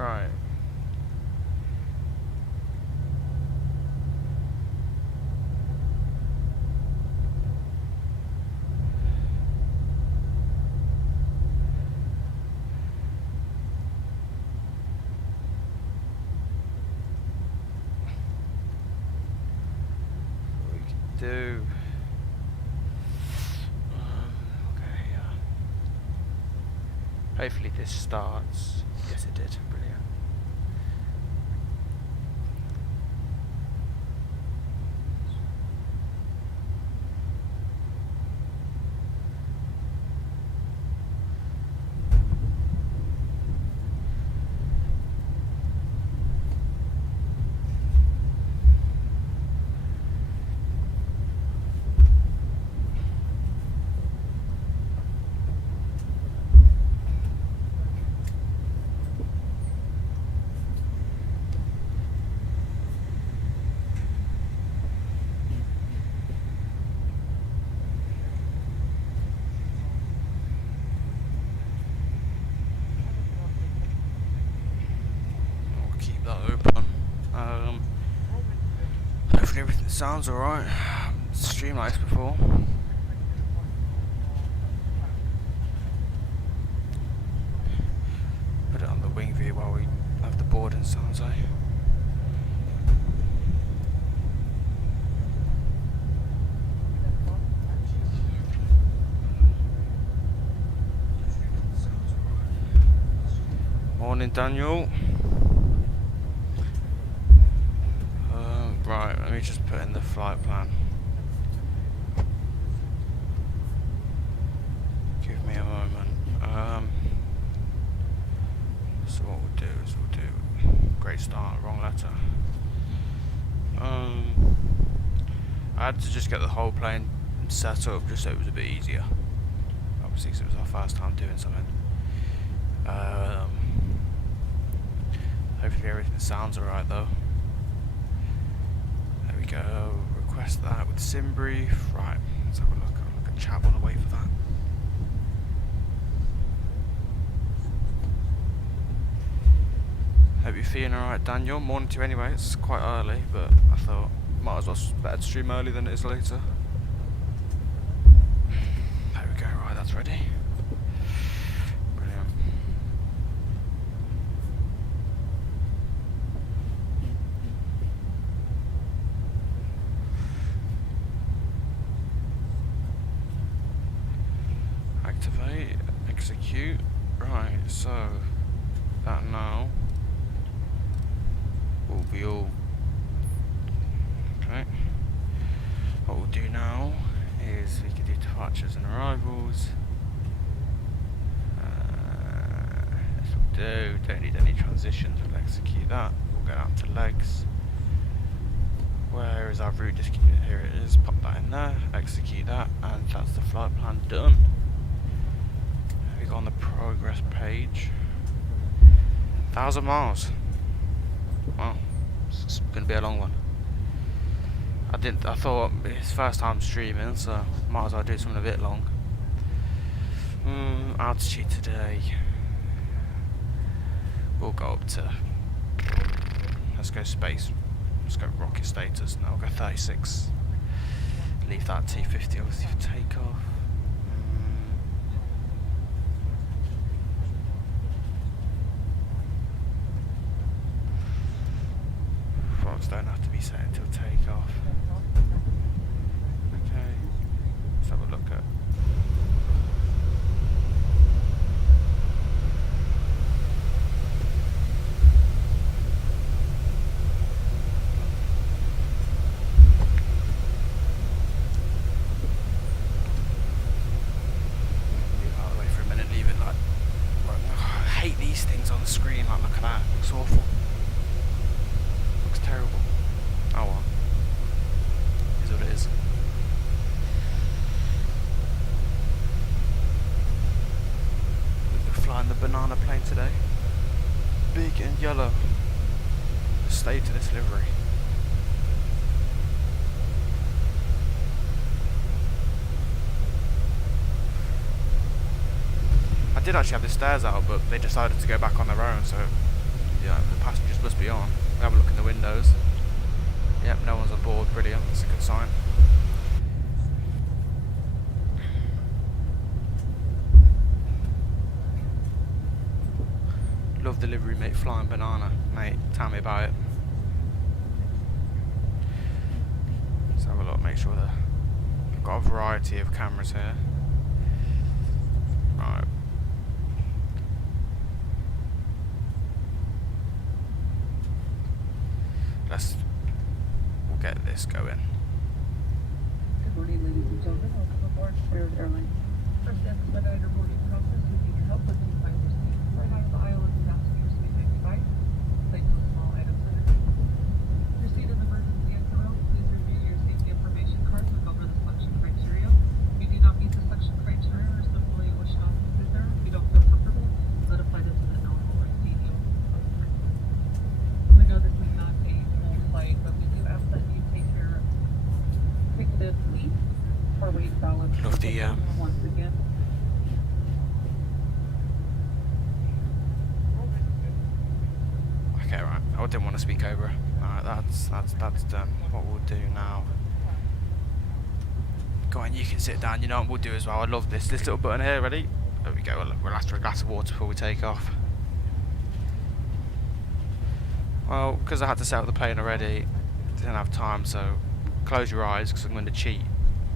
Right. What we can do. Okay, yeah. Hopefully this starts. Yes, it did. Brilliant. I'll keep that open. Hopefully everything sounds alright. Streamed like this before. Put it on the wing view while we have the board and sounds, eh? Morning, Daniel. Right, let me just put in the flight plan. Give me a moment. So what we'll do is great start, wrong letter. I had to just get the whole plane set up just so it was a bit easier. Obviously, because it was our first time doing something. Hopefully everything sounds alright though. There we go. Request that with sim brief. Right, let's have a look. I'll look at chat while I wait for that. Hope you're feeling alright, Daniel. Morning to you anyway. It's quite early, but I thought might as well better to stream early than it is later. There we go. Right, that's ready. Brilliant. Activate, execute. Right, so that now will be all. Okay. What we'll do now is we can do departures and arrivals. This will do. Don't need any transitions. We'll execute that. We'll go down to legs. Where is our route discontinued? Here it is. Pop that in there. Execute that, and that's the flight plan done. We go on the progress page. 1,000 miles. Wow, it's gonna be a long one. I thought it's first time streaming, so might as well do something a bit long. Altitude today. We'll go up to. Let's go space. Let's go rocket status. No, we'll go 36. Leave that T50 obviously for takeoff. Don't have to be set until takeoff. Okay, let's have a look at. Move out of the way for a minute, leave it like. I hate these things on the screen. Like, look at that. It looks awful. Looks terrible. Oh well. Is what it is. We're flying the banana plane today. Big and yellow. Stay to this livery. I did actually have the stairs out, but they decided to go back on their own, so Yeah, the passengers must be on. We have a look in the windows. Yep, no one's on board. Brilliant. That's a good sign. Love delivery, mate. Flying banana, mate. Tell me about it. Let's have a look. Make sure that we've got a variety of cameras here. Right. We'll get this going. Good morning, ladies and gentlemen. Welcome aboard Spirit Airlines. First expediter boarding process. We need your help with the find your seat. Right out of the aisle is passengers may identify. Place no small items underneath. Your seat is emergency exit row. Please review your safety information card to cover the selection criteria. If you do not meet the selection criteria or simply wish not to sit there, if you don't feel comfortable, notify us in the normal or CDO. We know this is not a full flight, but we do ask that you take your ticketed seat or wait balance. Love the once again. Okay, right. I didn't want to speak over her. Alright, that's done. What we'll do now. Go on, you can sit down. You know what we'll do as well. I love this little button here. Ready? There we go. We'll ask for a glass of water before we take off. Well, because I had to set up the plane already, didn't have time, so close your eyes because I'm going to cheat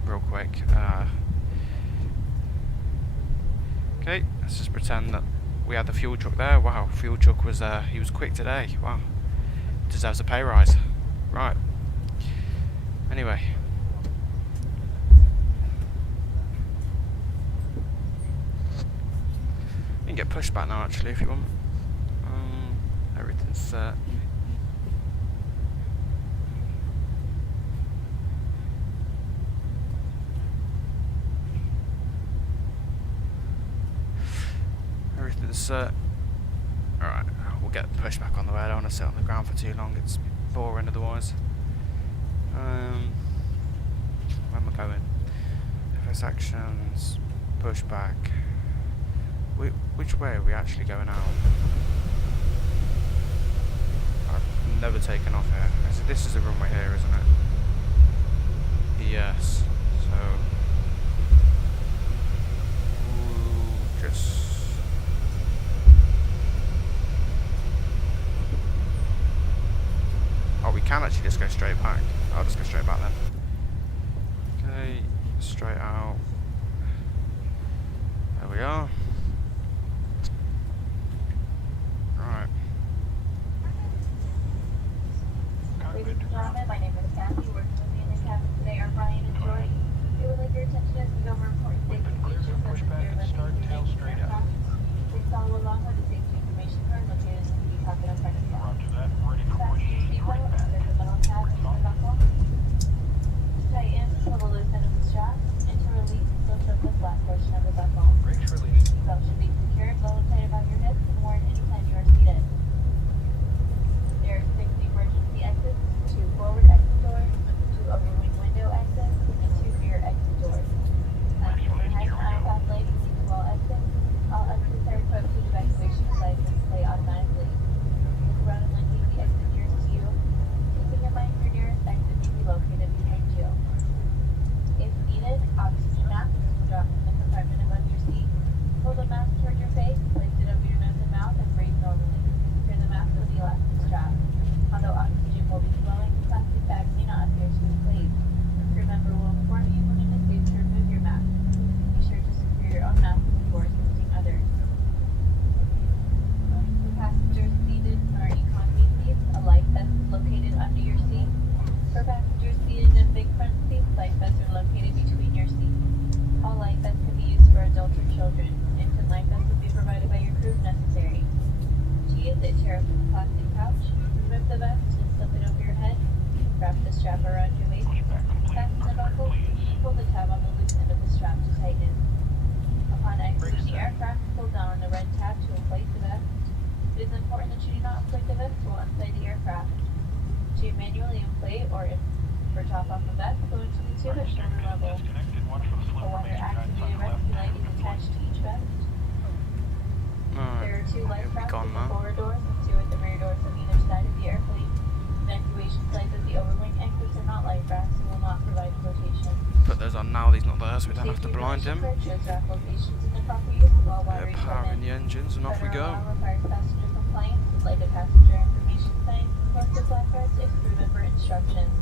real quick. Okay, let's just pretend that we had the fuel truck there. Wow, fuel truck was he was quick today. Wow, deserves a pay rise. Right. Anyway, you can get pushed back now actually if you want. Everything's set. Everything's set. Alright, we'll get the push back on the way. I don't want to sit on the ground for too long, it's boring otherwise. Where am I going? FS actions, push back. Which way are we actually going out? I've never taken off here. So this is the runway here, isn't it? Yes. So just we can actually just go straight back. I'll just go straight back then. Okay, straight out. There we are. Right. Ladies and gentlemen, my name is Kathy. Working with me in the cabin today are Brian and Joy. We would like your attention as we go over important safety features of the Spirit Airlines aircraft. Please follow along with the safety information card located in the pocket in front of you. Fasten your seatbelt, insert the metal tab into the buckle. Tighten, pull the loose end of the strap, and to release, lift up the flat portion of the buckle. Seatbelt should be secured, well tight about your hips, and worn anytime you are seated. There are 6 emergency exits, 2 forward exit doors, 2 overwing window exits, and 2 rear exit doors. Behind the aisle path ladies need to all exits. All exits are equipped with evacuation devices play automatically. Look around and locate the exit nearest to you. Keeping in mind your nearest exit may be located behind you. If needed, oxygen mask will drop from the compartment above your seat. Hold the mask toward your face, place it over your nose and mouth, and breathe normally. Secure the mask with the elastic strap. Although oxygen will be flowing, the plastic bag may not appear to inflate. A crew member will inform you when it is safe to remove your mask. Be sure to secure your own mask before assisting others. For passengers seated in our economy seats, a life vest is located under your seat. For passengers seated in big front seats, life vests are located between your seats. All life vests can be used for adults or children. Infant life vests will be provided by your crew if necessary. To use it, tear open the plastic pouch, remove the vest, and slip it over your head. Wrap the strap around your waist, fasten the buckle, and pull the tab on the loose end of the strap to tighten. Upon exiting the aircraft, pull down on the red tab to inflate the vest. It is important that you do not inflate the vest while inside the aircraft. To manually inflate or top off the vest, go into the tube at shoulder level. A water-activated rescue light is attached to each vest. There are 2 life rafts in the forward doors and 2 in at the rear doors on either side of the airplane. Evacuation flights at the overwing exits are not life rafts and will not provide flotation. Put those on now, he's not there, so we don't have to blind him. Shows rack locations in the proper use of all water Bit of power in equipment. the engines and off we go. Federal law requires passenger compliance with lighted passenger information signs, posted placards, and crew member instructions.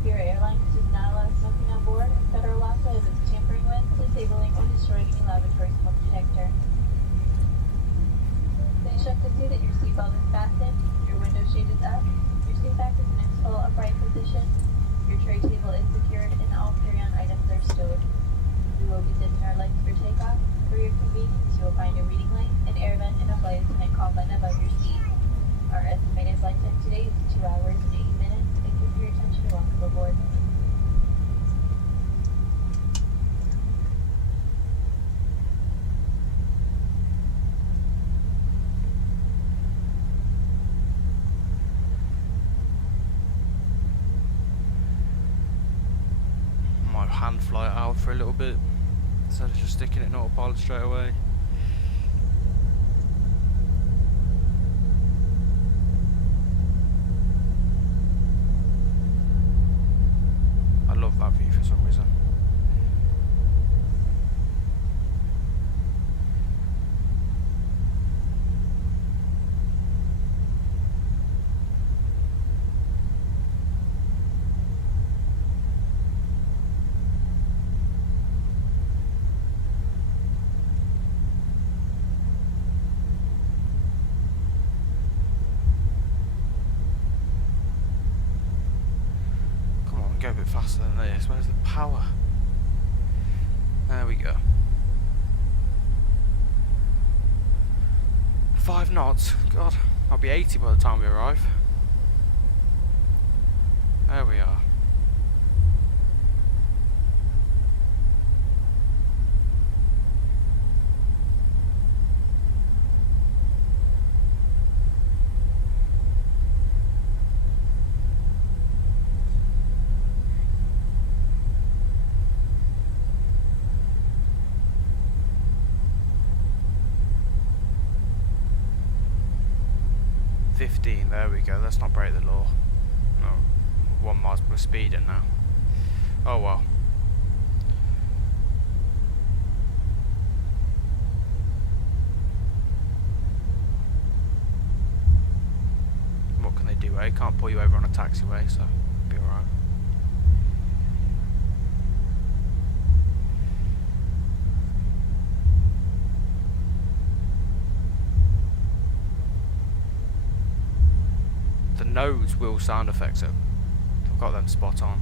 Spirit Airlines does not allow smoking on board, and federal law prohibits tampering with, disabling, or destroying any laboratory smoke detector. Please check to see that your seatbelt is fastened, your window shade is up, your seat back is in its full upright position, your tray table is secured, and all carry-on items are stowed. We will be dimming our lights for takeoff. For your convenience, you will find a reading light, an air vent, and a flight attendant call button above your seat. Our estimated flight time today is 2 hours and 80 minutes. Thank you for your attention and welcome aboard. Might hand fly it out for a little bit instead of just sticking it in autopilot straight away. I love that view for some reason. Go a bit faster than this. Where's the power? There we go. 5 knots. God, I'll be 80 by the time we arrive. There we are. There we go, let's not break the law. No, 1 miles per speed in now. Oh well. What can they do, eh? Can't pull you over on a taxiway, so be alright. The nose wheel sound effects, I've got them spot on.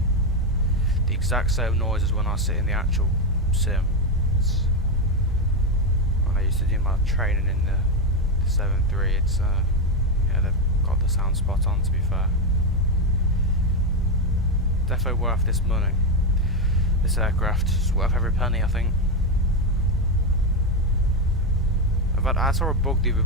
The exact same noise as when I sit in the actual sim. When I used to do my training in the 7.3, it's yeah, they've got the sound spot on, to be fair. Definitely worth this money. This aircraft is worth every penny, I think. I saw a bug the other,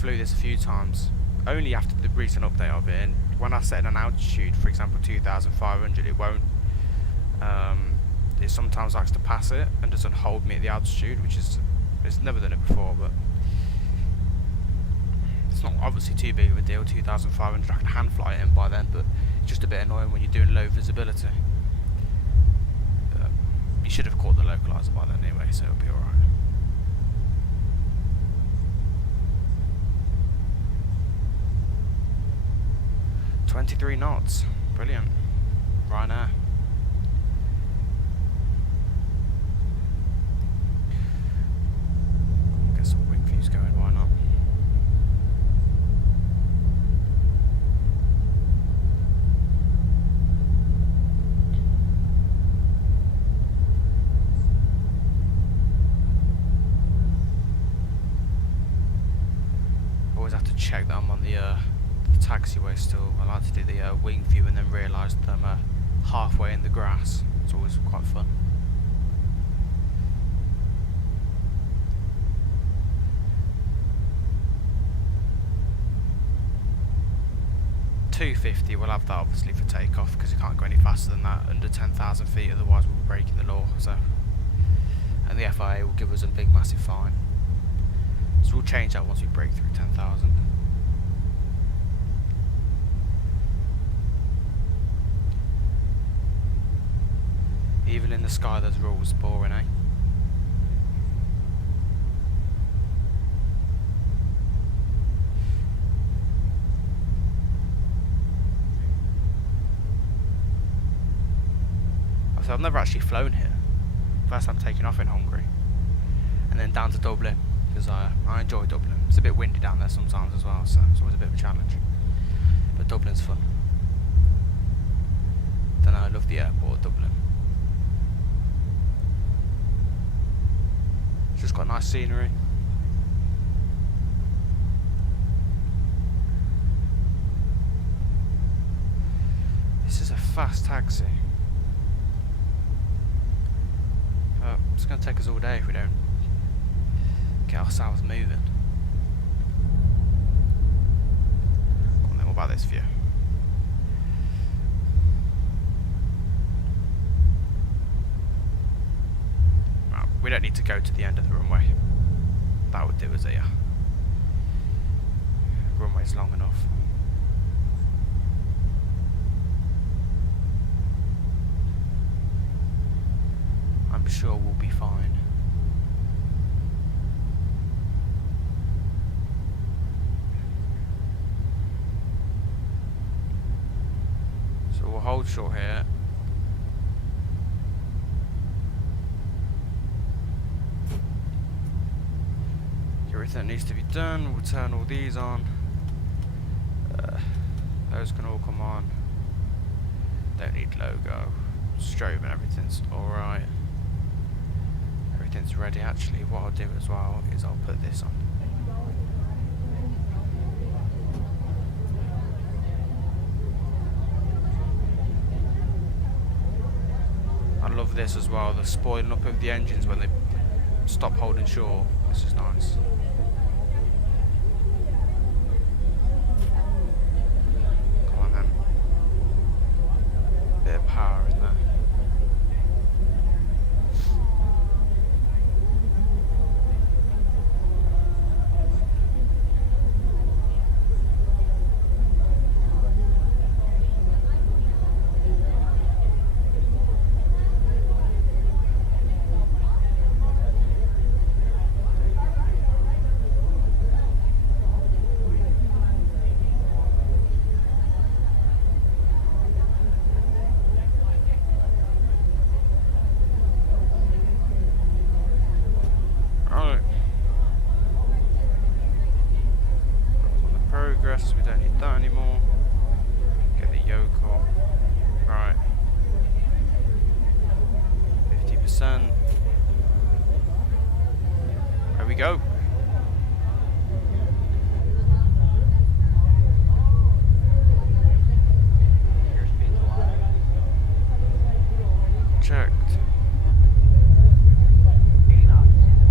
flew this a few times. Only after the recent update of it, and when I set an altitude, for example 2,500, it won't, it sometimes likes to pass it and doesn't hold me at the altitude, which is, it's never done it before, but it's not obviously too big of a deal. 2,500, I can hand fly it in by then, but it's just a bit annoying when you're doing low visibility. You should have caught the localizer by then anyway, so it'll be alright. $23 knots, brilliant. Right now. Get some wing views going, why not? Always have to check that I'm on the taxiway still. I like to do the wing view and then realise that I'm halfway in the grass. It's always quite fun. $250, we'll have that obviously for takeoff because you can't go any faster than that under 10,000 feet, otherwise we'll be breaking the law. So, and the FIA will give us a big massive fine. So we'll change that once we break through 10,000. Evil in the sky, there's rules. Boring, eh? So I've never actually flown here. First time taking off in Hungary. And then down to Dublin, because I enjoy Dublin. It's a bit windy down there sometimes as well, so it's always a bit of a challenge. But Dublin's fun. Then I love the airport of Dublin. It's just got nice scenery. This is a fast taxi. It's going to take us all day if we don't get ourselves moving. And then what about this view? Right, we don't need to go to the end of the runway. That would do us here. The runway's long enough. I'm sure we'll be fine. So we'll hold short here. Everything that needs to be done. We'll turn all these on. Those can all come on. Don't need logo. Strobe and everything's alright. Everything's ready. Actually, what I'll do as well is I'll put this on. I love this as well, the spoiling up of the engines when they stop holding short. This is nice. Come on then. Bit of power in there. We don't need that anymore. Get the yoke on. Right. 50%. There we go. Checked.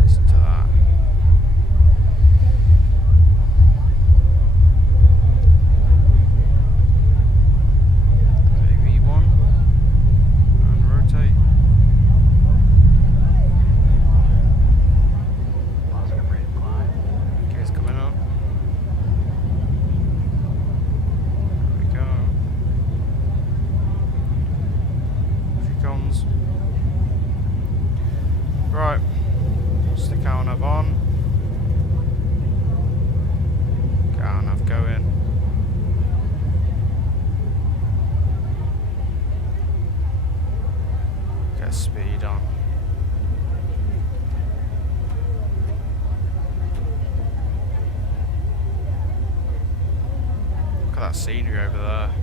Listen to that. Right, stick our nav on. Get our nav going. Get speed on. Look at that scenery over there.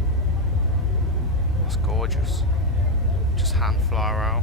That's gorgeous. Just hand fly out.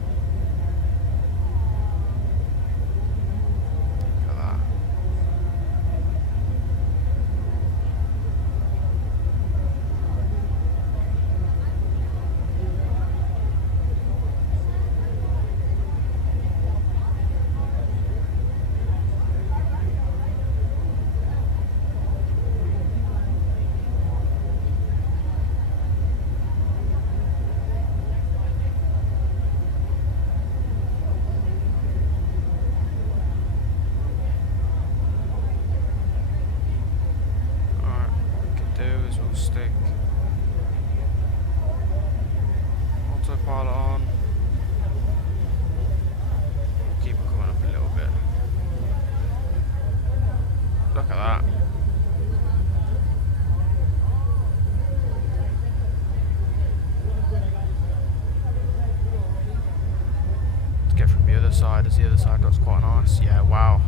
side as the other side. Looks quite nice. Yeah, wow.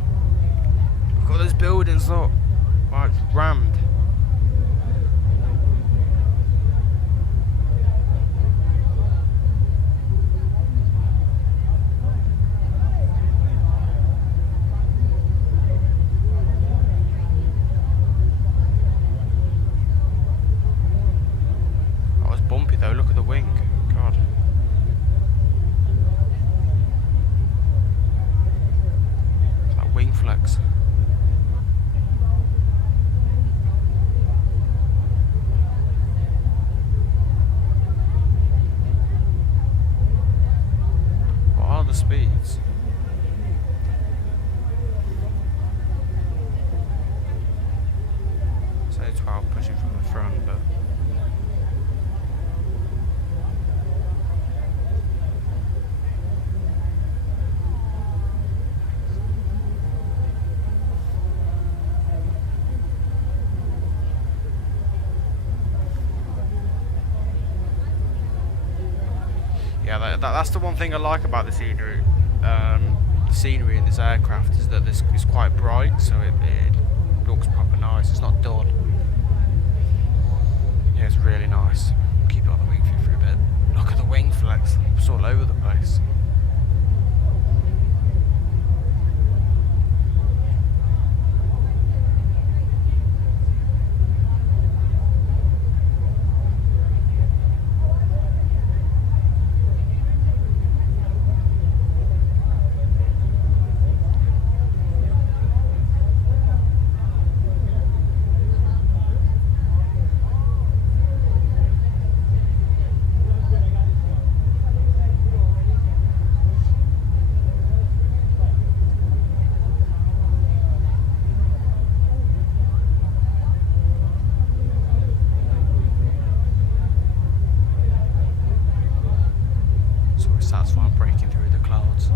Look at those buildings, look. Wow, it's rammed. That was bumpy though, look at the wing. God. That wing flex. What are the speeds? Say 12 pushing from the front, but yeah, that's the one thing I like about the scenery. The scenery in this aircraft is that this is quite bright, so it looks proper nice. It's not dull. Yeah, it's really nice. Keep it on the wing for a bit. Look at the wing flex. It's all over the place. Satisfying breaking through the clouds.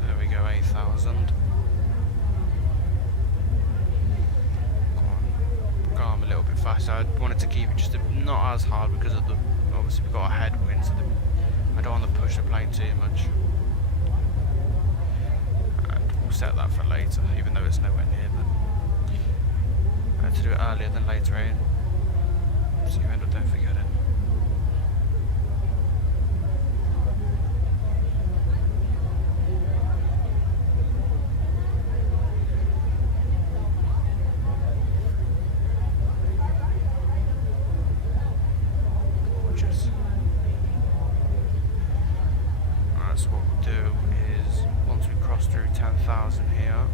There we go, 8,000. Calm a little bit faster. I wanted to keep it just not as hard because of the obviously we've got a headwind, so I don't want to push the plane too much. And we'll set that for later, even though it's nowhere near. But I had to do it earlier than later, eh? So you end up don't forget it. Alright, so what we'll do is once we cross through 10,000 here,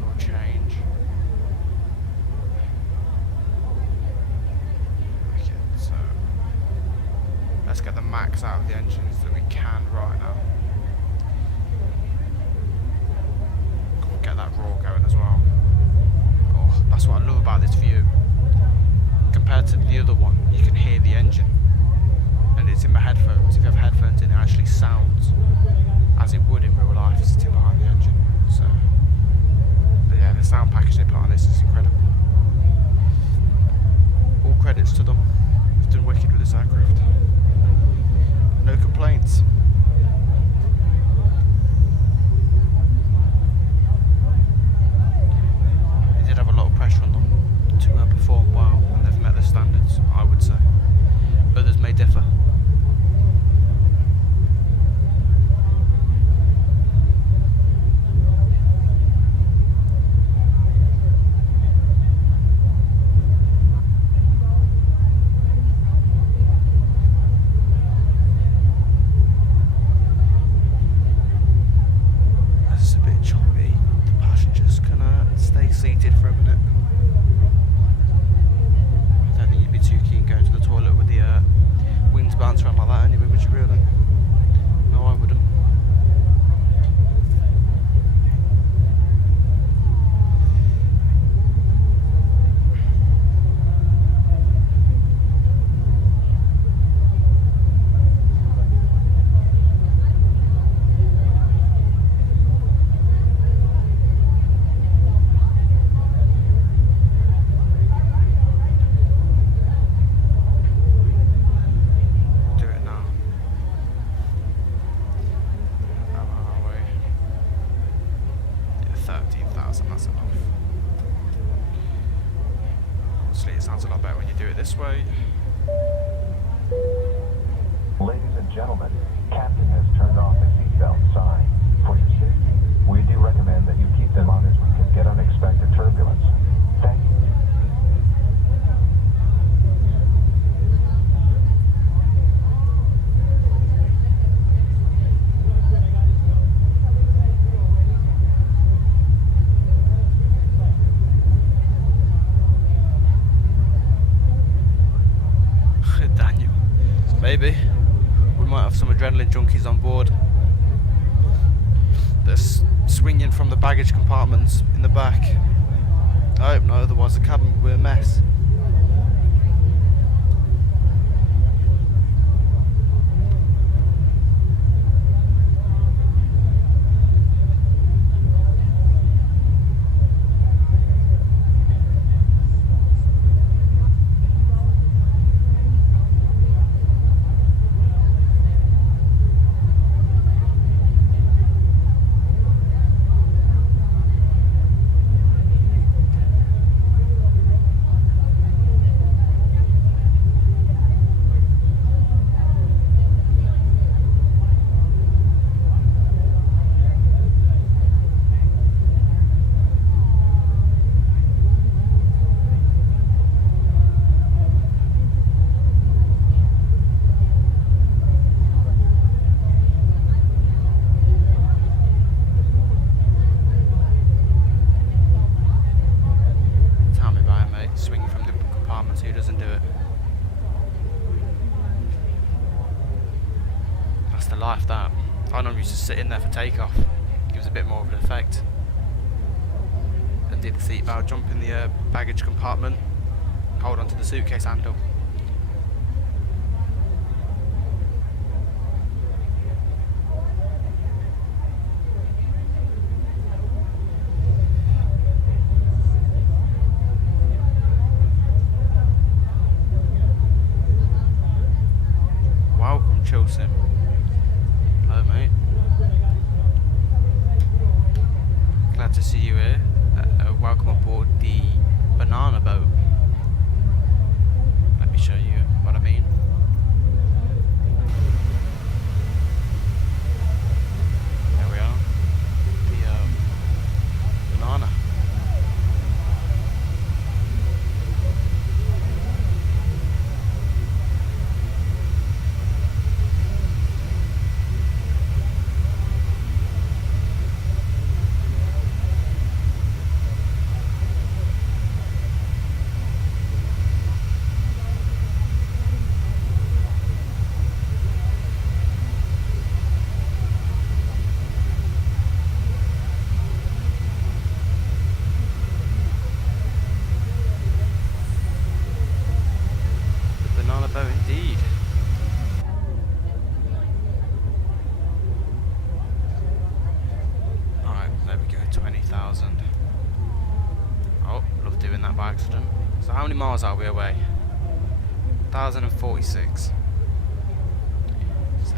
we'll change. Okay, so let's get the max out of the engines that we can right now. Get that roar going as well. Oh, that's what I love about this view. Compared to the other one, you can hear the engine. And it's in my headphones. If you have headphones in, it actually sounds as it would in real life sitting behind the engine. So, but yeah, the sound package they put on this is incredible. All credits to them. They've done wicked with this aircraft. No complaints. They did have a lot of pressure on them to perform well, and they've met the standards, I would say. Others may differ. it sounds a lot better when you do it this way. Ladies and gentlemen, Captain has turned off the seatbelt sign. For your safety, we do recommend that you keep them on as we can get unexpected turbulence. Thank you. Daniel, maybe we might have some adrenaline junkies on board. They're swinging from the baggage compartments in the back. I hope not, otherwise the cabin will be a mess. Swinging from the compartments, who doesn't do it? That's the life, that. I normally used to sit in there for takeoff. Gives a bit more of an effect. And do the seatbelt, jump in the baggage compartment, hold onto the suitcase handle. Chelsea. Hello, mate. Glad to see you here. Welcome aboard the banana boat. Let me show you what I mean. There we are. The banana. Indeed. Alright, there we go, 20,000. Oh, love doing that by accident. So how many miles are we away? 1,046. So,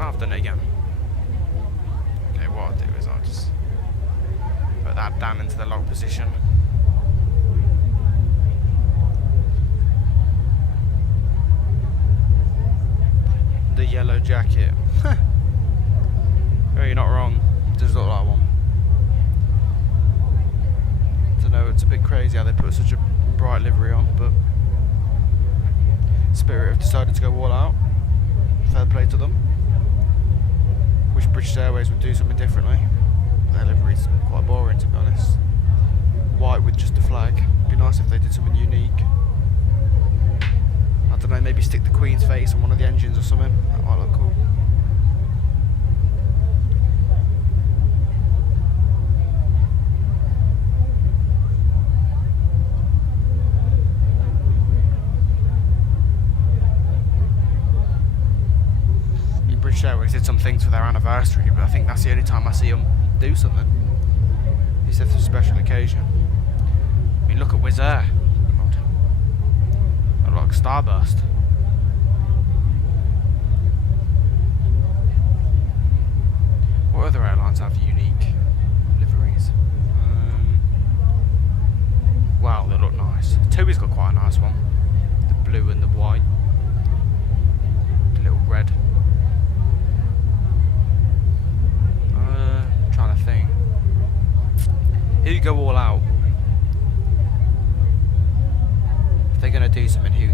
I've done it again. Okay, what I'll do is I'll just put that down into the lock position. The yellow jacket. Oh, you're not wrong. It does look like one. Don't know, it's a bit crazy how they put such a bright livery on, but Spirit have decided to go all out. Fair play to them. Wish British Airways would do something differently. Their livery's quite boring, to be honest. White with just a flag. It'd be nice if they did something unique. I don't know, maybe stick the Queen's face on one of the engines or something. That might look cool. British Airways did some things for their anniversary, but I think that's the only time I see them do something. He said for a special occasion. I mean, look at Wizz Air. God. Like Starburst. What other airlines have unique liveries? one. The blue and the white. The little red. Trying to think. Who go all out? If they're gonna do something, who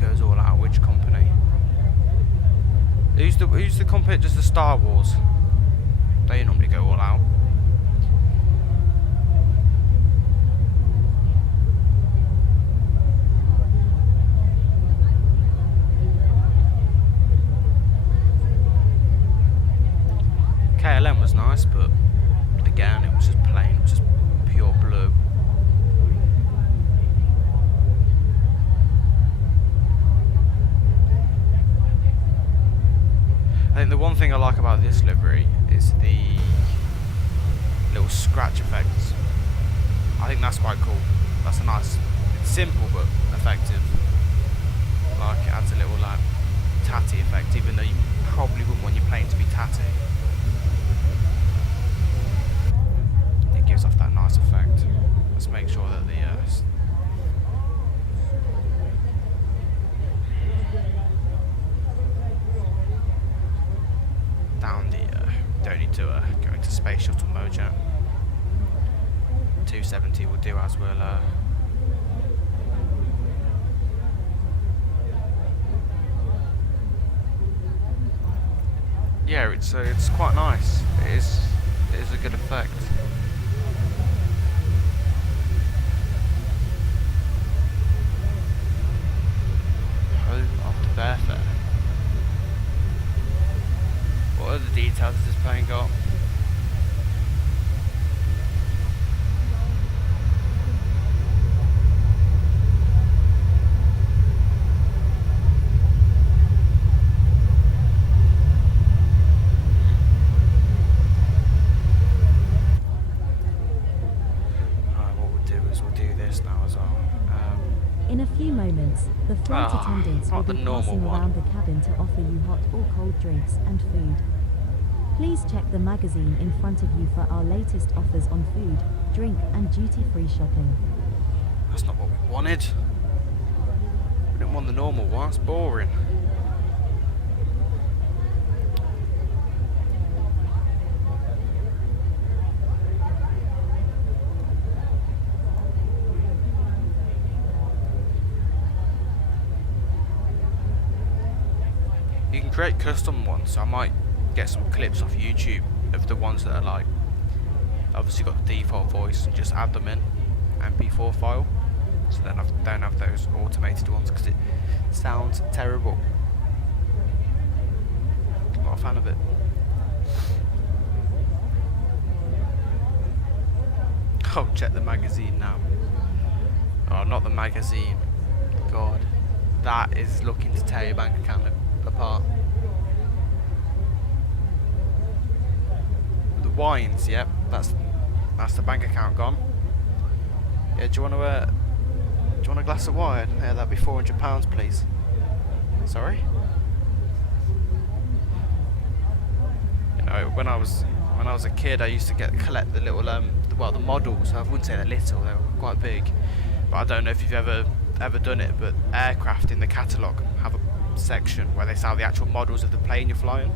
goes all out? Which company? Who's the company that does the Star Wars? They normally go all out. KLM was nice, but again, it was just plain, just pure blue. I think the one thing I like about this livery is the little scratch effects. I think that's quite cool. That's a nice, it's simple but effective. Like it adds a little like tatty effect, even though you probably wouldn't want your plane to be tatty. It gives off that nice effect. Let's make sure that the down the don't need to go into space shuttle mode yet. 270 will do, as we'll yeah, it's quite nice. It is a good effect. After Fairfair. What other details has this plane got? In a few moments, the flight attendants will not the be normal passing one. around the cabin to offer you hot or cold drinks and food. Please check the magazine in front of you for our latest offers on food, drink and duty-free shopping. That's not what we wanted. We didn't want the normal one, it's boring. You can create custom ones, so I might get some clips off YouTube of the ones that are like obviously got the default voice and just add them in MP4 file, so then I don't have those automated ones because it sounds terrible. I'm not a fan of it. Oh, check the magazine now. Oh, not the magazine. God, that is looking to tear your bank account apart. The wines, yep, that's the bank account gone. Yeah, do you want a glass of wine? Yeah, that'd be £400, please. Sorry. You know, when I was a kid, I used to collect the little the models. I wouldn't say they're little; they were quite big. But I don't know if you've ever done it. But aircraft in the catalogue have a section where they sell the actual models of the plane you're flying.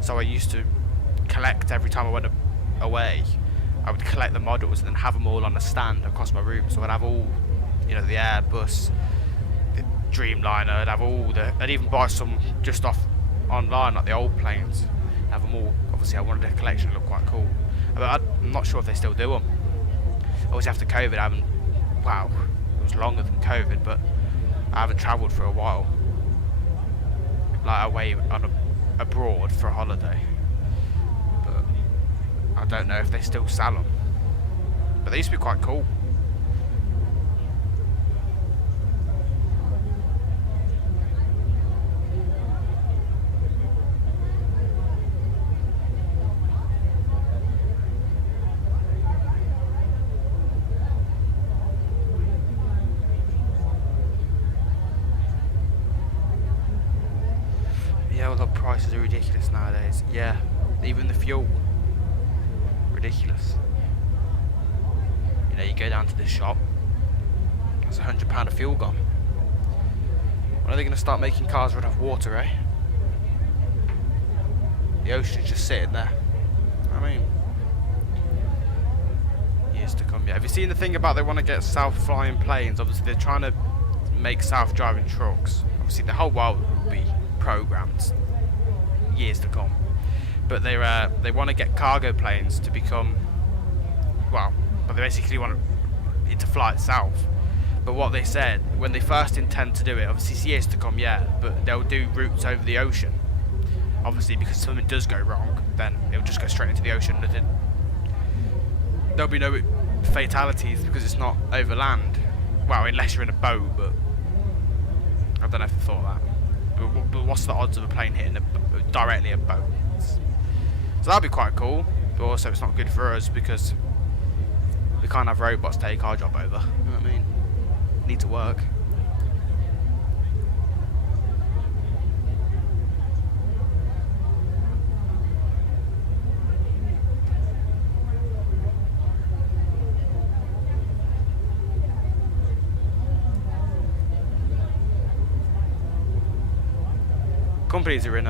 So I used to collect every time I went away. I would collect the models and then have them all on a stand across my room. So I'd have all, you know, the Airbus, the Dreamliner. I'd even buy some just off online, like the old planes. Have them all. Obviously, I wanted a collection to look quite cool. But I'm not sure if they still do them. Obviously, after COVID, wow, it was longer than COVID, but I haven't travelled for a while. Like away abroad for a holiday. But I don't know if they still sell them. But they used to be quite cool. Yeah, well, the prices are ridiculous nowadays. Yeah, even the fuel. Ridiculous. You know, you go down to the shop, That's £100 of fuel gone. When are they going to start making cars run off water, eh? The ocean's just sitting there. I mean, years to come. Yeah. Have you seen the thing about they want to get self-flying planes? Obviously, they're trying to make self-driving trucks. Obviously, the whole world will be programmed years to come. But they want to get cargo planes to become, well, they basically want it to fly itself. But what they said, when they first intend to do it, obviously it's years to come yet, but they'll do routes over the ocean. Obviously, because something does go wrong, then it'll just go straight into the ocean. There'll be no fatalities because it's not over land. Well, unless you're in a boat, but I don't know if I thought that. But what's the odds of a plane hitting directly a boat? So that'd be quite cool, but also it's not good for us because we can't have robots take our job over. You know what I mean? Need to work. Companies are in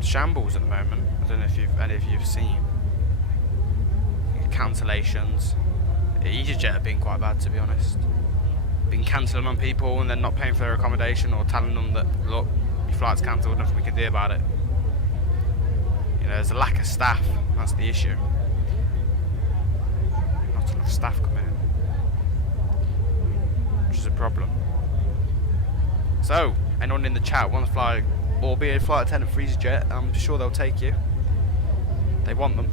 shambles at the moment. I don't know if any of you've seen cancellations. EasyJet have been quite bad, to be honest. Been cancelling on people and then not paying for their accommodation or telling them that, look, your flight's cancelled, nothing we can do about it. You know, there's a lack of staff. That's the issue. Not enough staff coming in, which is a problem. So, anyone in the chat want to fly or be a flight attendant for EasyJet? I'm sure they'll take you. They want them.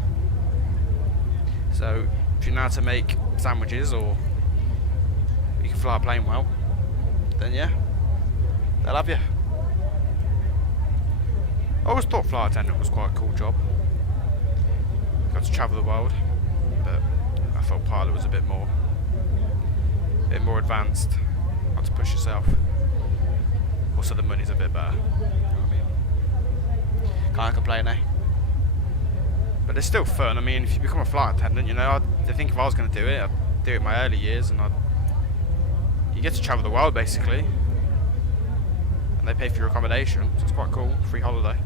So, if you know how to make sandwiches or you can fly a plane well, then yeah, they'll have you. I always thought flight attendant was quite a cool job. Got to travel the world, but I thought pilot was a bit more advanced. Got to push yourself. Also, the money's a bit better. You know what I mean? Can't complain, eh? But it's still fun. I mean, if you become a flight attendant, you know, I think if I was going to do it, I'd do it in my early years, and you get to travel the world basically, and they pay for your accommodation, so it's quite cool. Free holiday.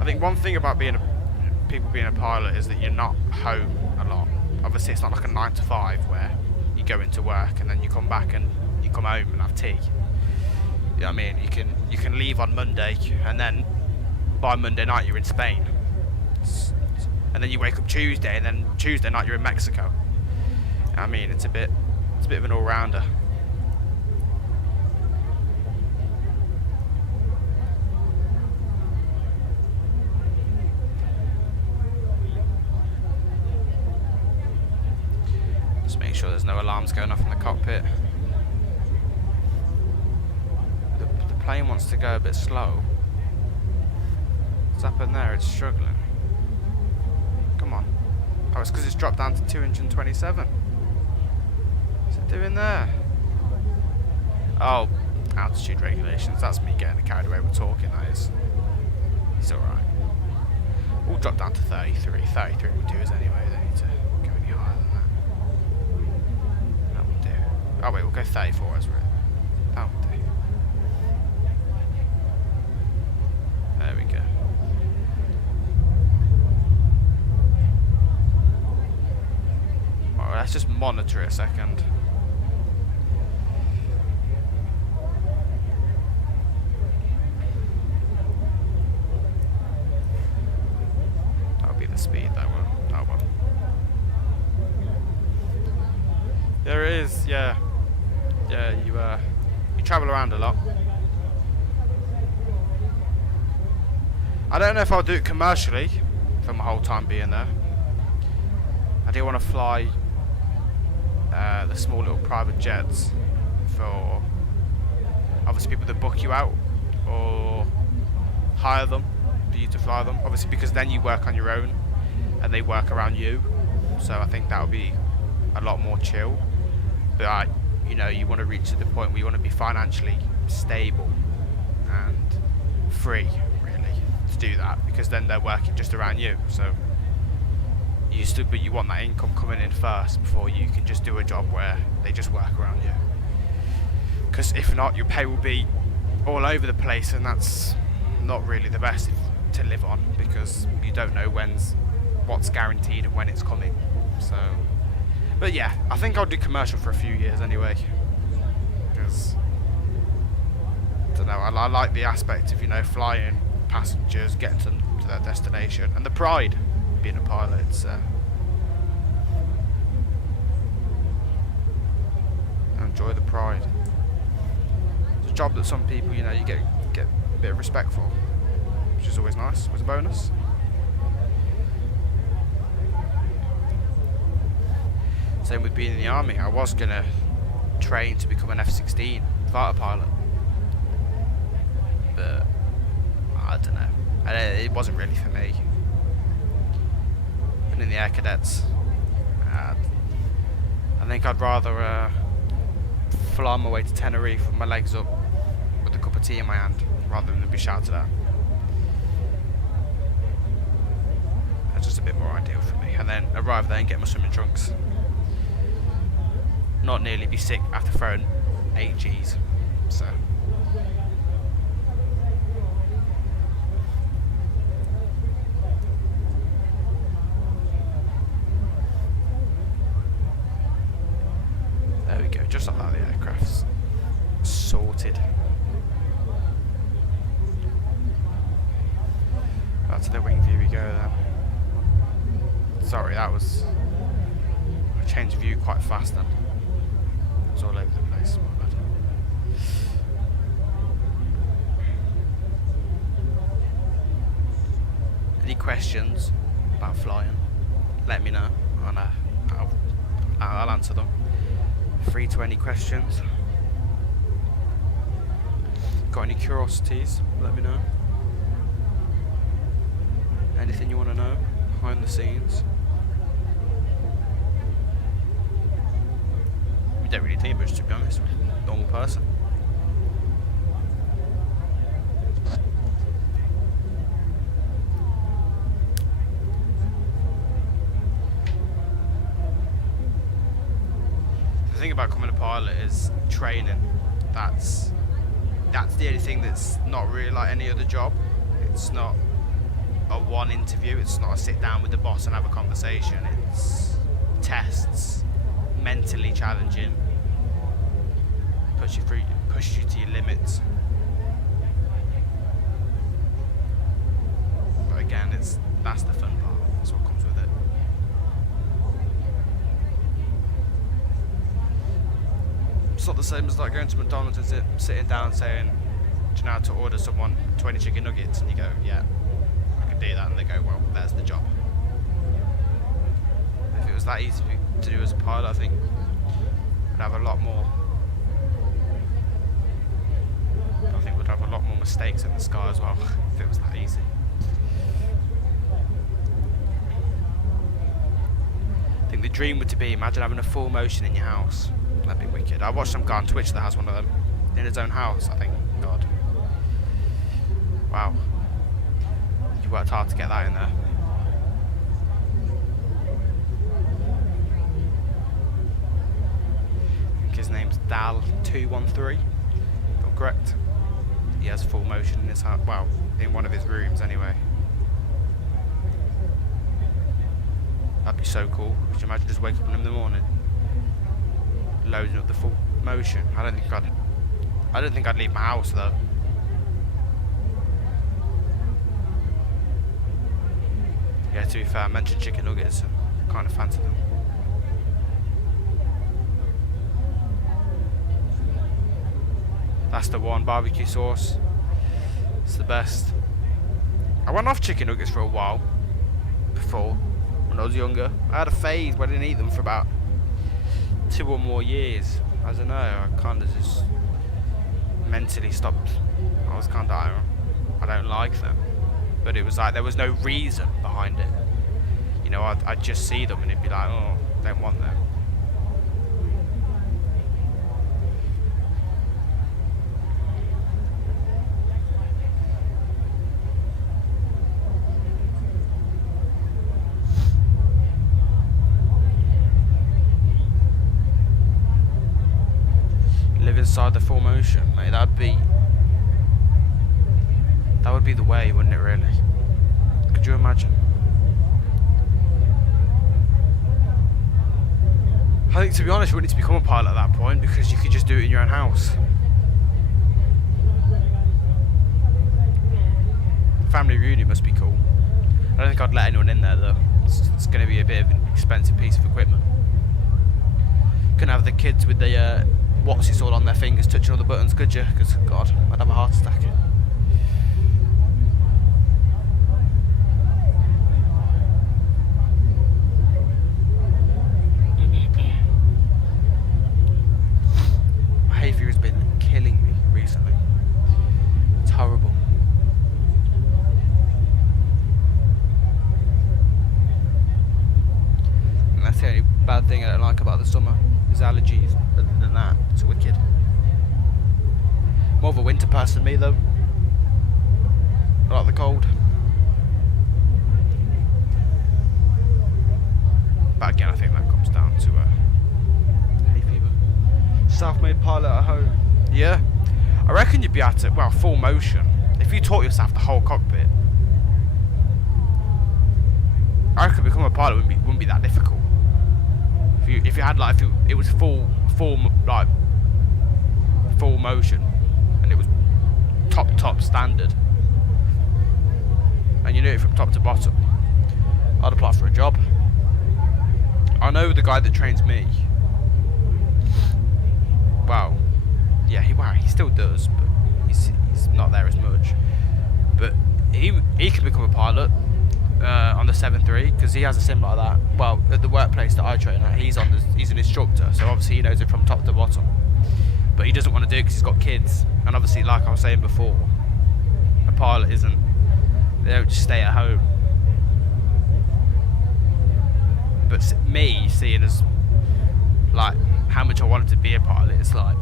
I think one thing about people being a pilot is that you're not home a lot. Obviously, it's not like a 9 to 5 where you go into work and then you come back and you come home and have tea. You know what I mean? You can leave on Monday and then by Monday night you're in Spain, and then you wake up Tuesday, and then Tuesday night you're in Mexico. I mean, it's a bit of an all-rounder. Just make sure there's no alarms going off in the cockpit. The plane wants to go a bit slow. What's happened there? It's struggling. Come on. Oh, it's because it's dropped down to 227. What's it doing there? Oh, altitude regulations. That's me getting carried away with talking, that is. It's alright. We'll drop down to 33. 33 will do us anyway. They need to go any higher than that. That will do. Oh wait, we'll go 34 as well. That will do. There we go. Let's just monitor it a second. That'll be the speed, that one. That one. There it is, yeah. Yeah, you travel around a lot. I don't know if I'll do it commercially for my whole time being there. I do want to fly the small little private jets for obviously people that book you out or hire them for you to fly them, obviously, because then you work on your own and they work around you, so I think that would be a lot more chill. But you know, you want to reach to the point where you want to be financially stable and free, really, to do that, because then they're working just around you, so you but you want that income coming in first before you can just do a job where they just work around you. Because if not, your pay will be all over the place, and that's not really the best to live on, because you don't know what's guaranteed and when it's coming. So, but yeah, I think I'll do commercial for a few years anyway, because I don't know, I like the aspect of, you know, flying passengers, getting them to their destination, and the pride of being a pilot. I enjoy the pride. It's a job that some people, you know, you get a bit of respect for, which is always nice, always a bonus. Same with being in the army. I was gonna train to become an F-16 fighter pilot, but I don't know. It wasn't really for me. And in the Air Cadets, I think I'd rather fly my way to Tenerife with my legs up with a cup of tea in my hand rather than be shouted at. That's just a bit more ideal for me. And then arrive there and get my swimming trunks. Not nearly be sick after throwing 8 Gs. So. There we go, just like that, the aircraft's sorted. Back to the wing view we go then. Sorry, that was... I changed the view quite fast then. It was all over the place, my bad. Any questions about flying, let me know, and I'll answer them. Free to any questions. Got any curiosities, let me know. Anything you want to know behind the scenes. You don't really think much, to be honest, with a normal person. The thing about becoming a pilot is training. That's the only thing that's not really like any other job. It's not a one interview, it's not a sit down with the boss and have a conversation. It's tests, mentally challenging, push you to your limits. But again, that's the fun part. That's what comes with it. It's not the same as like going to McDonald's and sitting down saying, do you know how to order someone 20 chicken nuggets? And you go, yeah, I can do that. And they go, well, there's the job. If it was that easy to do as a pilot, I think we'd have a lot more. I think we'd have a lot more mistakes in the sky as well if it was that easy. I think the dream would be, imagine having a full motion in your house. That'd be wicked. I watched some guy on Twitch that has one of them in his own house. I think, God, wow, you worked hard to get that in there. I think his name's Dal213, if I'm correct. He has full motion in his house, well, in one of his rooms anyway. That'd be so cool. Could you imagine just waking up in the morning, loading up the full motion? I don't think I'd leave my house though. Yeah, to be fair, I mentioned chicken nuggets, and I kind of fancy them. That's the one, barbecue sauce. It's the best. I went off chicken nuggets for a while before, when I was younger. I had a phase where I didn't eat them for about 2 or more years. I don't know, I kind of just mentally stopped. I was kind of, I don't like them. But it was like, there was no reason behind it. You know, I'd just see them and it'd be like, oh, don't want them. outside the full motion, mate. That would be the way, wouldn't it? Really? Could you imagine? I think, to be honest, you wouldn't need to become a pilot at that point because you could just do it in your own house. Family reunion must be cool. I don't think I'd let anyone in there though. It's going to be a bit of an expensive piece of equipment. Couldn't have the kids with the what's it's all on their fingers touching all the buttons, could you? Because God, I'd have a heart attack. Hay fever has been killing me recently. It's horrible. And that's the only bad thing I don't like about the summer is allergies. Other than that, it's wicked. More of a winter person, me though. I like the cold. But again, I think that comes down to hay fever. Self-made pilot at home. Yeah. I reckon you'd be able to, well, full motion. If you taught yourself the whole cockpit, I reckon become a pilot wouldn't be that difficult. If you had like, if it was full motion, and it was top standard, and you knew it from top to bottom, I'd apply for a job. I know the guy that trains me. Well, yeah, he still does, but he's not there as much. But he can become a pilot on the 7.3 because he has a sim like that. Well, at the workplace that I train at, he's an instructor, so obviously he knows it from top to bottom. But he doesn't want to do it because he's got kids, and obviously, like I was saying before, a pilot isn't. They don't just stay at home. But me, seeing as like how much I wanted to be a pilot, it's like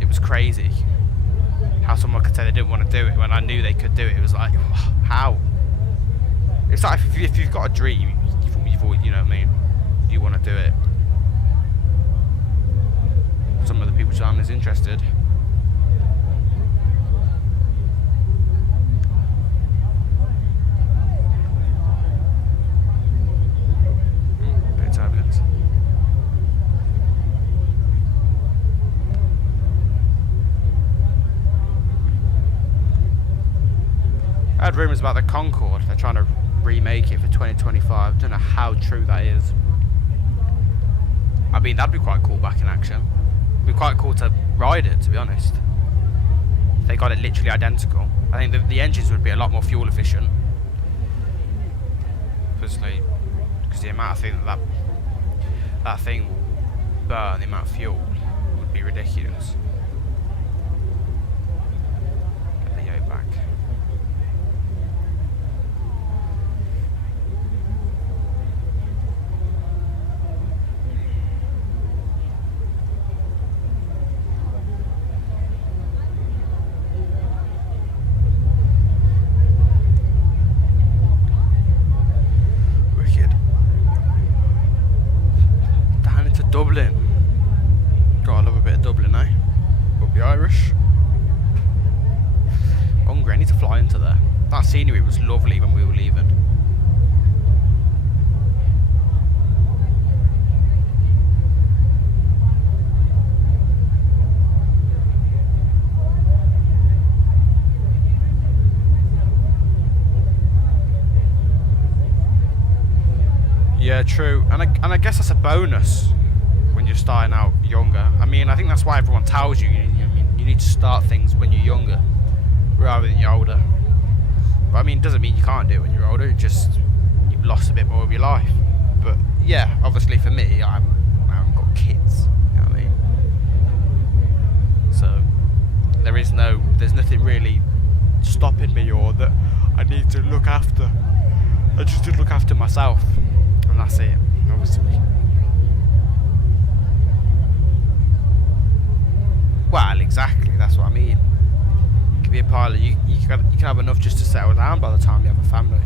it was crazy how someone could say they didn't want to do it when I knew they could do it. It was like, how? It's like if you've got a dream, you know what I mean, you want to do it. Some of the people aren't as interested. Bit of turbulence. I heard rumours about the Concorde. They're trying to remake it for 2025. Don't know how true that is. I mean, that'd be quite cool back in action. It'd be quite cool to ride it, to be honest. If they got it literally identical. I think the engines would be a lot more fuel efficient. Obviously, because the amount of thing that thing will burn, the amount of fuel would be ridiculous. Get the yoke back. Dublin. God, I love a bit of Dublin, eh? But the Irish. Hungry, I need to fly into there. That scenery was lovely when we were leaving. Yeah, true. And I guess that's a bonus when you're starting out younger. I mean, I think that's why everyone tells you, you need to start things when you're younger rather than you're older. But I mean, it doesn't mean you can't do it when you're older. It just, you've lost a bit more of your life. But yeah, obviously for me, I haven't got kids. You know what I mean? So there's nothing really stopping me or that I need to look after. I just need to look after myself, and that's it. Obviously. Well, exactly. That's what I mean. You can be a pilot. You can have enough just to settle down by the time you have a family.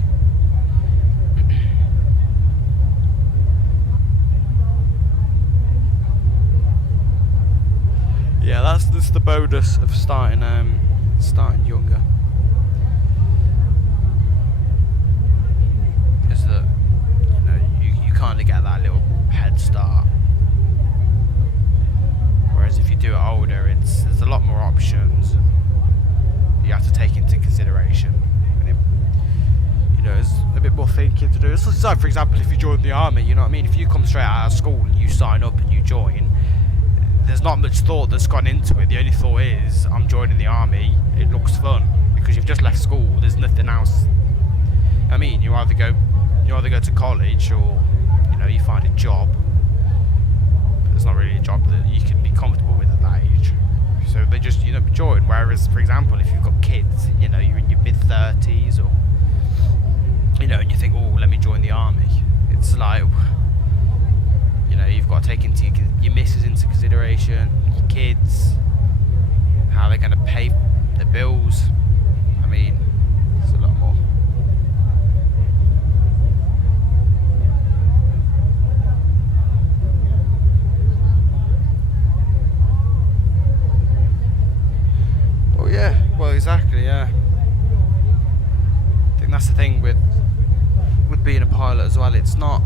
that's the bonus of starting younger. Is that you kind of get that little head start. Whereas if you do it older, there's a lot more options you have to take into consideration. And there's a bit more thinking to do. It's like, for example, if you join the army, you know what I mean? If you come straight out of school and you sign up and you join, there's not much thought that's gone into it. The only thought is, I'm joining the army, it looks fun. Because you've just left school, there's nothing else. I mean, you either go to college or, you find a job. But there's not really a job that you can be comfortable with at that age. So they just, join. Whereas, for example, if you've got kids, you're in your mid-30s or, and you think, oh, let me join the army. It's like, you've got to take into your missus into consideration, your kids, how they're going to pay the bills. I mean, it's a lot more. Oh yeah, well exactly, yeah. I think that's the thing with being a pilot as well. It's not,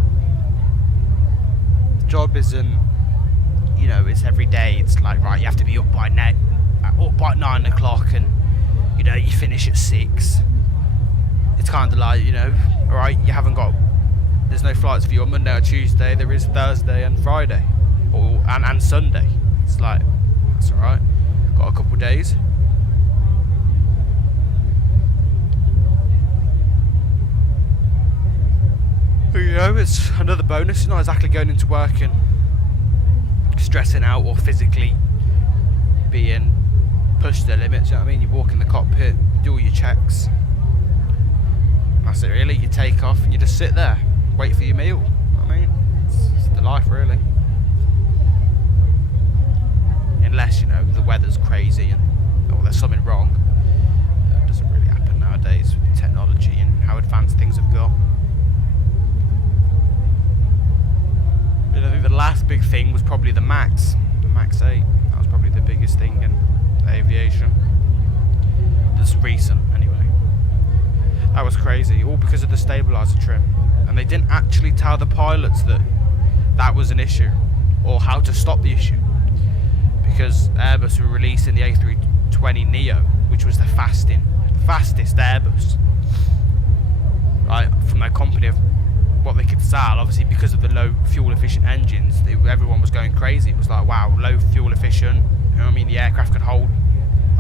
the job isn't, it's every day. It's like, right, you have to be up by 9 o'clock and you finish at 6. It's kind of like, alright, there's no flights for you on Monday or Tuesday. There is Thursday and Friday and Sunday. It's like, that's alright, got a couple of days. It's another bonus. You're not exactly going into work and stressing out or physically being pushed to the limits. You know what I mean? You walk in the cockpit, do all your checks. That's it, really. You take off and you just sit there, wait for your meal. I mean, it's the life, really. Unless the weather's crazy and there's something wrong. That doesn't really happen nowadays with technology and how advanced things have got. I think the last big thing was probably the Max 8. That was probably the biggest thing in aviation. That's recent, anyway. That was crazy, all because of the stabilizer trim. And they didn't actually tell the pilots that was an issue, or how to stop the issue. Because Airbus were releasing the A320neo, which was the fastest Airbus, right, from their company of what they could sell. Obviously, because of the low fuel efficient engines, everyone was going crazy. It was like, wow, low fuel efficient. The aircraft could hold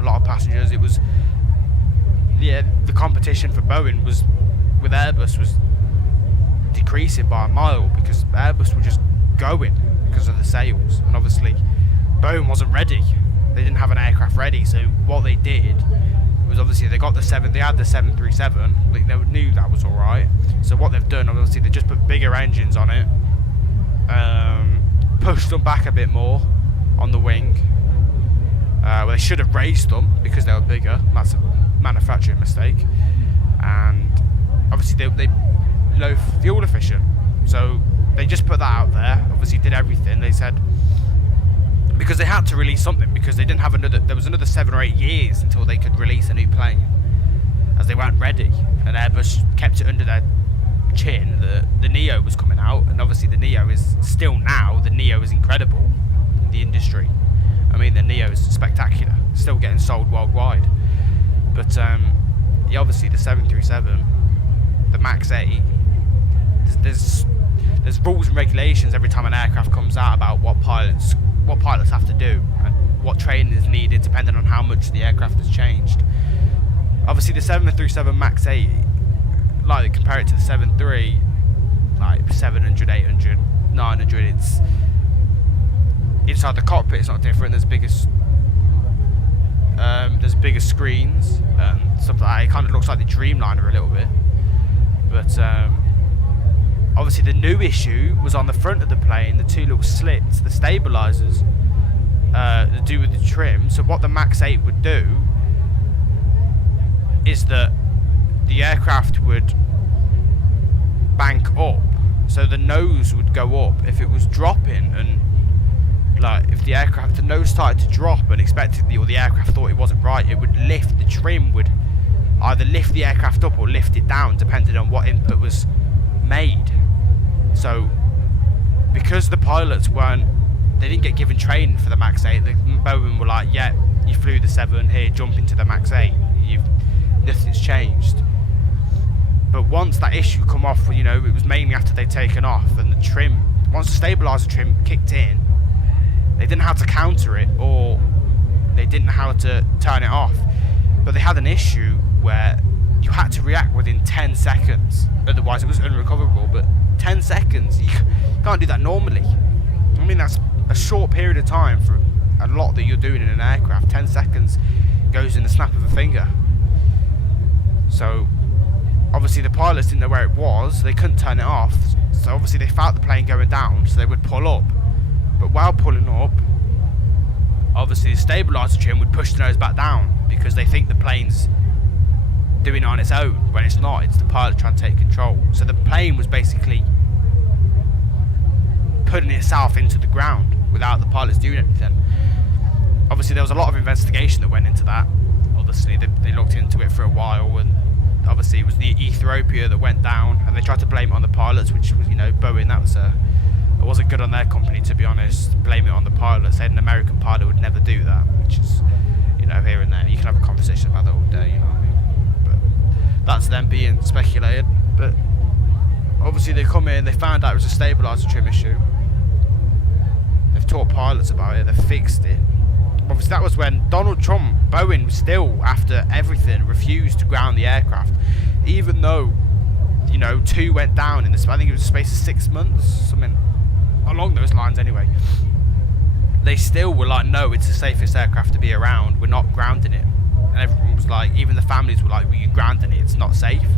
a lot of passengers. It was, the competition for Boeing with Airbus was decreasing by a mile because Airbus were just going because of the sales. And obviously, Boeing wasn't ready. They didn't have an aircraft ready. So what they did was, obviously, they had the 737. They knew that was all right. So what they've done, obviously, they just put bigger engines on it, pushed them back a bit more on the wing. Well, they should have raised them because they were bigger. That's a manufacturing mistake. And obviously, they low fuel efficient. So they just put that out there. Obviously, did everything. They said, because they had to release something, because they didn't have there was another 7 or 8 years until they could release a new plane, as they weren't ready. And Airbus kept it under their chin. The Neo was coming out, and obviously the Neo is still now. The Neo is incredible in the industry. The Neo is spectacular, still getting sold worldwide. But obviously the 737, the Max 8, there's rules and regulations every time an aircraft comes out about what pilots have to do and what training is needed depending on how much the aircraft has changed. Obviously the 737 Max 8, like, compare it to the 73, like 700, 800, 900, it's inside the cockpit, it's not different. There's bigger screens and stuff like that. It kind of looks like the Dreamliner a little bit. But obviously the new issue was on the front of the plane, the two little slits, the stabilizers, to do with the trim. So what the Max 8 would do is that the aircraft would bank up, so the nose would go up if it was dropping, and like if the aircraft, the nose started to drop unexpectedly, or the aircraft thought it wasn't right, it would lift. The trim would either lift the aircraft up or lift it down, depending on what input was made. So because the pilots they didn't get given training for the Max 8. The Boeing were like, yeah, you flew the 7, here, jump into the Max 8. Nothing's changed. But once that issue come off, you know, it was mainly after they'd taken off, and the trim, once the stabilizer trim kicked in, they didn't know how to counter it, or they didn't know how to turn it off. But they had an issue where you had to react within 10 seconds, otherwise it was unrecoverable. But 10 seconds, you can't do that normally. I mean, that's a short period of time for a lot that you're doing in an aircraft. 10 seconds goes in the snap of a finger. So obviously the pilots didn't know where it was, they couldn't turn it off, so obviously they felt the plane going down, so they would pull up. But while pulling up, obviously the stabilizer trim would push the nose back down, because they think the plane's doing it on its own, when it's not. It's the pilot trying to take control. So the plane was basically putting itself into the ground without the pilots doing anything. Obviously there was a lot of investigation that went into that. Obviously they looked into it for a while, and obviously it was the Ethiopia that went down, and they tried to blame it on the pilots, which was, you know, Boeing. It wasn't good on their company, to be honest. Blame it on the pilots. Said an American pilot would never do that, which is, you know, here and there. You can have a conversation about that all day, you know what I mean? But that's them being speculated. But obviously they come in, they found out it was a stabilizer trim issue. They've taught pilots about it, they've fixed it. Obviously that was when Donald Trump, Boeing was still, after everything, refused to ground the aircraft, even though, you know, 2 went down in this, I think it was a space of 6 months, something along those lines anyway. They still were like, no, it's the safest aircraft to be around, we're not grounding it. And everyone was like, even the families were like, well, you're grounding it, it's not safe.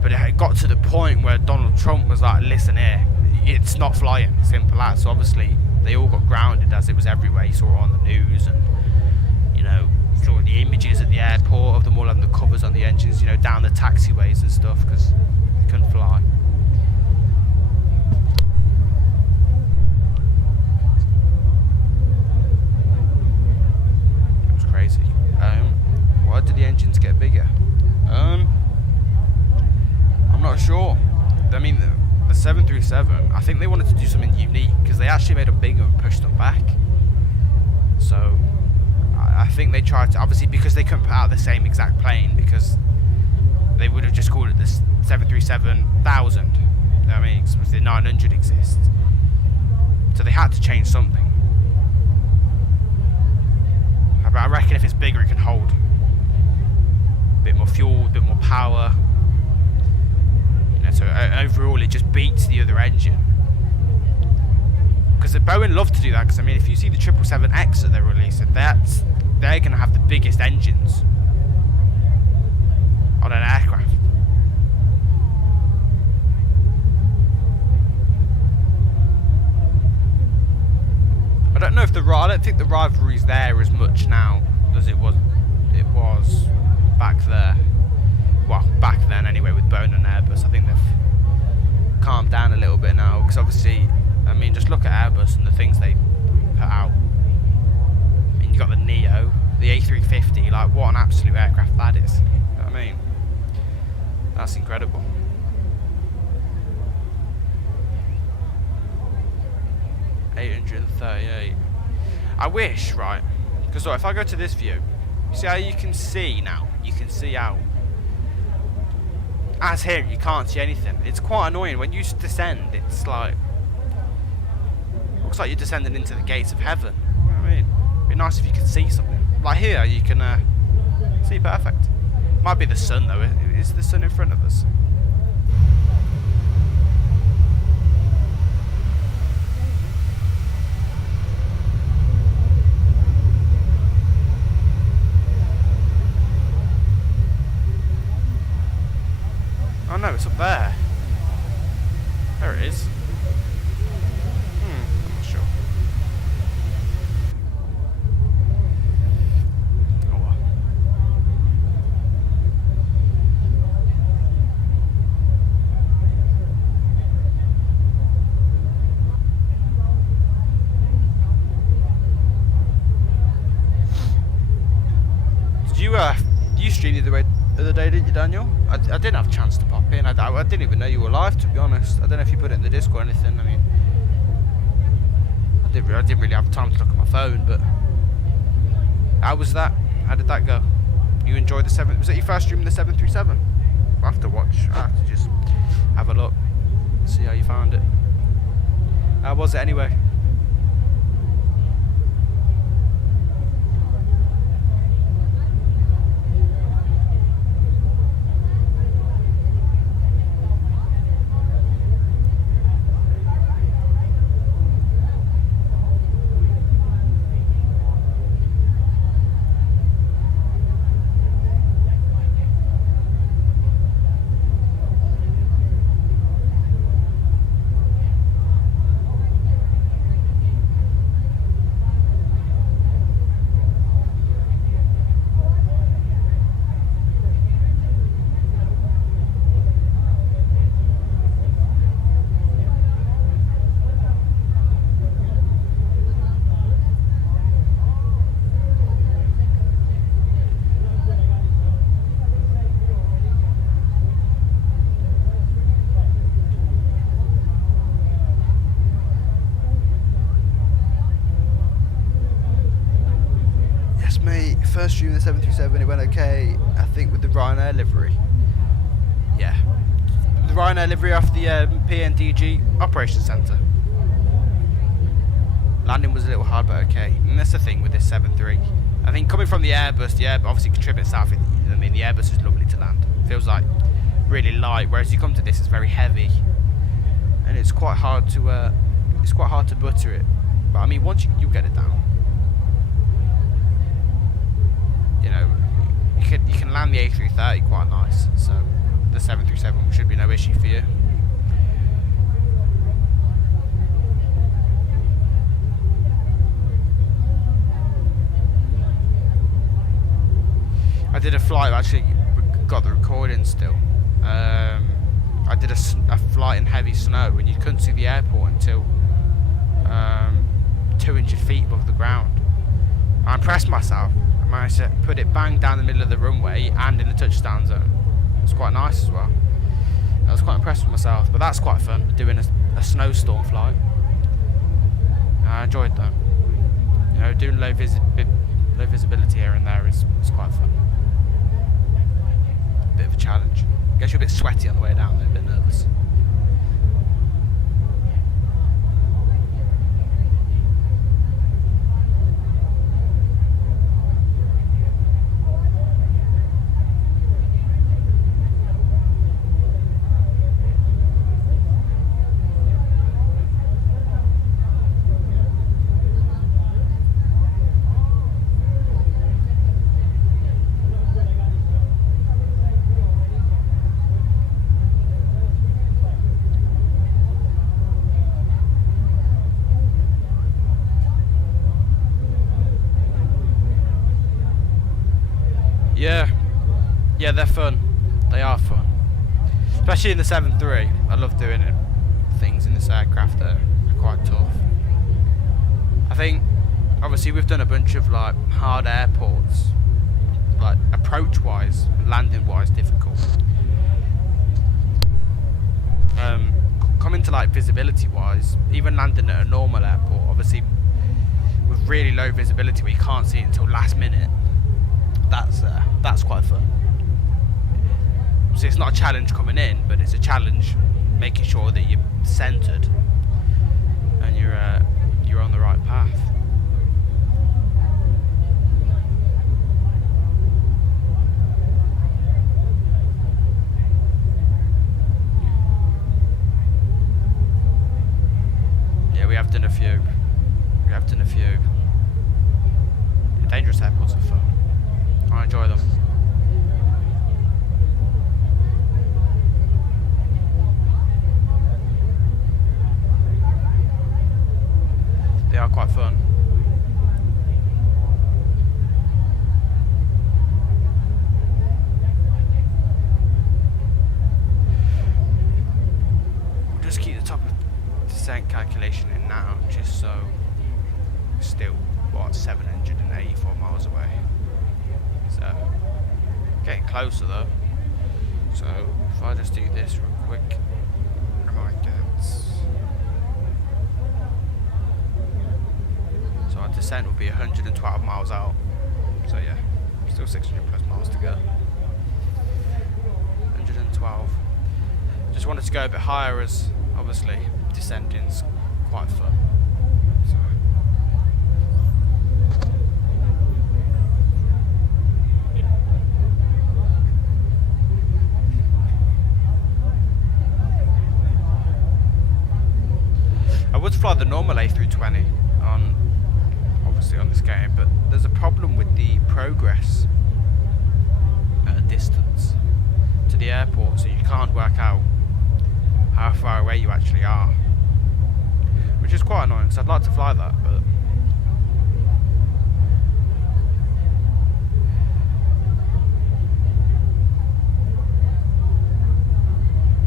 But it got to the point where Donald Trump was like, listen here, it's not flying, simple as. So obviously they all got grounded, as it was everywhere. You saw it on the news, and, you know, you saw the images at the airport of them all having the covers on the engines, you know, down the taxiways and stuff, because they couldn't fly. It was crazy. Why did the engines get bigger? I'm not sure. I mean, the 737, I think they wanted to do something unique, because they actually made them bigger and pushed them back. So I think they tried to, obviously because they couldn't put out the same exact plane, because they would have just called it the 737-1000. You know what I mean? Because the 900 exists. So they had to change something. But I reckon if it's bigger, it can hold a bit more fuel, a bit more power. So overall it just beats the other engine, because Boeing love to do that. Because I mean, if you see the 777X that they're releasing, they're going to have the biggest engines on an aircraft. I don't know if I don't think the rivalry's there as much now as it was back there. Well, back then anyway, with Boeing and Airbus. I think they've calmed down a little bit now, because obviously, I mean, just look at Airbus and the things they put out. I mean, you got the Neo, the A350, like, what an absolute aircraft that is. You know what I mean? That's incredible. $838. I wish, right? Because if I go to this view, you see how you can see now? You can see out. As here, you can't see anything. It's quite annoying. When you descend, it's like, looks like you're descending into the gates of heaven. You know what I mean? It'd be nice if you could see something. Like here, you can see perfect. Might be the sun though. Is the sun in front of us? Oh no, it's up there. There it is. I'm not sure. Oh well. stream the other day, didn't you, Daniel? I didn't have a chance to pop in. I didn't even know you were live, to be honest. I don't know if you put it in the Discord or anything. I mean, I didn't really have time to look at my phone, but how was that? How did that go? You enjoyed the 7? Was it your first stream in the 737? I'll have to watch. I have to just have a look, see how you found it. How was it anyway? First stream in the 737, it went okay, I think, with the Ryanair livery. Yeah. The Ryanair livery off the PMDG Operations Centre. Landing was a little hard, but okay. And that's the thing with this 737. I think coming from the Airbus, the Airbus obviously contributes south. I mean, the Airbus is lovely to land. Feels like really light, whereas you come to this, it's very heavy. And it's quite hard to butter it. But I mean, once you get it down, you know, you can land the A330 quite nice, so the 737 should be no issue for you. I did a flight, I actually got the recording still. I did a flight in heavy snow and you couldn't see the airport until 200 feet above the ground. I impressed myself. I managed to put it bang down the middle of the runway and in the touchdown zone. It was quite nice as well. I was quite impressed with myself, but that's quite fun, doing a snowstorm flight. I enjoyed that. You know, doing low visibility here and there is quite fun. Bit of a challenge. Gets you a bit sweaty on the way down there, a bit nervous. Yeah, they're fun. They are fun. Especially in the 737. I love doing it. Things in this aircraft that are quite tough. I think, obviously, we've done a bunch of like hard airports, like approach-wise, landing-wise, difficult. Coming to like visibility-wise, even landing at a normal airport, obviously, with really low visibility where you can't see it until last minute. That's quite fun. So it's not a challenge coming in, but it's a challenge making sure that you're centered and you're on the right path. Yeah, we have done a few. The dangerous airports are fun. I enjoy them. They are quite fun. We'll just keep the top of descent calculation in now, just so still, what, 784 miles away. So Getting closer though. So if I just do this real quick, I might get. So our descent will be 112 miles out. So yeah, still 600 plus miles to go. 112. Just wanted to go a bit higher as obviously descending's quite fun. So. I would fly the normal A320 on, obviously on this game, but there's a problem with the progress at a distance to the airport, so you can't work out how far away you actually are, which is quite annoying because I'd like to fly that, but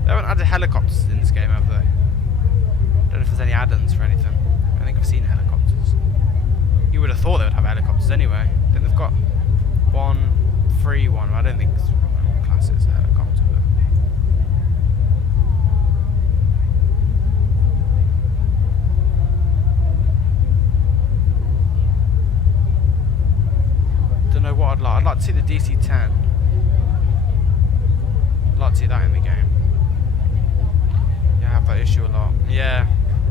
they haven't added helicopters in this game, have they? I don't know if there's any add-ons for anything. I think I've seen helicopters. You would have thought they would have helicopters anyway. I think they've got one free one. I don't think it's class as a helicopter. But don't know what I'd like. I'd like to see the DC-10. I'd like to see that in the game. Yeah, I have that issue a lot. Yeah.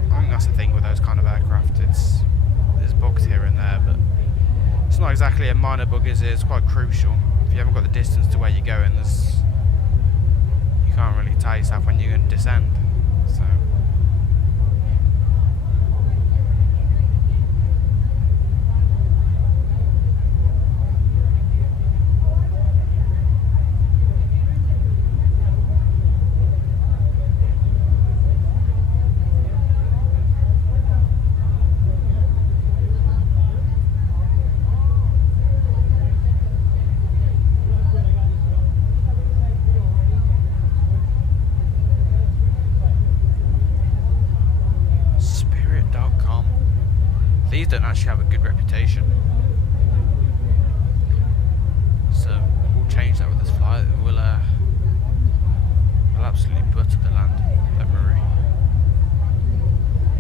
I think that's the thing with those kind of aircraft. There's bugs here and there, but it's not exactly a minor bug, is it? It's quite crucial. If you haven't got the distance to where you're going, you can't really tell yourself when you're going to descend. So. These don't actually have a good reputation, so we'll change that with this flight. We'll absolutely butter the land. Don't worry.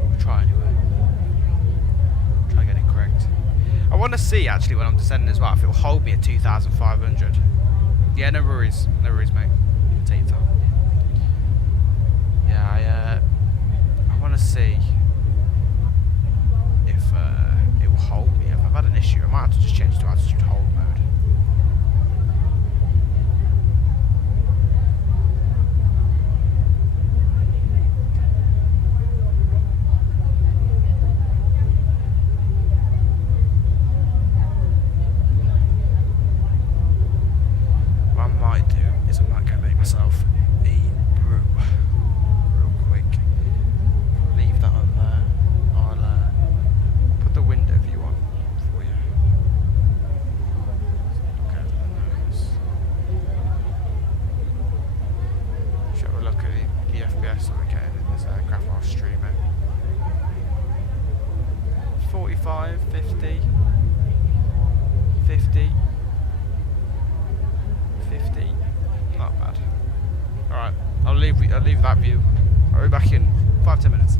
We'll try anyway. Try to get it correct. I want to see actually when I'm descending as well if it will hold me at 2,500. Yeah, no worries, mate. Take your time. Yeah, I want to see if it will hold me. If I've had an issue, I might have to just change to altitude hold mode. What I might do is I might go make myself a brew real quick. Leave that on there. I'll put the window view on for you. Look over the nose. Shall we look at the FPS that we're getting in this aircraft while streaming? 45, 50, 50, 50. Not bad. Alright, I'll leave that view. I'll be back in 5-10 minutes.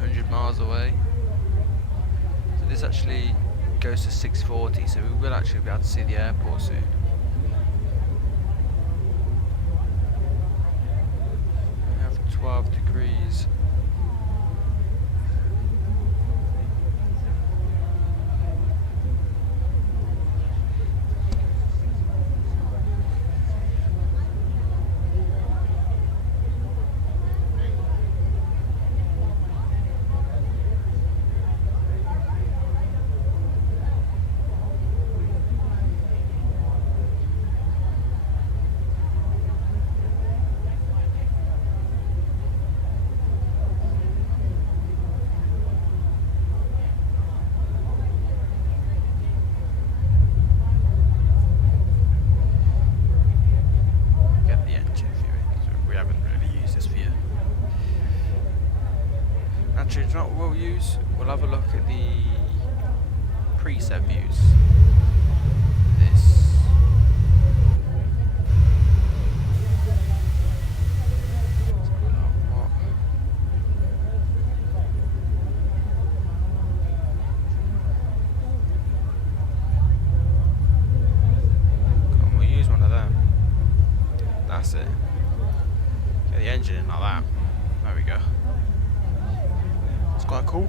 100 miles away. So this actually goes to 640, so we will actually be able to see the airport soon. We have 12 degrees. Actually, do you know what we'll use? We'll have a look at the preset views. This. What? Come on, we'll use one of them. That's it. Get the engine in like that. There we go. It's quite cool.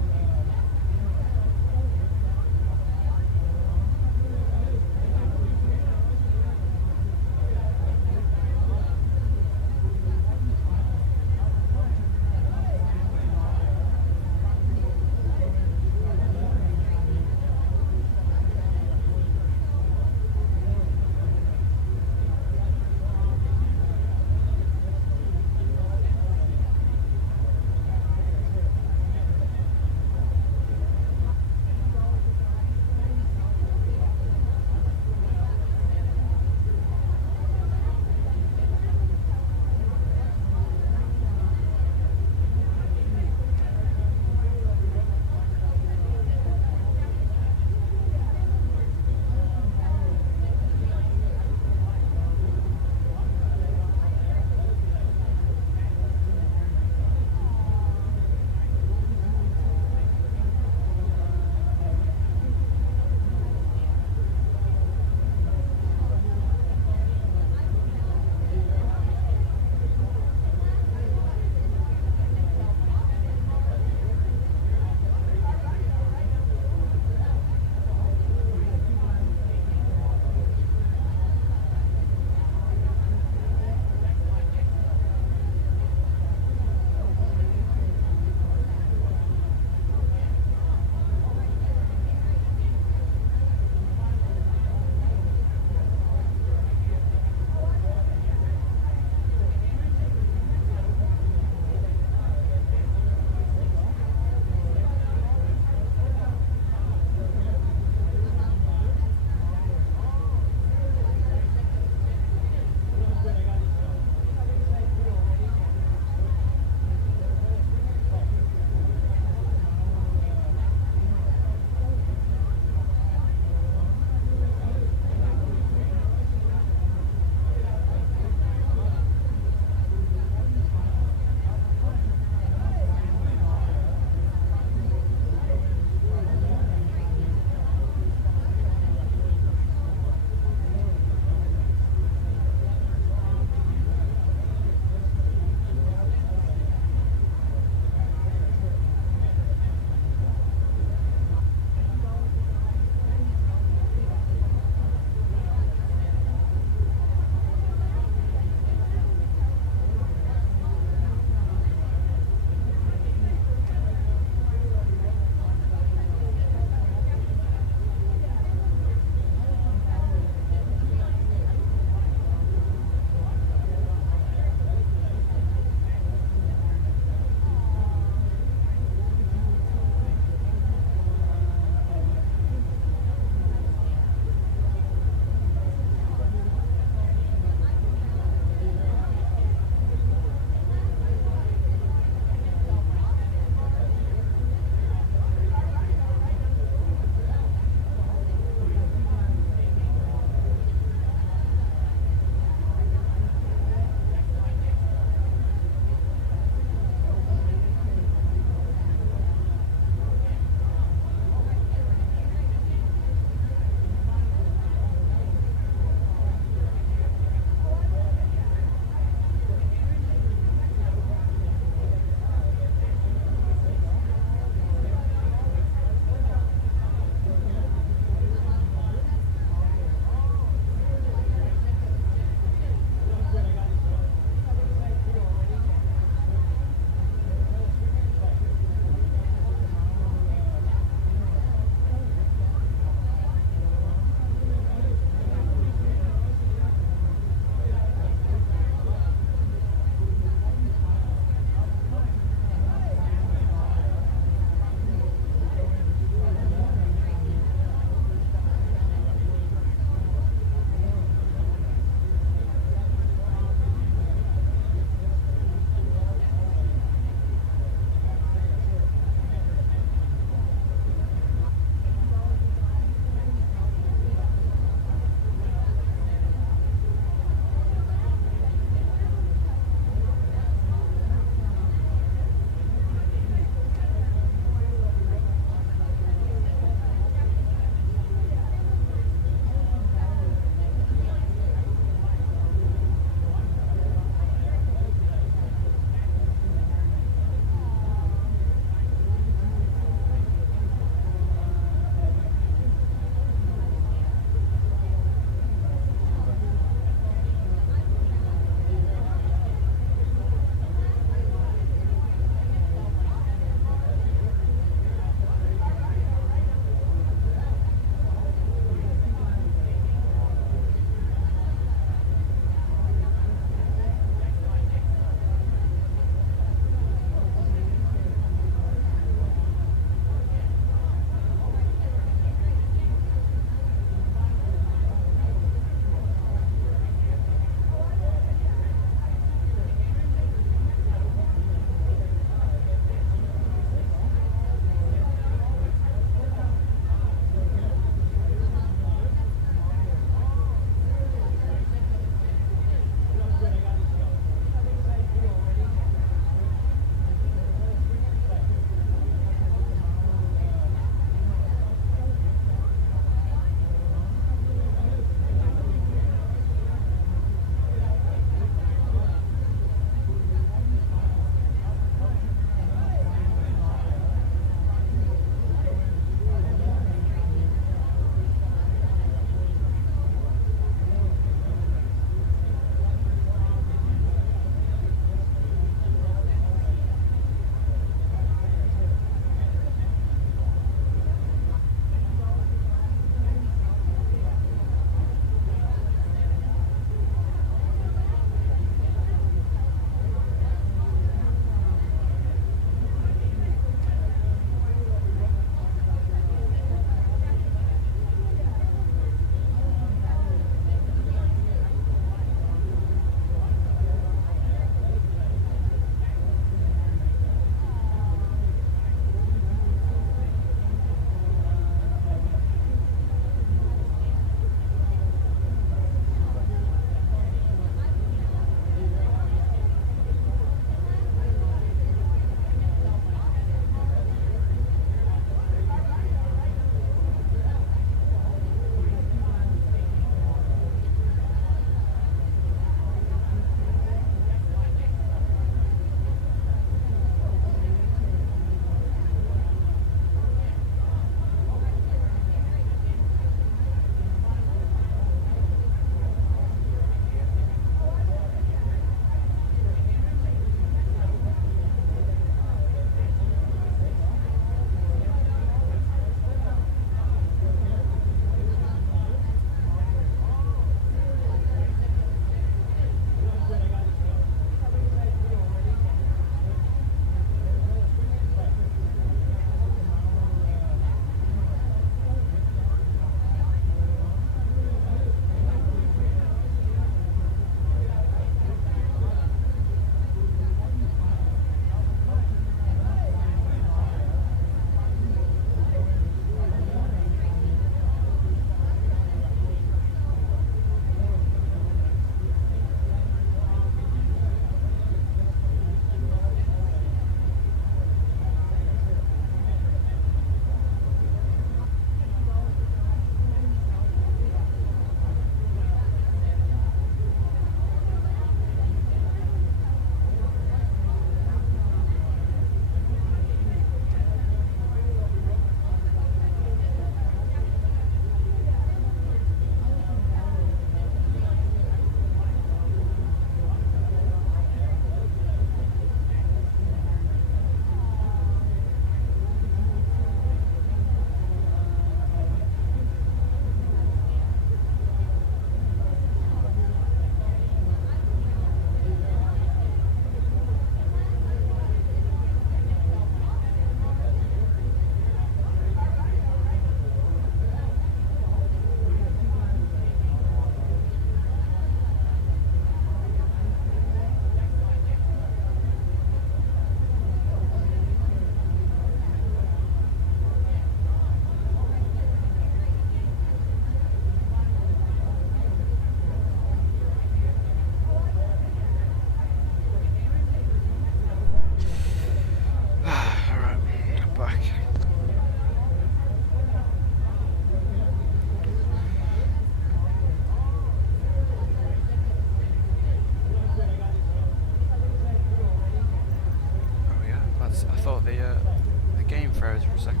My game froze for a second.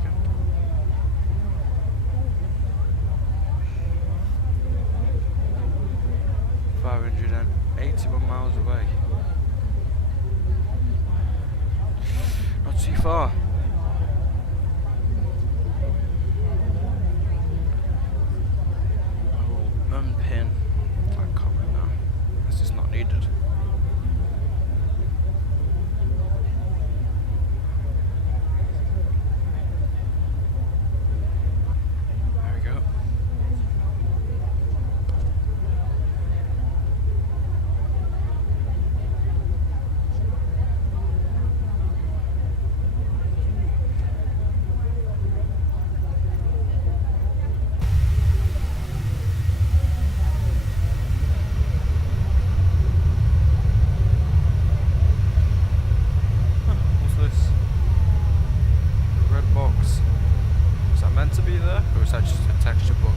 $581 miles away. Not too far. Oh, unpin. I comment now. This is not needed. There we go. To be there, or is that just a texture book?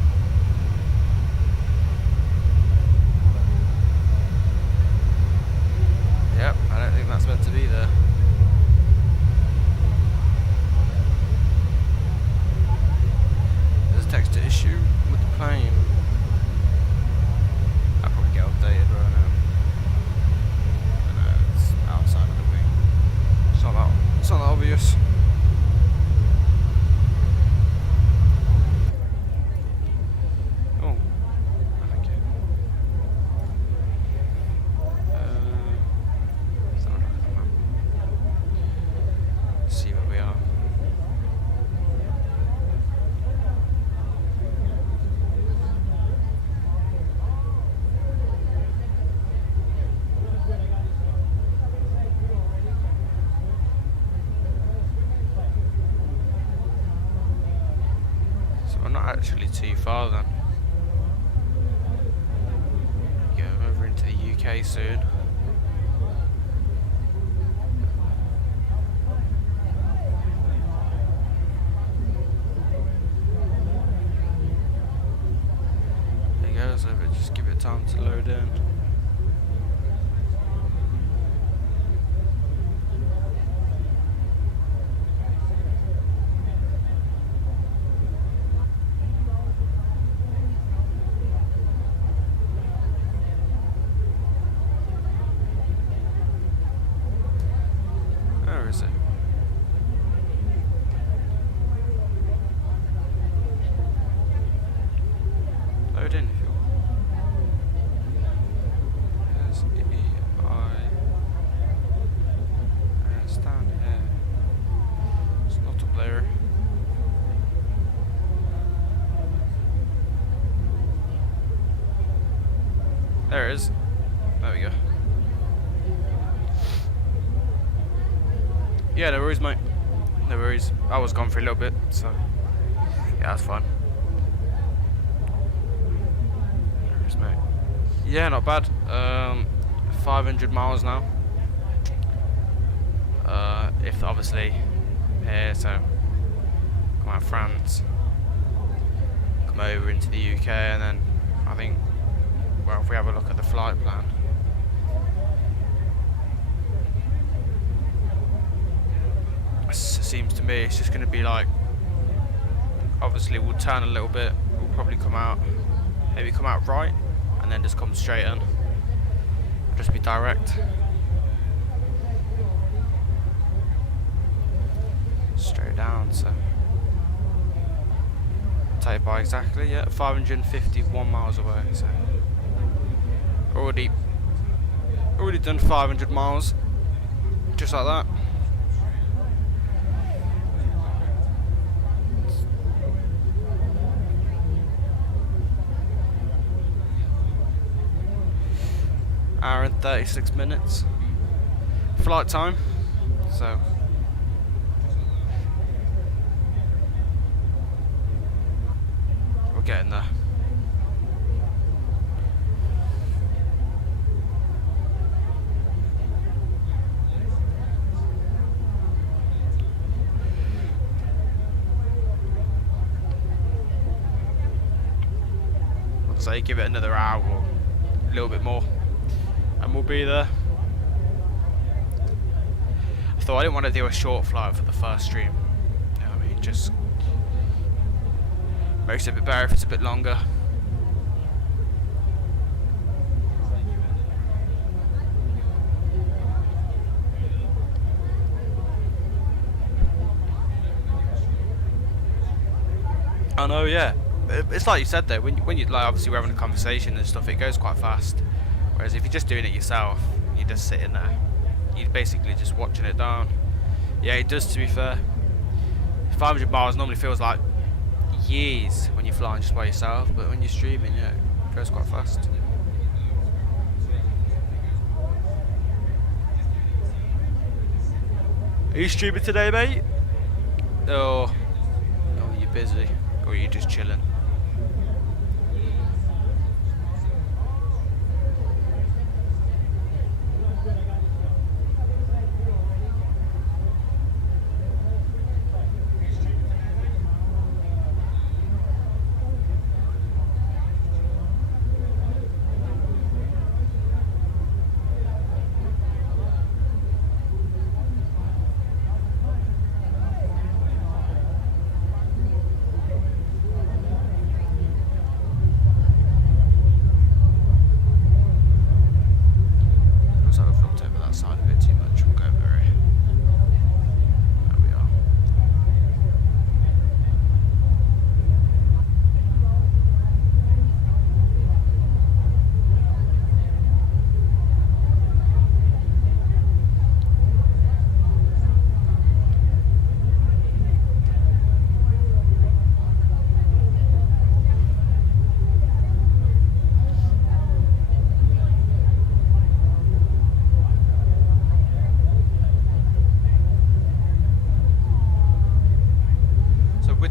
Yep, I don't think that's meant to be there. There's a texture issue with the plane. I'll probably get updated right now. No, it's outside of the wing. It's not that obvious. Actually too far then. Go over into the UK soon. There you go, so just give it time to load in. Where is it? Load in if you want. There's it's down here. It's not up there. There it is. There we go. Yeah, no worries, mate. No worries. I was gone for a little bit, so yeah, that's fine. No worries, mate. Yeah, not bad. 500 miles now. If obviously here, so come out of France, come over into the UK, and then I think, well, if we have a look at the flight plan. Seems to me it's just going to be like, obviously we'll turn a little bit, we'll probably come out, maybe come out right and then just come straight in, just be direct, straight down. So I'll tell you by exactly, yeah, 551 miles away, so already done 500 miles just like that. Hour and 36 minutes flight time, so we're getting there. I'd say give it another hour or a little bit more and we'll be there. I thought I didn't want to do a short flight for the first stream. just makes it a bit better if it's a bit longer. I know, yeah. It's like you said though, when you like, obviously we're having a conversation and stuff, it goes quite fast. Whereas if you're just doing it yourself, you're just sitting there, you're basically just watching it down. Yeah, it does, to be fair. 500 miles normally feels like years when you're flying just by yourself, but when you're streaming, yeah, it goes quite fast. Are you streaming today, mate? Oh, you're busy. Or are you just chilling?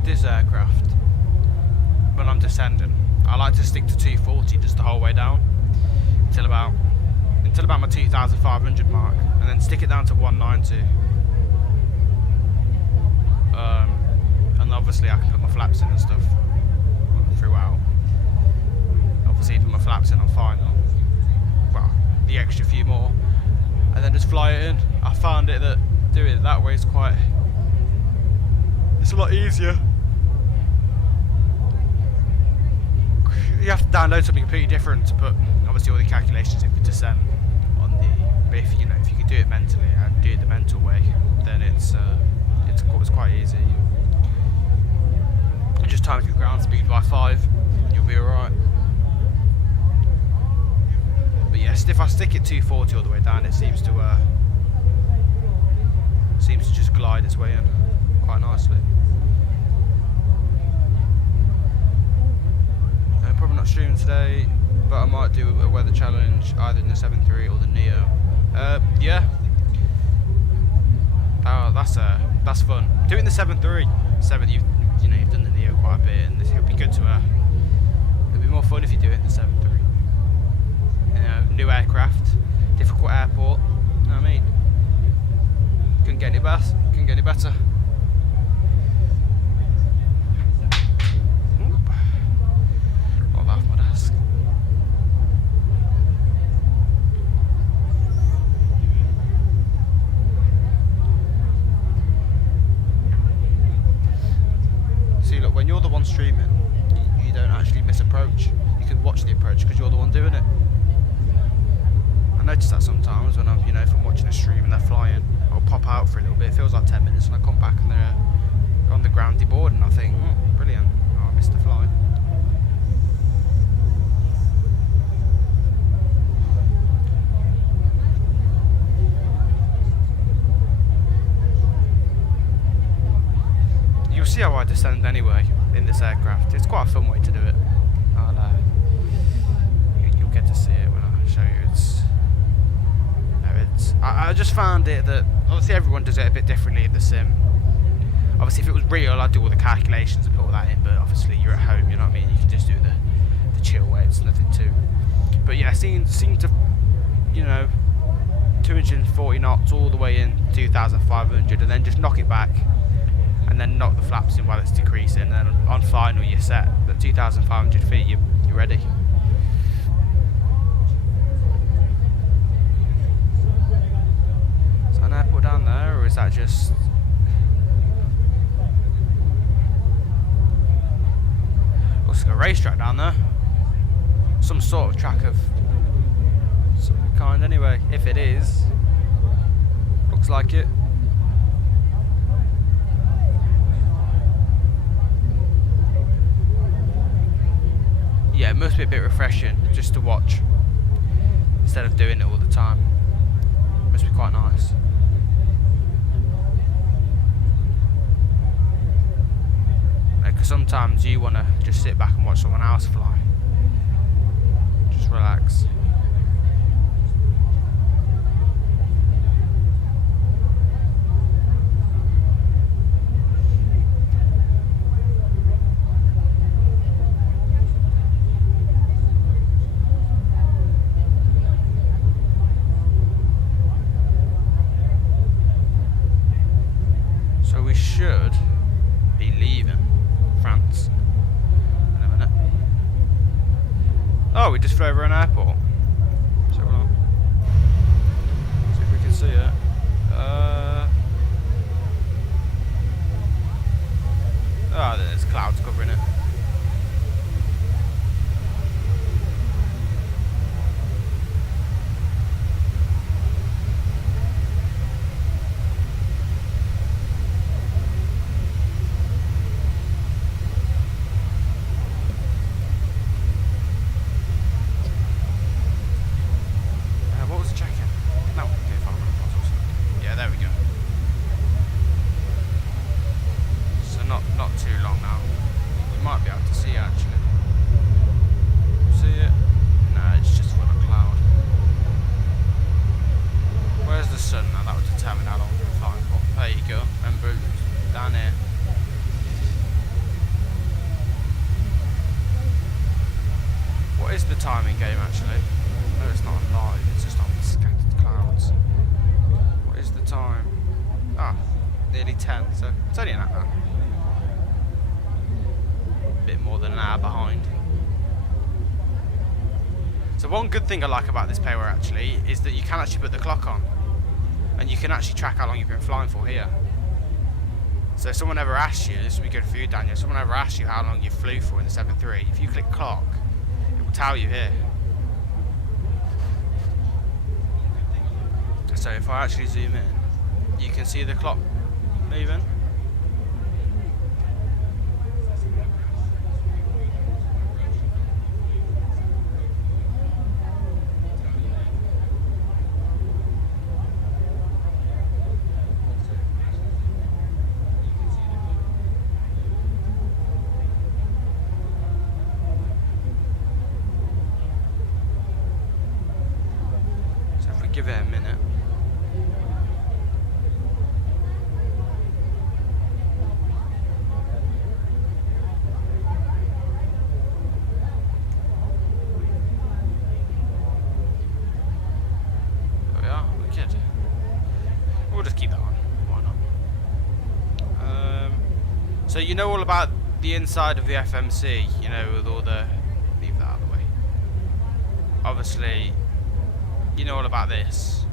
This aircraft, when I'm descending, I like to stick to 240 just the whole way down until about my 2,500 mark, and then stick it down to 190. And obviously I can put my flaps in and stuff throughout. Obviously, put my flaps in on final, well, the extra few more, and then just fly it in. I found it that doing it that way is it's a lot easier. You have to download something completely different to put obviously all the calculations in for descent on the. But if you can do it mentally and do it the mental way, then it's quite easy. You just times your ground speed by 5, and you'll be alright. But yes, if I stick it 240 all the way down, it seems to just glide its way in quite nicely. Probably not streaming today, but I might do a weather challenge either in the 7.3 or the Neo. Yeah. Oh, that's fun. Do it in the 7.3. You've done the Neo quite a bit, and it'll be good to. It'll be more fun if you do it in the 7.3. New aircraft, difficult airport. You know what I mean? Couldn't get any better. Off my desk. See, look, when you're the one streaming, you don't actually miss approach. You can watch the approach because you're the one doing it. I notice that sometimes when if I'm watching a stream and they're flying, I'll pop out for a little bit. It feels like 10 minutes, and I come back and they're on the ground deboard, and I think, brilliant. Oh, I missed the flight. You'll see how I descend anyway in this aircraft. It's quite a fun way to do it. You'll get to see it when I show you. I just found it that obviously everyone does it a bit differently in the sim. Obviously, if it was real, I'd do all the calculations and put all that in. But obviously, you're at home. You know what I mean? You can just do the chill way. It's nothing too. But yeah, seem to 240 knots all the way in 2,500, and then just knock it back. And then knock the flaps in while it's decreasing, and then on final you're set. At 2,500 feet, you're ready. Is that an airport down there, or is that just... racetrack down there. Some sort of track of some kind anyway. If it is, looks like it. Yeah, it must be a bit refreshing just to watch instead of doing it all the time. Must be quite nice. Because sometimes you want to just sit back and watch someone else fly. Just relax. So we should be leaving France in a minute. Oh, we just flew over an airport. So we'll see if we can see it. Oh, there's clouds covering it. What was the check-in? No, okay, 500 puzzles. Yeah, there we go. So not too long now. You might be able to see it actually. See it? No, it's just full of cloud. Where's the sun now? That would determine how long we're flying for. There you go. Remember, it's down here. What is the timing game actually? No, it's not on live, it's just on scattered clouds. What is the time? Ah, nearly 10, so it's only an hour. A bit more than an hour behind. So one good thing I like about this payware actually is that you can actually put the clock on. And you can actually track how long you've been flying for here. So if someone ever asks you, this will be good for you Daniel, if someone ever asks you how long you flew for in the 7.3, if you click clock, it will tell you here. So if I actually zoom in, you can see the clock moving. So if we give it a minute. We'll just keep that on. Why not? So you know all about the inside of the FMC, you know, with all the... Leave that out of the way. Obviously, you know all about this.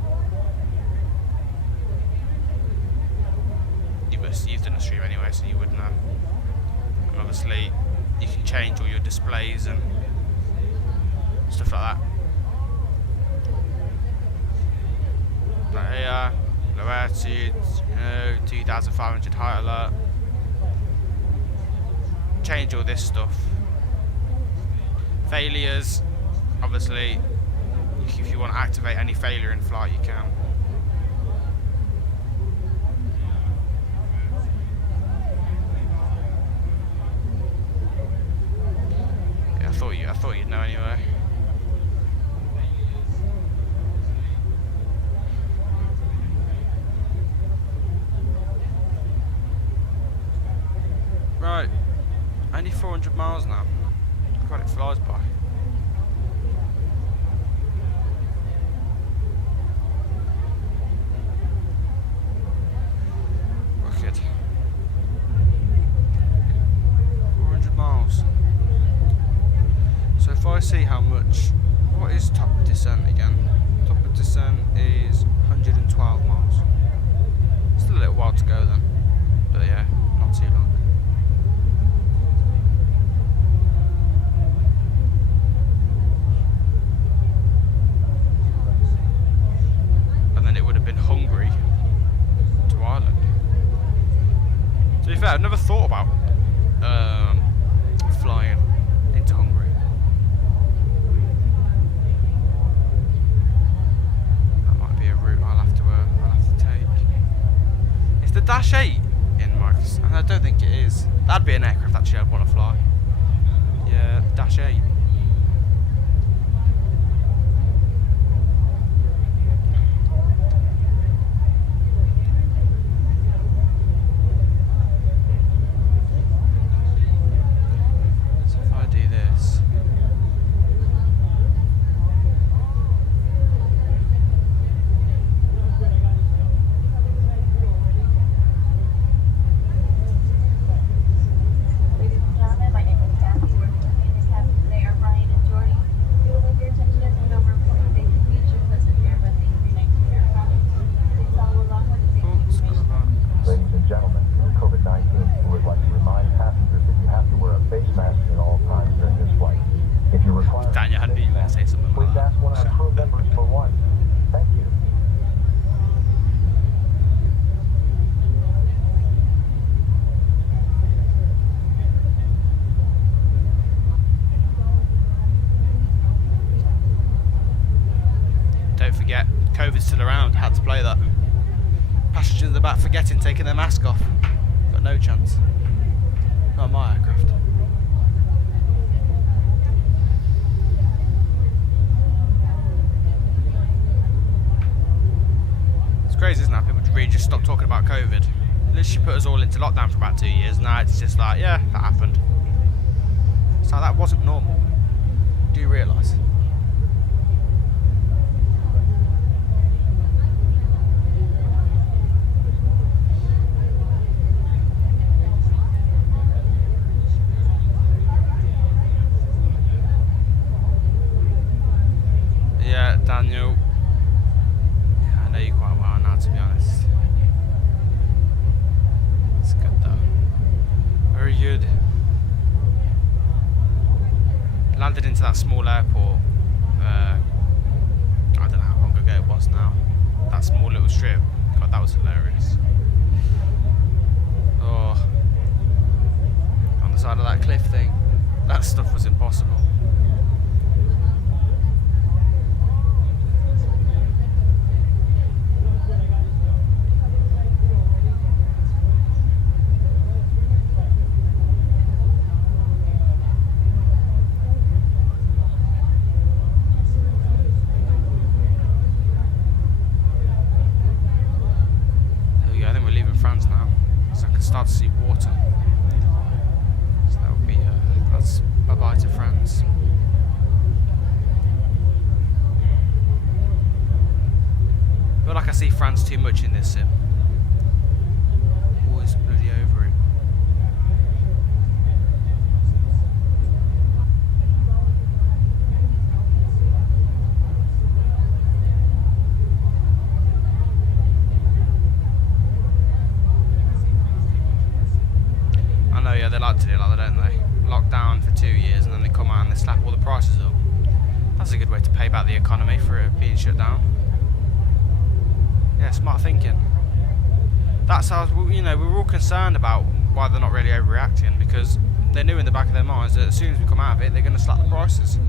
You've done a stream anyway, so you would know. And obviously, you can change all your displays and stuff like that. Right here, low altitude, 2,500 height alert. Change all this stuff. Failures, obviously, if you want to activate any failure in flight, you can. Yeah, I thought you'd know anyway. Right, only 400 miles now. God, it flies by. Wicked. 400 miles. So if I see how much, what is top of descent again? Top of descent is 112 miles. Still a little while to go then, but yeah, not too long. fair, I've never thought about flying into Hungary. That might be a route I'll have to take. Is the Dash 8 in Marcus? I don't think it is. That'd be an aircraft actually I'd want to fly. Yeah, the Dash 8. Don't forget, COVID's still around. Had to play that. Passengers in the back forgetting taking their mask off. Got no chance. Not my aircraft. It's crazy, isn't it? People really just stopped talking about COVID. Literally put us all into lockdown for about 2 years. Now it's just like, yeah, that happened. So that wasn't normal. Do you realise? Yeah, Daniel. Yeah, I know you quite well now, to be honest. It's good though. Very good. Landed into that small airport. I don't know how long ago it was now. That small little strip. God, that was hilarious. Oh, on the side of that cliff thing. That stuff was impossible. Start to see water, so that would be that's bye bye to France. I feel like I see France too much in this sim. Always bloody over it. Yeah, they like to do like that, don't they? Locked down for 2 years and then they come out and they slap all the prices up. That's a good way to pay back the economy for it being shut down. Yeah, smart thinking. That's how, you know, we were all concerned about why they're not really overreacting, because they knew in the back of their minds that as soon as we come out of it, they're going to slap the prices.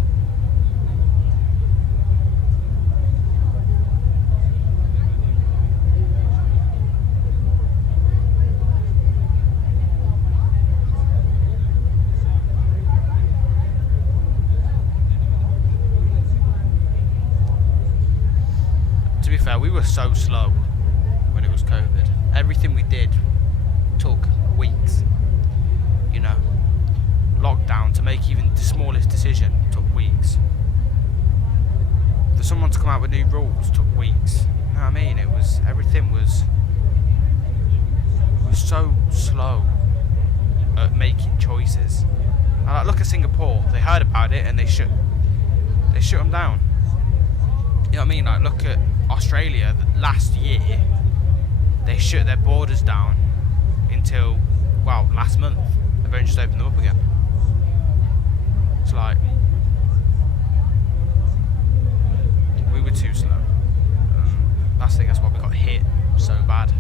To be fair, we were so slow when it was COVID. Everything we did took weeks. You know, lockdown, to make even the smallest decision took weeks. For someone to come out with new rules took weeks. You know what I mean? It was, everything was so slow at making choices. And like, look at Singapore. They heard about it and they shut them down. You know what I mean? Like, look at Australia. Last year, they shut their borders down until, well, last month. They've only just opened them up again. It's like, we were too slow. I think that's why we got hit so bad.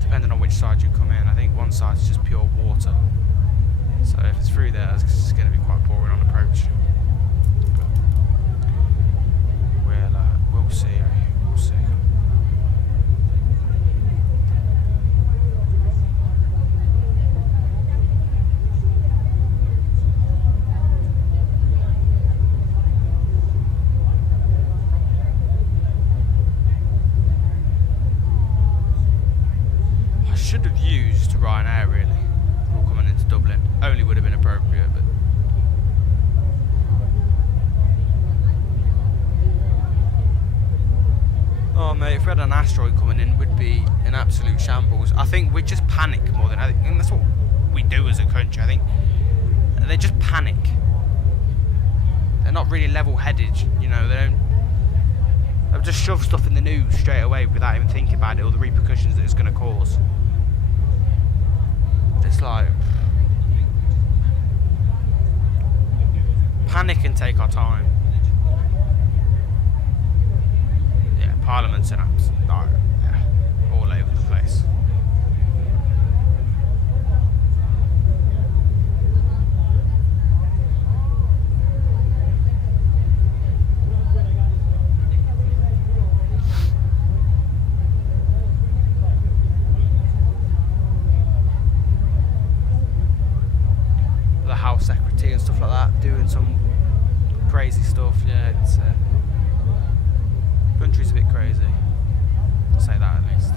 Depending on which side you come in. I think one side's just pure water. So if it's through there, it's going to be quite boring on approach. But we'll see. We'll see. I should have used Ryanair really. Before coming into Dublin. Only would have been appropriate, but. Oh mate, if we had an asteroid coming in, we'd be in absolute shambles. I think we'd just panic more than I think that's what we do as a country. I think they just panic. They're not really level-headed, you know. They'll just shove stuff in the news straight away without even thinking about it or the repercussions that it's going to cause. It's like panic and take our time. Yeah, Parliament's an absolute all over the place. The House Secretary and stuff like that doing some crazy stuff. Yeah, it's country's a bit crazy. I'll say that at least.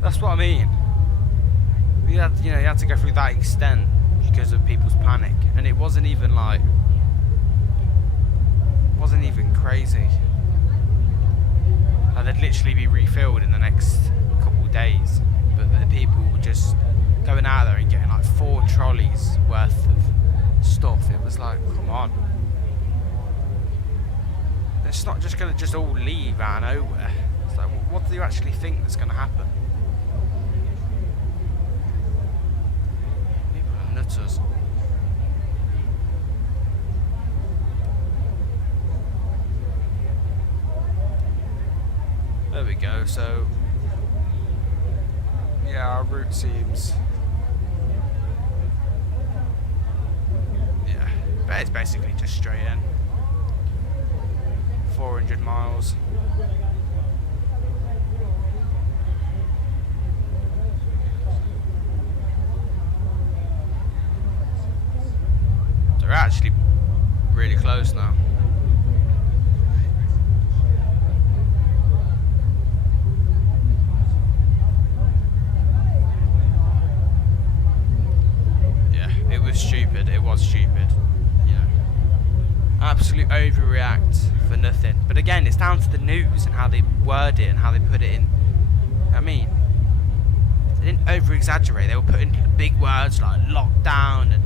That's what I mean. You had to go through that extent because of people's panic, and it wasn't even crazy. Like they'd literally be refilled in the next couple of days, but the people were just going out there and getting like 4 trolleys worth of stuff. It was like, come on. It's not just going to just all leave out of nowhere. It's like, what do you actually think that's going to happen? People are nutters. There we go, so yeah, our route seems, yeah, but it's basically just straight in, 400 miles. They're actually really close now. It was stupid, you know. Absolute overreact for nothing. But again, it's down to the news and how they word it and how they put it in. I mean, they didn't over-exaggerate. They were putting big words like lockdown and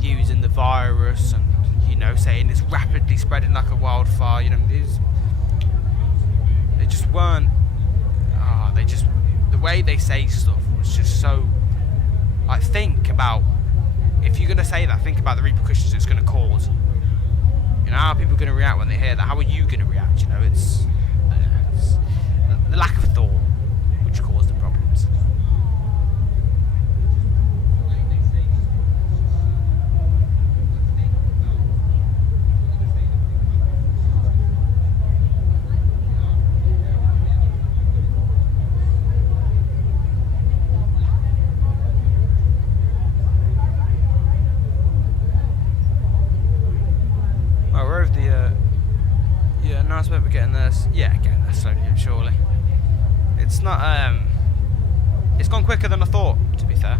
using the virus and, you know, saying it's rapidly spreading like a wildfire. You know, they just weren't. The way they say stuff was just so. Like, think about. If you're going to say that, think about the repercussions it's going to cause. You know, how are people going to react when they hear that? How are you going to react? You know, it's the lack of thought which caused the problems. We're getting there. Yeah, getting there slowly and surely. It's not It's gone quicker than I thought, to be fair.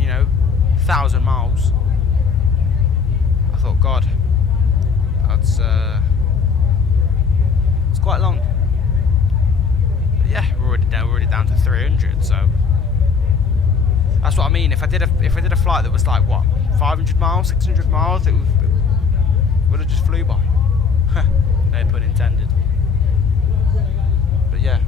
You know, 1,000 miles. I thought, God, that's it's quite long. But yeah, we're already down to 300, so that's what I mean. If I did a flight that was like what, 500 miles, 600 miles, it would have just flew by. No pun intended. But yeah.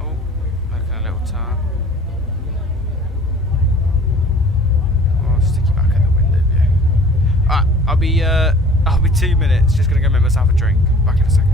Oh, making a little turn. Oh, I'll stick you back at the window view. Alright, I'll be 2 minutes. Just gonna go make myself a drink. Back in a second.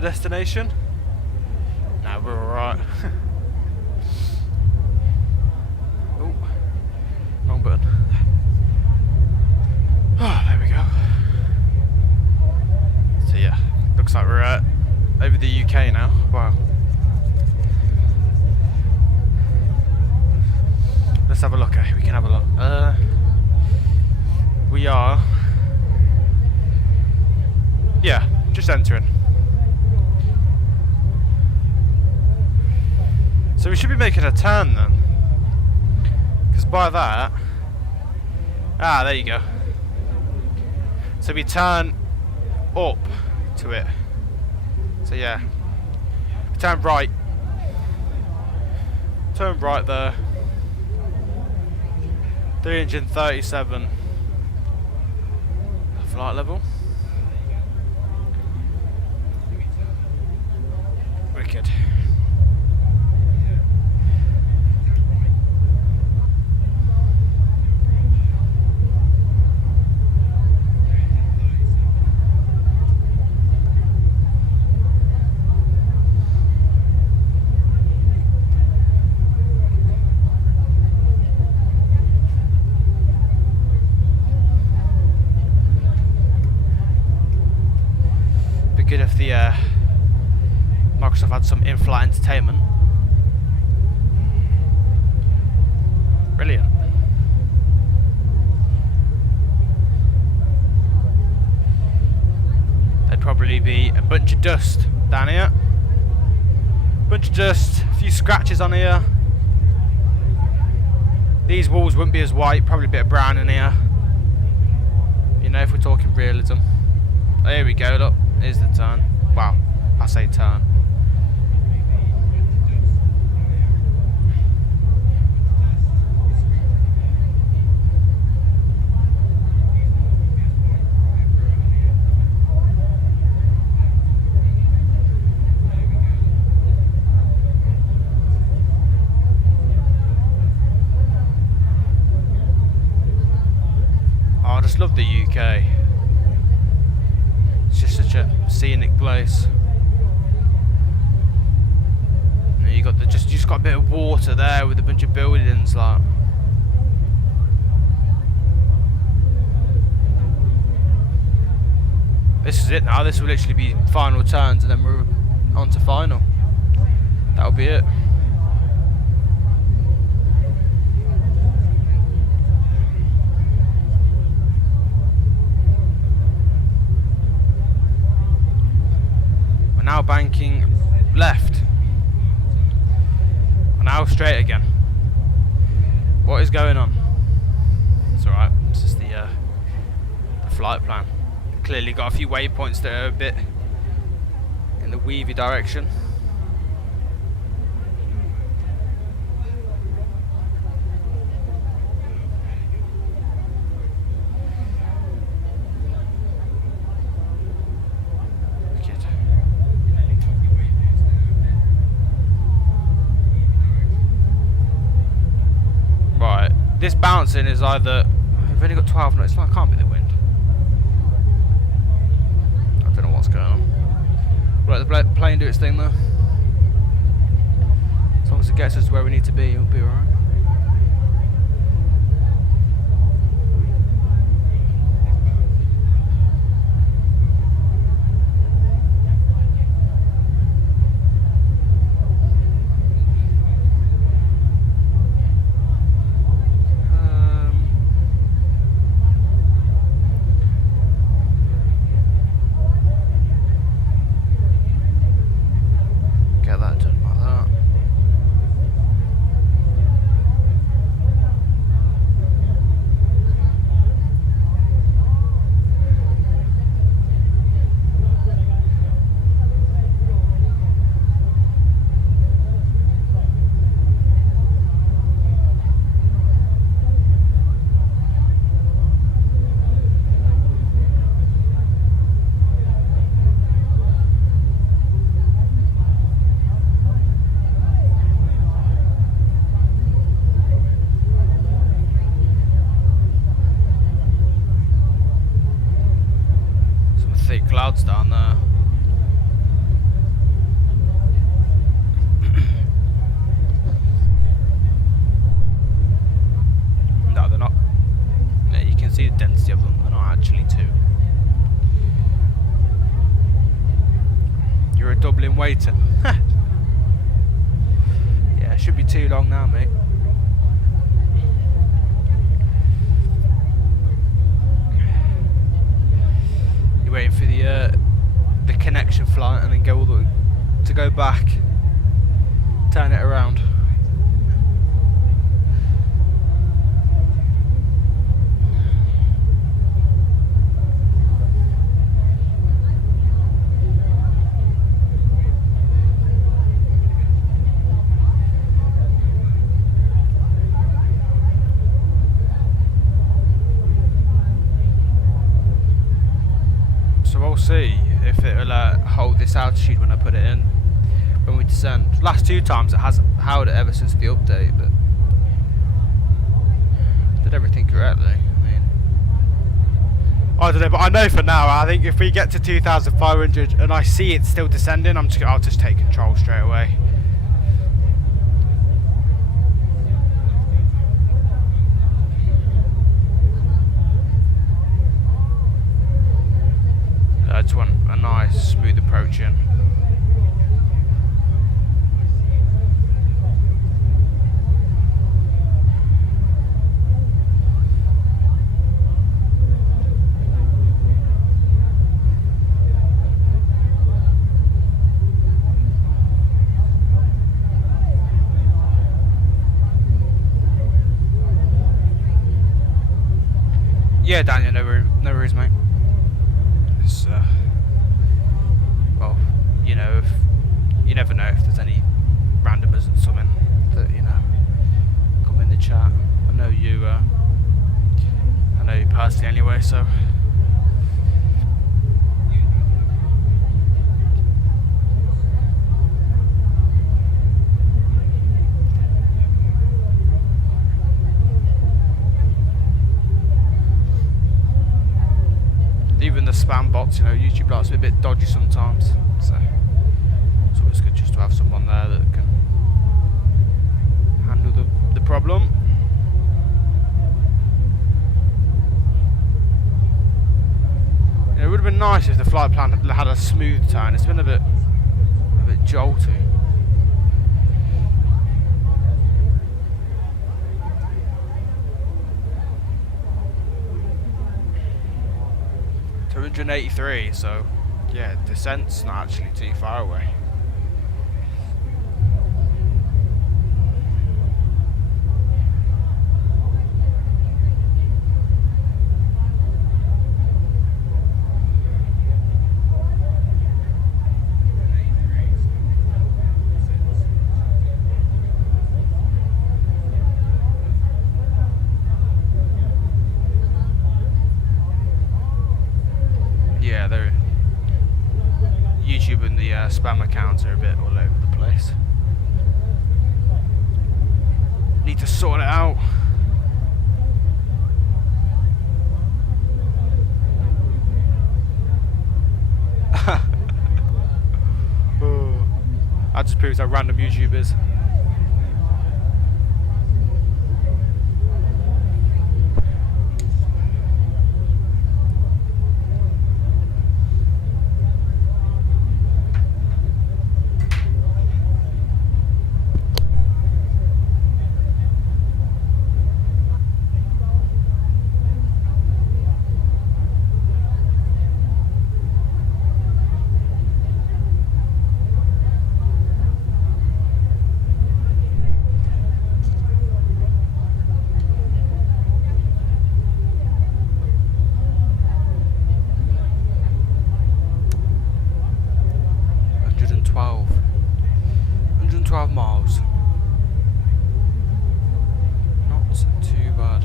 the destination? Nah, we're alright. Oh, wrong button. Oh, there we go. So yeah, looks like we're over the UK now. Wow. Let's have a look. We can have a look. We are. Yeah, just entering. So we should be making a turn then. Because by that... Ah, there you go. So we turn up to it. So yeah. We turn right. Turn right there. 337 flight level. Wicked. Good if the Microsoft had some in-flight entertainment. Brilliant. There'd probably be a bunch of dust down here. Bunch of dust, a few scratches on here. These walls wouldn't be as white, probably a bit of brown in here. You know, if we're talking realism. Oh, here we go, look. Here's the turn. Wow, I say turn. Oh, I just love the UK. It's just such a scenic place. You got just got a bit of water there with a bunch of buildings like. This is it now. This will literally be final turns, and then we're on to final. That'll be it. Now banking left. We're now straight again. What is going on? It's alright, it's just the flight plan. Clearly got a few waypoints that are a bit in the weavy direction. This bouncing is either... We've only got 12 knots, it can't be the wind. I don't know what's going on. We'll let the plane do its thing though. As long as it gets us to where we need to be, it'll be alright. Clouds down there. waiting. Yeah, it should be too long now, mate. You're waiting for the connection flight and then go all the way to go back, turn it around. So we'll see if it will hold this altitude when I put it in, when we descend. Last 2 times it hasn't held it ever since the update, but did everything correctly. I mean, I don't know, but I know for now, I think if we get to 2,500 and I see it still descending, I'll just take control straight away. I just want a nice smooth approach in. Yeah, Daniel, no worries, mate. It's, well, you know, you never know if there's any randomers and something that, you know, come in the chat. I know you personally anyway, so. Even the spam bots, you know, YouTube likes to be a bit dodgy sometimes, so it's always good just to have someone there that can handle the problem. You know, it would have been nice if the flight plan had a smooth turn. It's been a bit jolty. To 183, so yeah, descent's not actually too far away. Yeah, they're YouTube and the spam accounts are a bit all over the place. Need to sort it out. That just proves how random YouTube is. Miles. Not too bad.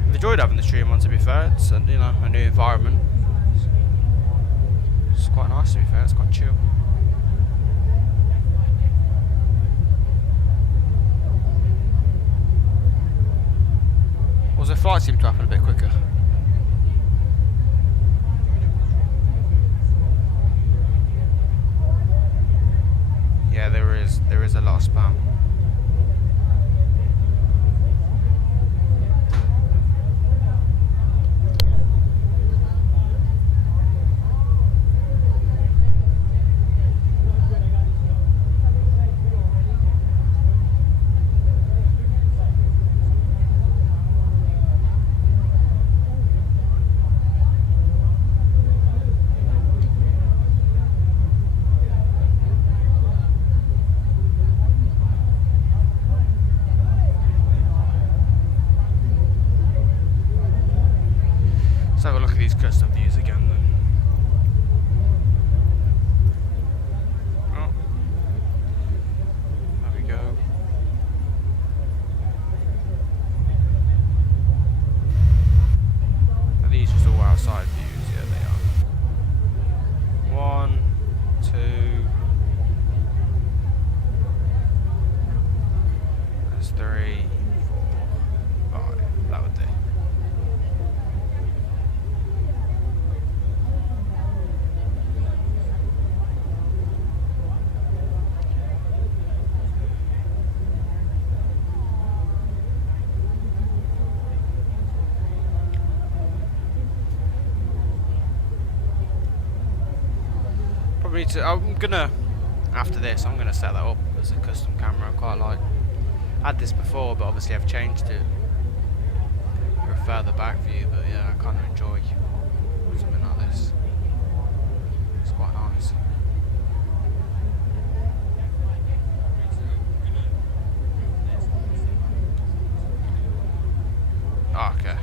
I've enjoyed having the stream on, to be fair. It's a, you know, a new environment. It's quite nice, to be fair. It's quite chill. The flight seemed to happen a bit quicker. Yeah, there is a lot of spam. Let's have a look at these custom views again then. Oh. There we go. Are these just all outside views? Yeah, they are. 1, 2. That's 3, 4, 5. That would do. Probably I'm gonna, after this, I'm gonna set that up as a custom camera. I quite like. I had this before, but obviously I've changed it for a further back view. But yeah, I kind of enjoy something like this. It's quite nice. Oh, okay.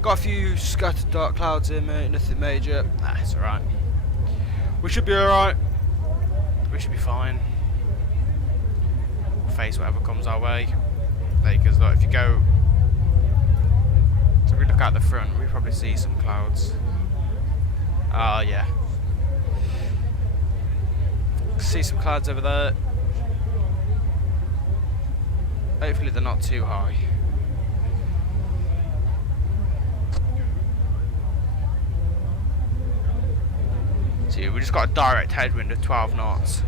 Got a few scattered dark clouds here, mate. Nothing major. Nah, it's alright. We should be alright. We should be fine. We'll face whatever comes our way. Because like, if you go, so if we look out the front, we probably see some clouds. Oh yeah. See some clouds over there. Hopefully they're not too high. See, we just got a direct headwind of 12 knots.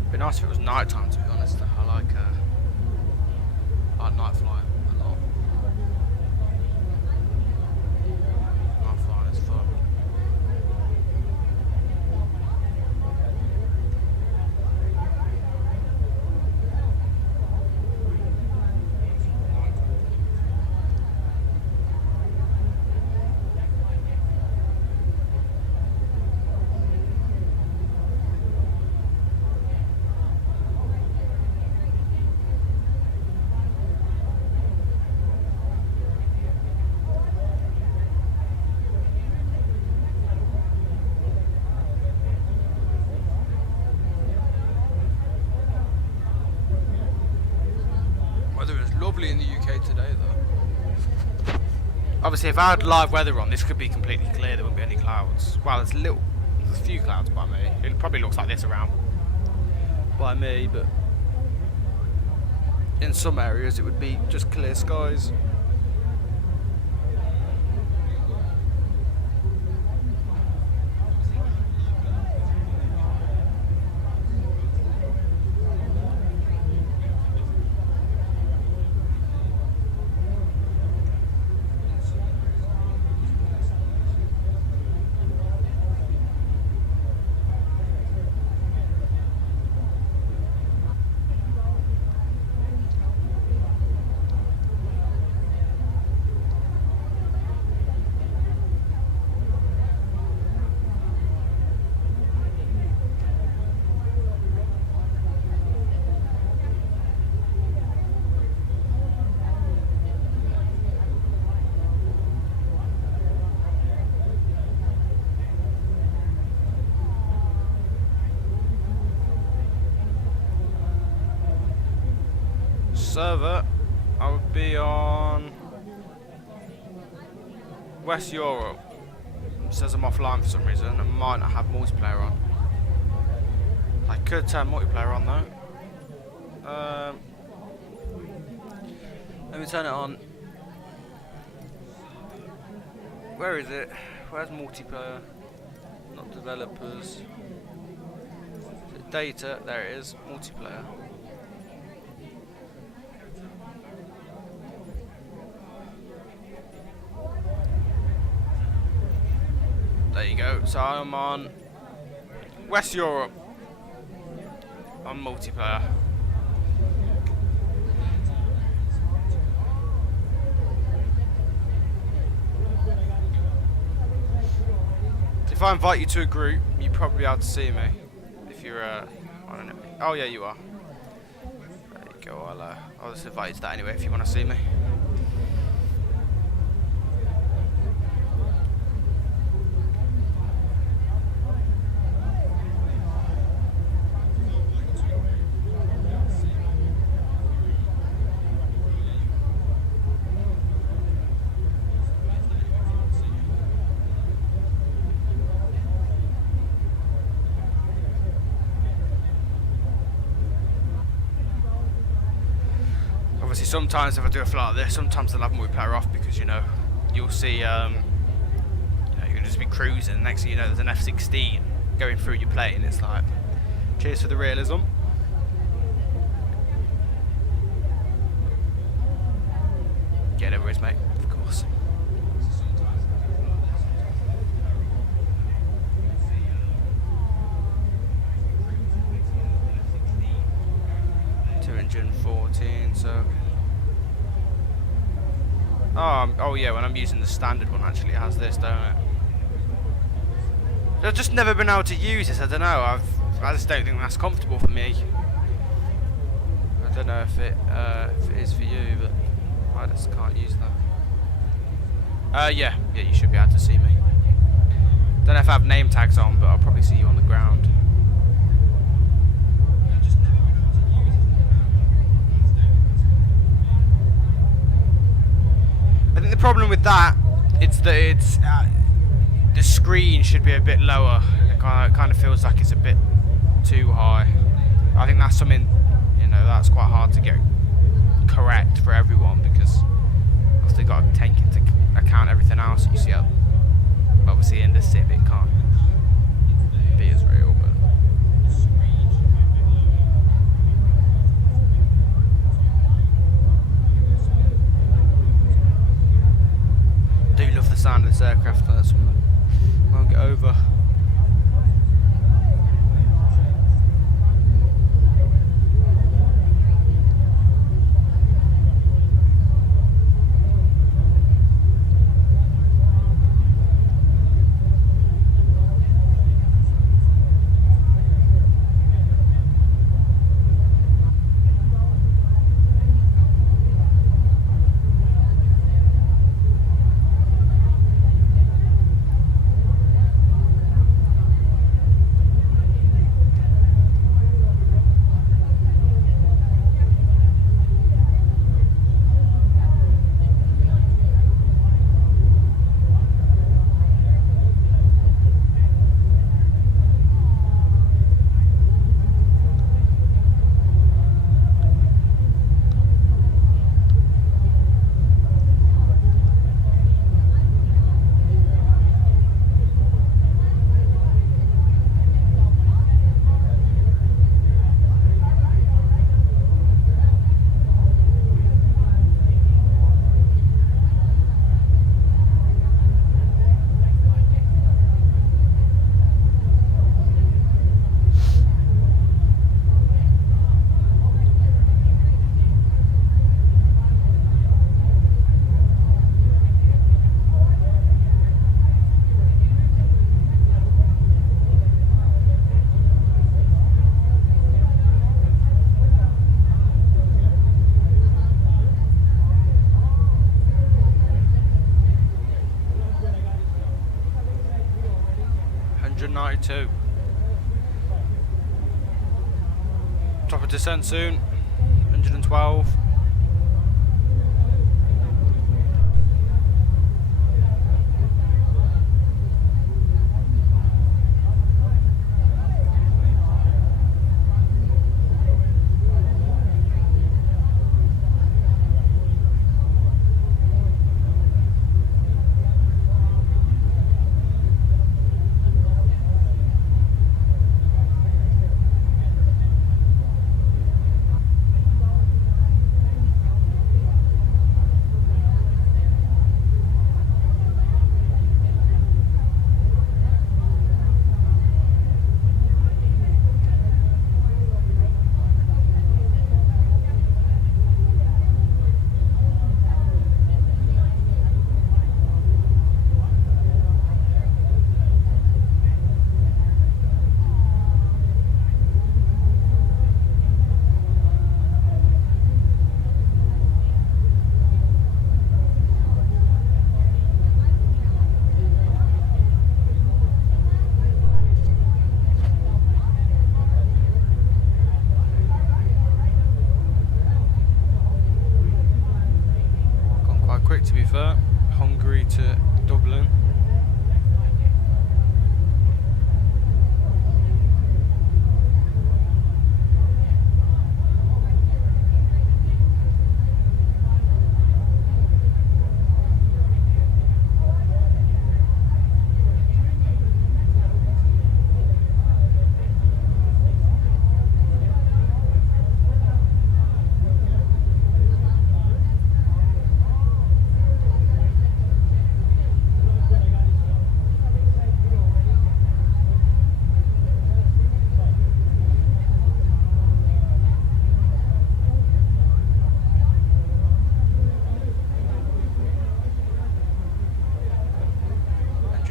It'd be nice if it was night time, to be honest. I like night flying a lot. Night flying is fun. Weather is lovely in the UK today, though. Obviously, if I had live weather on, this could be completely clear. There wouldn't be any clouds. Well, there's a few clouds by me. It probably looks like this around by me, but in some areas it would be just clear skies. server, I would be on West Europe. It says I'm offline for some reason. I might not have multiplayer on. I could turn multiplayer on though. Let me turn it on. Where is it? Where's multiplayer? Not developers. Is it data? There it is. Multiplayer. There you go. So I'm on West Europe on multiplayer. If I invite you to a group, you probably be able to see me. If you're I don't know. Oh yeah, you are. There you go. I'll just invite you to that anyway if you want to see me. Obviously, sometimes if I do a flight like this, sometimes I'll have multiplayer off because you'll see, you're gonna just be cruising. Next thing you know, there's an F-16 going through your plane. It's like, cheers for the realism. Yeah, there is, mate. Of course. Engine 14, so oh yeah, when I'm using the standard one, actually it has this, don't it? I've just never been able to use this. I don't know, I just don't think that's comfortable for me. I don't know if it is for you, but I just can't use that. Yeah, you should be able to see me. Don't know if I have name tags on, but I'll probably see you on the ground. I think the problem with that is that it's the screen should be a bit lower. It kind of feels like it's a bit too high. I think that's something that's quite hard to get correct for everyone because obviously got to take into account everything else that you see up. Obviously in the sim it can't be as real, but. I do love the sound of this aircraft, that's something I won't get over. Top of descent soon. 112. to Dublin.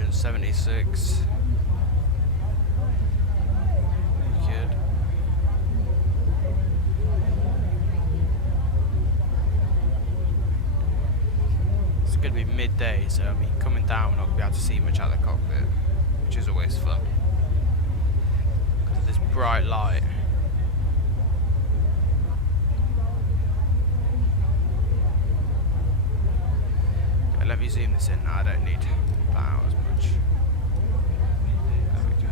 $76. Good. It's going to be midday, so I mean, coming down, we're not going to be able to see much out of the cockpit, which is always fun because of this bright light. Okay, let me zoom this in. I don't need that out as much. There we go.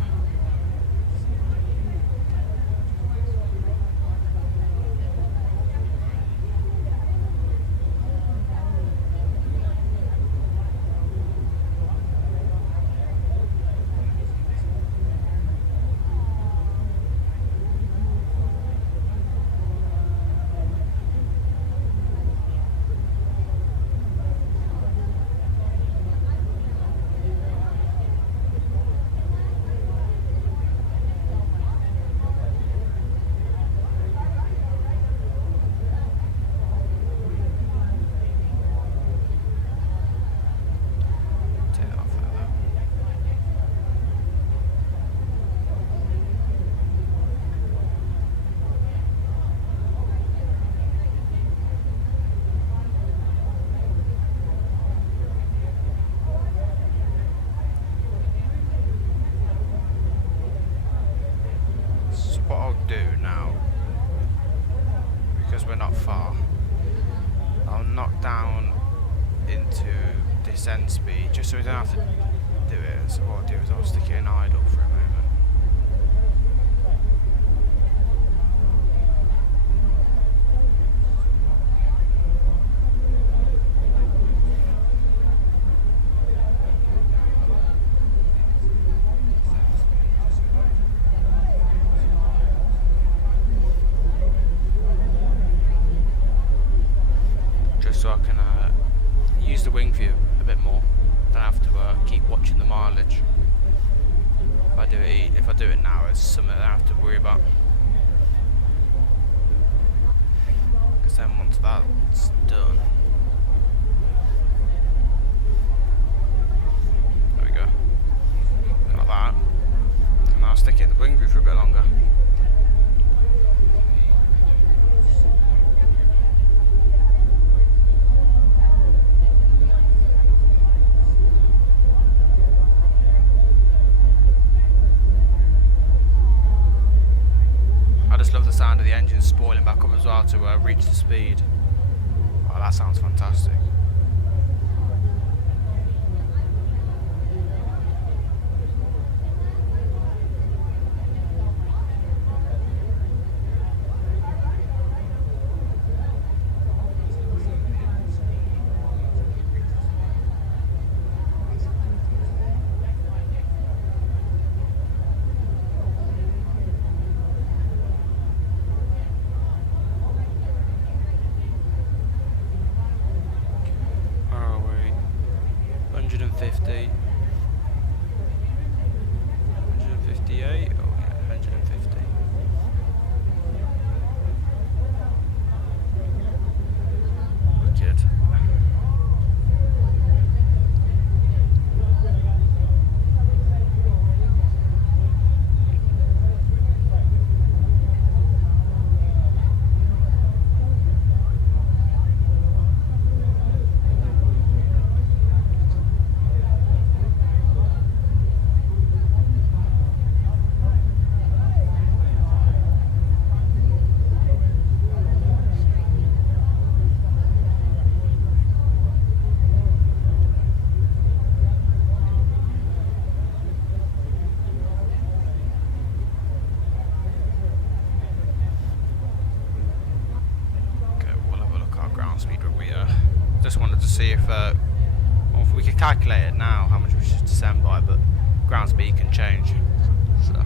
What I'll do now, because we're not far, I'll knock down into descent speed just so we don't have to do it. So what I'll do is I'll stick it in idle for a moment. So I can use the wing view a bit more. Don't have to keep watching the mileage. If I do it now, it's something I don't have to worry about. Because then once that's done, there we go. Like that. And I'll stick it in the wing view for a bit longer. I just love the sound of the engine spoiling back up as well to reach the speed. Oh, that sounds fantastic. Just wanted to see if, well, if we could calculate it now, how much we should descend by, but ground speed can change. So.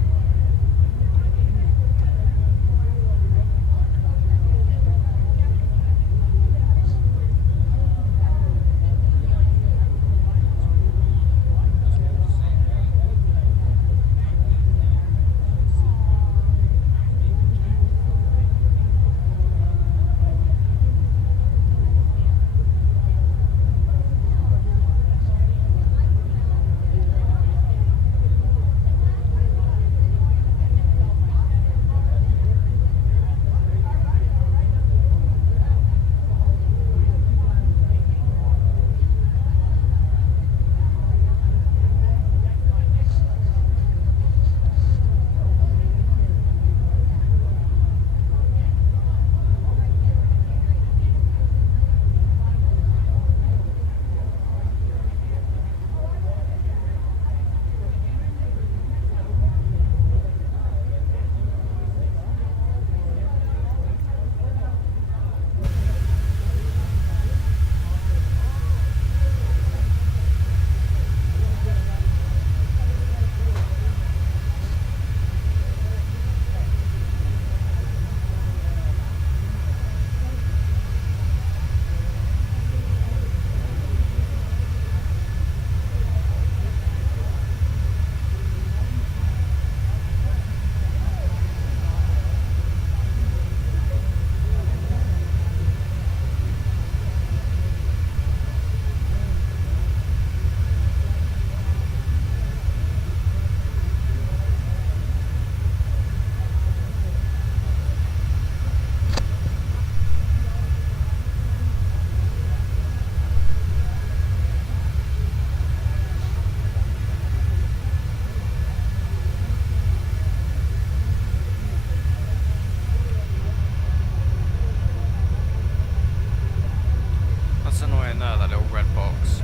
That little red box.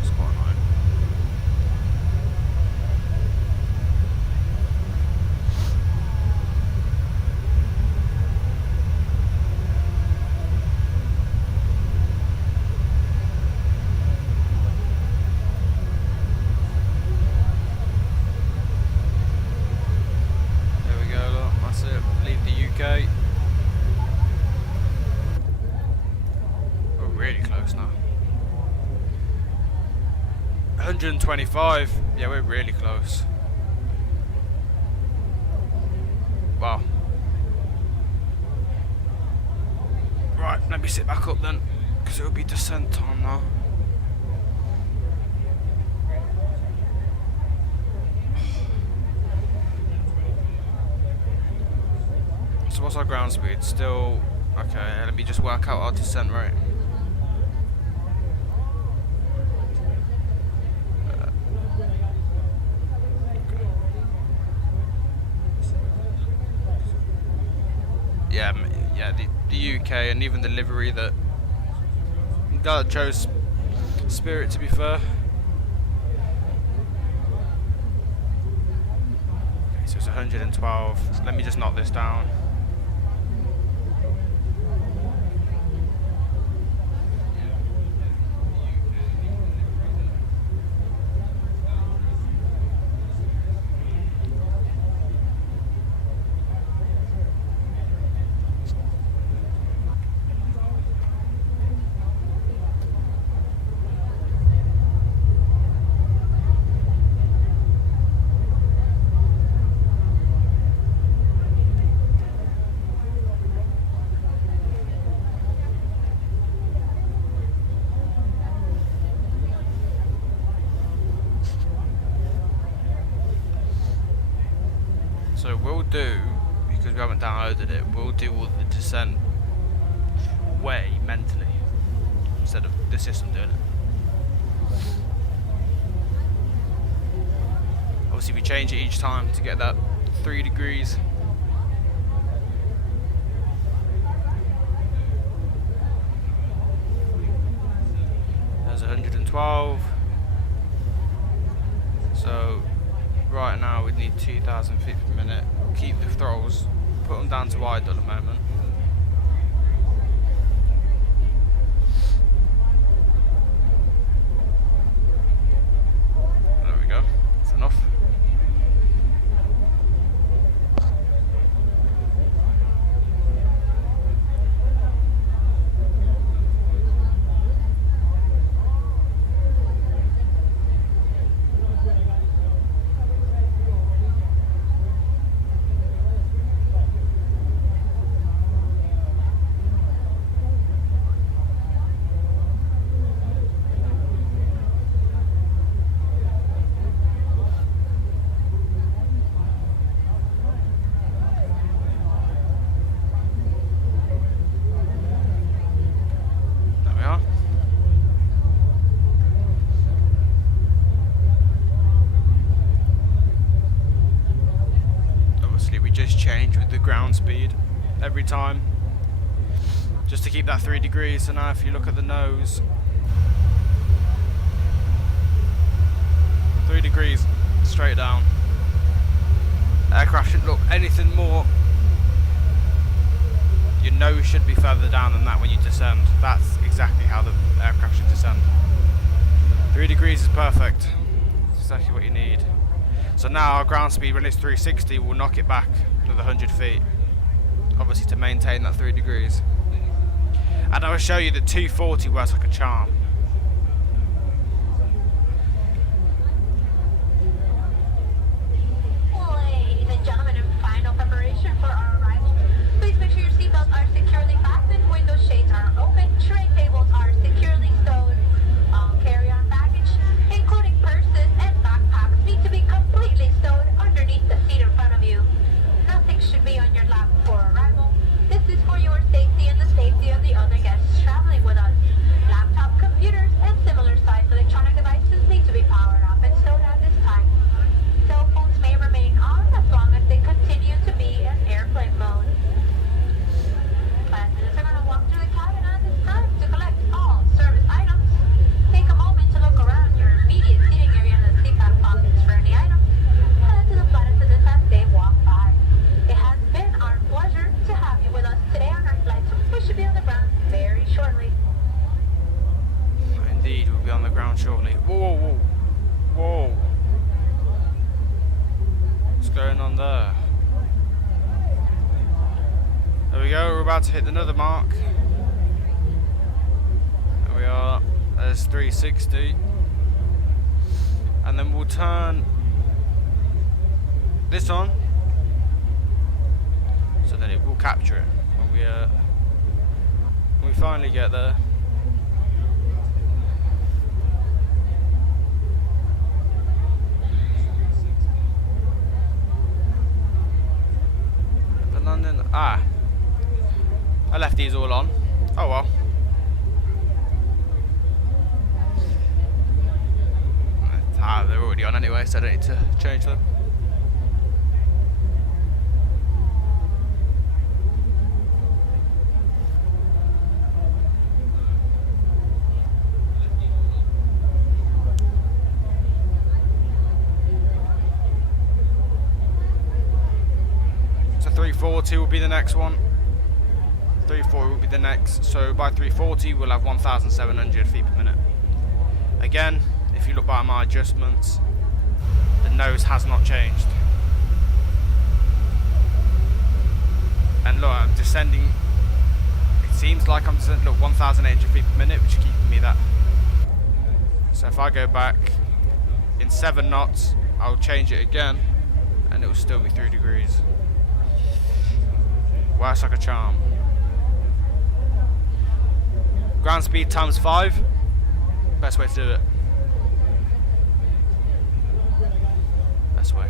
It's quite annoying. There we go, look, that's it. Leave the UK. We're really close now. 125. Yeah, we're really close. Wow. Right, let me sit back up then, because it'll be descent time now. So what's our ground speed? Still, okay, let me just work out our descent rate. Yeah, the UK and even the livery that chose Spirit, to be fair. Okay, so it's 112. Let me just knock this down. So we'll do, because we haven't downloaded it, we'll do all the descent way mentally instead of the system doing it. Obviously we change it each time to get that 3 degrees. There's 112. So right now we need 2,000 feet per minute. Keep the throttles, put them down to idle at the moment. just change with the ground speed every time, just to keep that 3 degrees. So now if you look at the nose, 3 degrees straight down. Aircraft shouldn't look anything more. Your nose should be further down than that when you descend. That's exactly how the aircraft should descend. 3 degrees is perfect. It's exactly what you need. So now our ground speed, when it's 360, will knock it back another 100 feet. Obviously to maintain that 3 degrees. And I will show you that 240 works like a charm. Ladies and gentlemen, in final preparation for our arrival, please make sure your seatbelts are securely fastened, window shades are open, tray tables are securely stowed. All carry-on baggage, including purses and backpacks, need to be completely stowed underneath the seat in front of you. Nothing should be on your lap before arrival. This is for your safety and the safety of the other guests traveling with us. Laptop computers and similar sized electronic devices need to be powered off and stowed at this time. Cell phones may remain on as long as they continue to be in airplane mode. Passengers are going to walk through the cabin at this time to collect all service items. Take a moment to look around your immediate seating area and the seat back pockets for any items. And to the flight attendants as they walk by. It has been our pleasure to have you with us today on our flight. We should be on the ground very shortly. Indeed, we'll be on the ground shortly. Whoa, whoa, whoa. What's going on there? There we go, we're about to hit another mark. There we are, there's 360. And then we'll turn this on, so then it will capture it when we finally get there. The London, I left these all on. Oh well. They're already on anyway, so I don't need to change them. So 340 will be the next one. 340 will be the next. So by 340 we'll have 1,700 feet per minute. Again, if you look by my adjustments, the nose has not changed. And look, I'm descending. It seems like I'm descending, look, 1,800 feet per minute, which is keeping me that. So if I go back in 7 knots, I'll change it again, and it will still be 3 degrees. Works like a charm. Ground speed times 5. Best way to do it. Best way.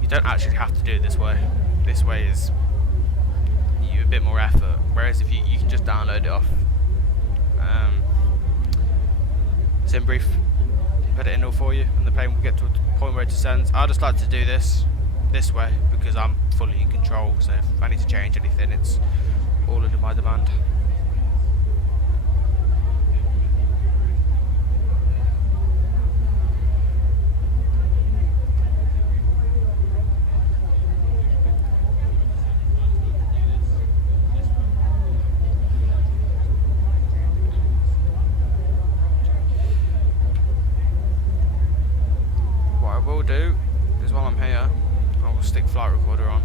You don't actually have to do it this way. This way is a bit more effort, whereas if you can just download it off SimBrief, put it in all for you, and the plane will get to a point where it descends. I just like to do this way because I'm fully in control, so if I need to change anything, it's all under my demand. Do is while I'm here, I will stick flight recorder on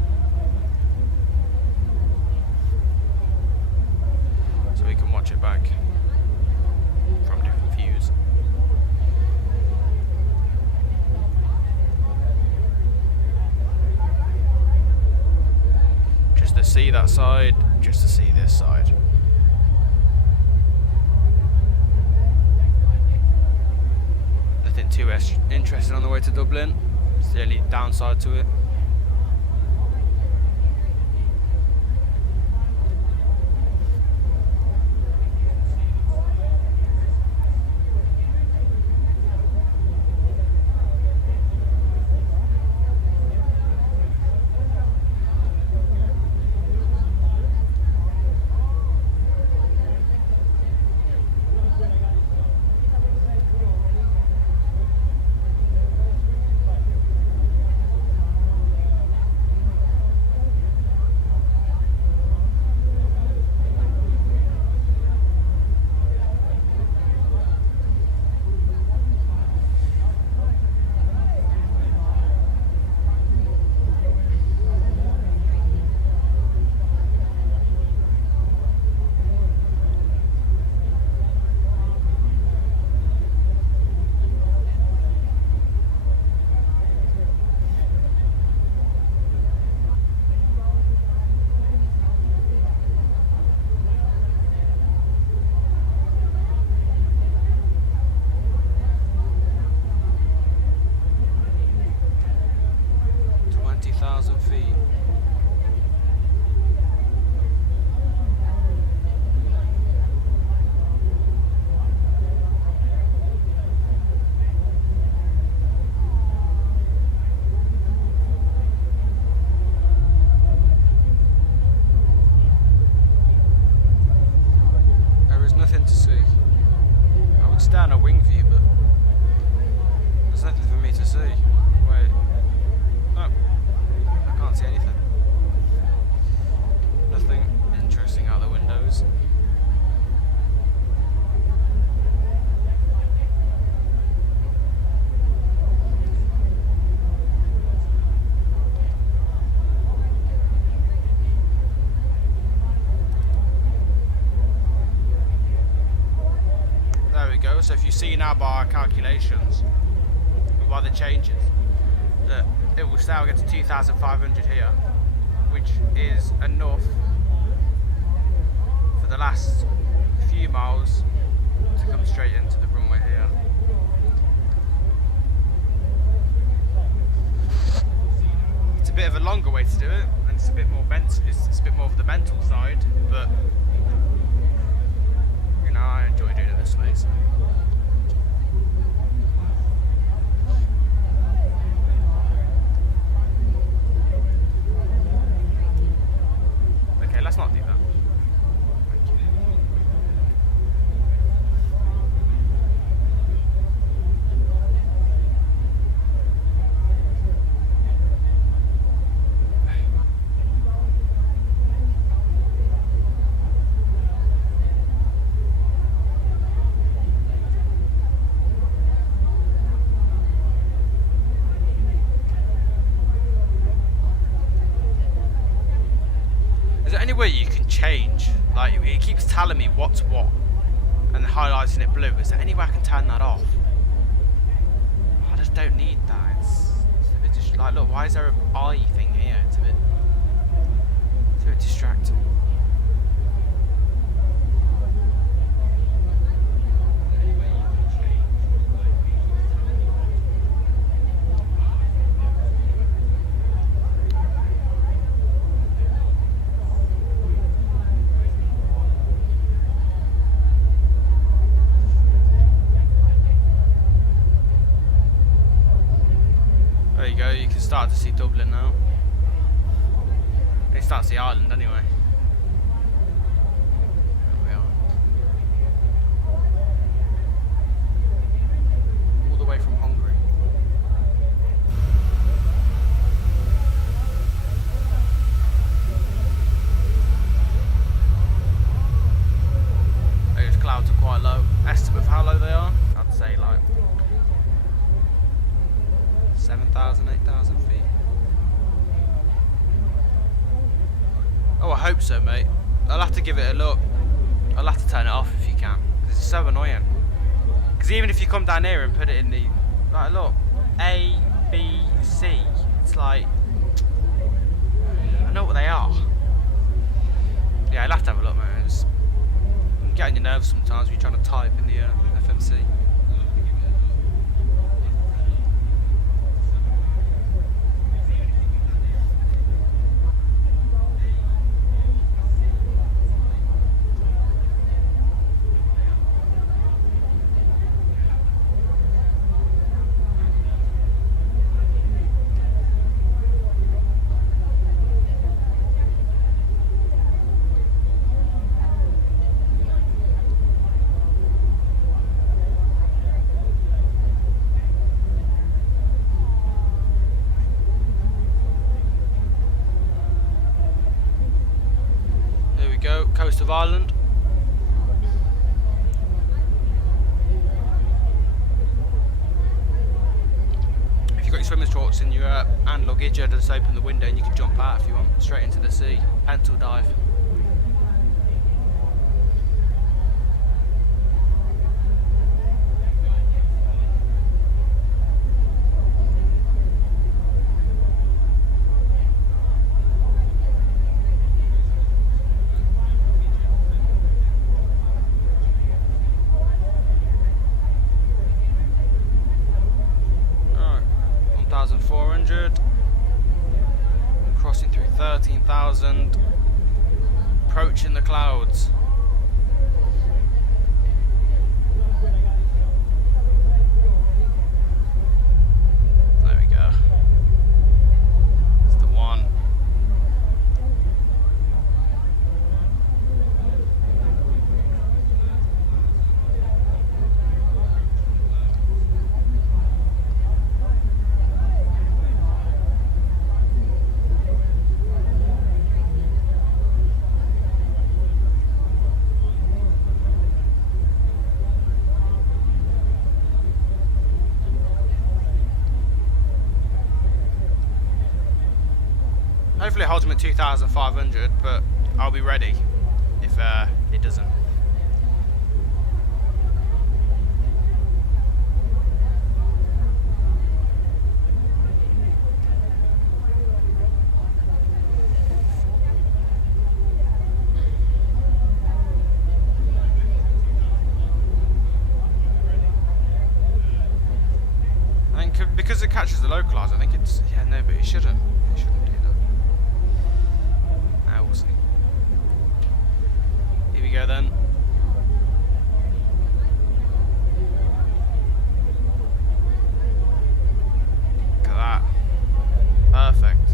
so we can watch it back from different views. Just to see that side, just to see this side. Nothing too interesting on the way to Dublin. It's the only downside to it. Down a wing view, but there's nothing for me to see. Wait, no, I can't see anything. Nothing interesting out the windows. So if you see now by our calculations, or by the changes, that it will still get to 2,500 here, which is enough for the last few miles to come straight into the runway here. It's a bit of a longer way to do it, and it's a bit more it's a bit more of the mental side, but you know, I enjoy doing it this way. So. Let's not do that. Anywhere you can change, like it keeps telling me what's what and highlighting it blue. Is there any way I can turn that off? I just don't need that. It's a bit like, look, why is there an eye thing here? It's a bit distracting. There you go, you can start to see Dublin now. You start to see Ireland anyway. There we are. All the way from Hungary. Those clouds are quite low. Estimate of how low they are? I'd say like 7,000, 8,000 feet. Oh, I hope so, mate. I'll have to give it a look. I'll have to turn it off if you can, because it's so annoying. Because even if you come down here and put it in the, like, look, A, B, C, it's like, I know what they are. Yeah, I'll have to have a look, man. It's getting your nerves sometimes when you're trying to type in the FMC. of Ireland. If you've got your swimmer's shorts in your and luggage, you just open the window and you can jump out if you want, straight into the sea. Pencil dive. Alright, 1,400. Crossing through 13,000. Approaching the clouds. There we go. It's the one. Hopefully it holds me at 2,500, but I'll be ready if it doesn't. I think because it catches the localizer, I think it's, yeah, no, but it shouldn't. It shouldn't do that. We'll see. Here we go then. Look at that. Perfect.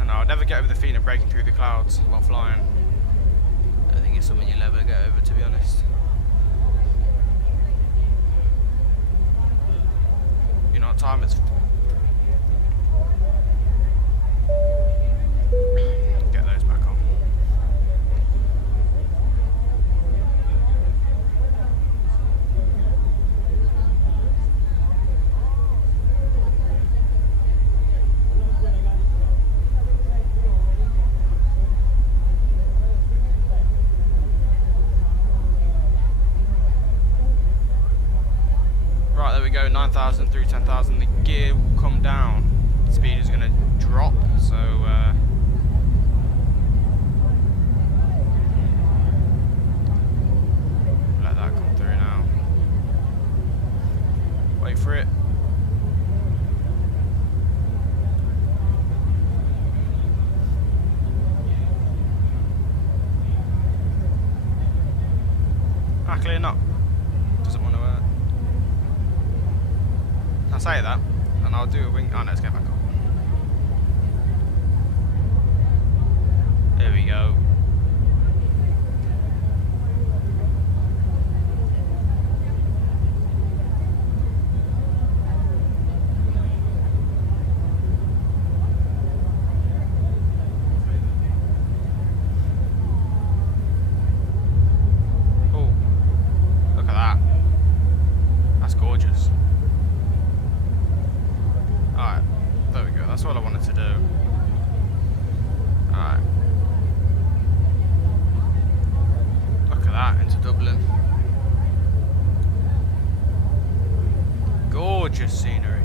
I know, I'll never get over the feeling of breaking through the clouds while flying. I don't think it's something you'll ever get over, to be honest. You know what time it's. Get those back on. Right, there we go, 9,000 through 10,000. The gear will come down. The speed is going to drop, so let that come through now. Wait for it. Actually, not. Doesn't want to work. I'll say that, and I'll do a wing. Oh no, let's get back on. There we go. Oh, look at that. That's gorgeous. Alright, there we go, that's what I wanted to do. Alright. Look at that, into Dublin. Gorgeous scenery.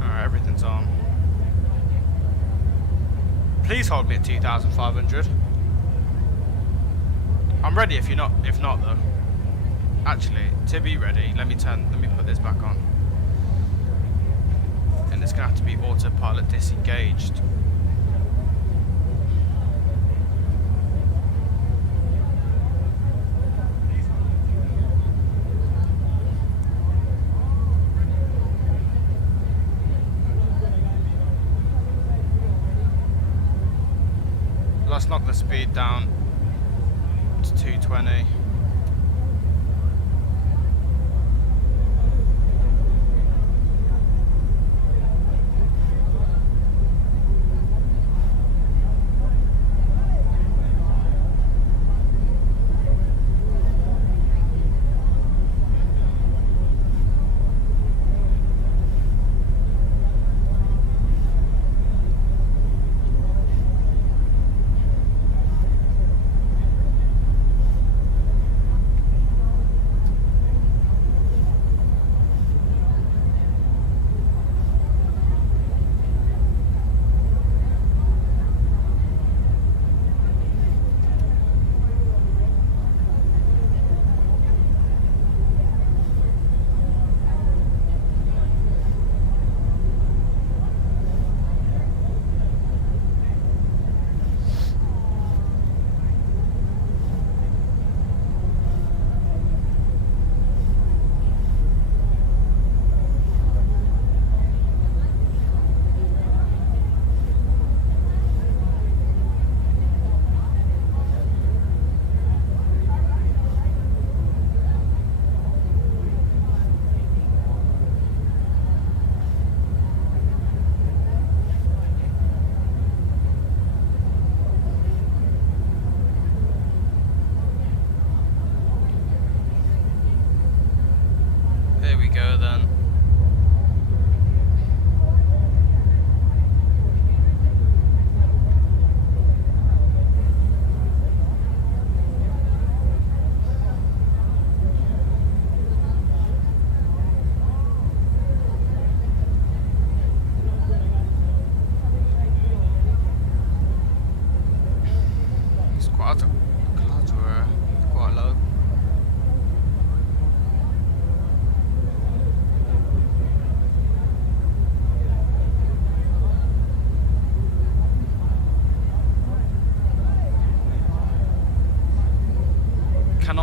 Alright, everything's on. Please hold me at 2,500. I'm ready if not though. Actually, to be ready, let me put this back on. And it's going to have to be autopilot disengaged. Let's knock the speed down to 220.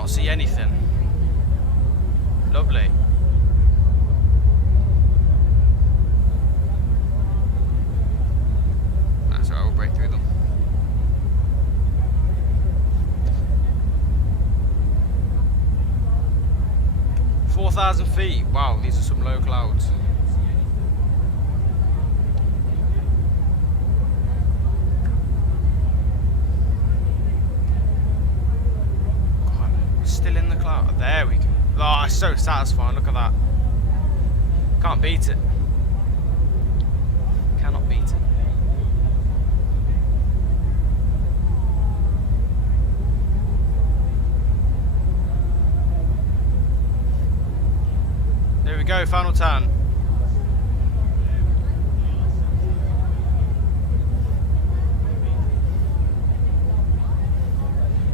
Can't see anything. Lovely. That's alright, we'll break through them. $4,000 feet. Wow, these are some low clouds. God, we're still in the cloud. There we go. Oh, it's so satisfying. Look at that. Can't beat it. Cannot beat it. There we go, final turn.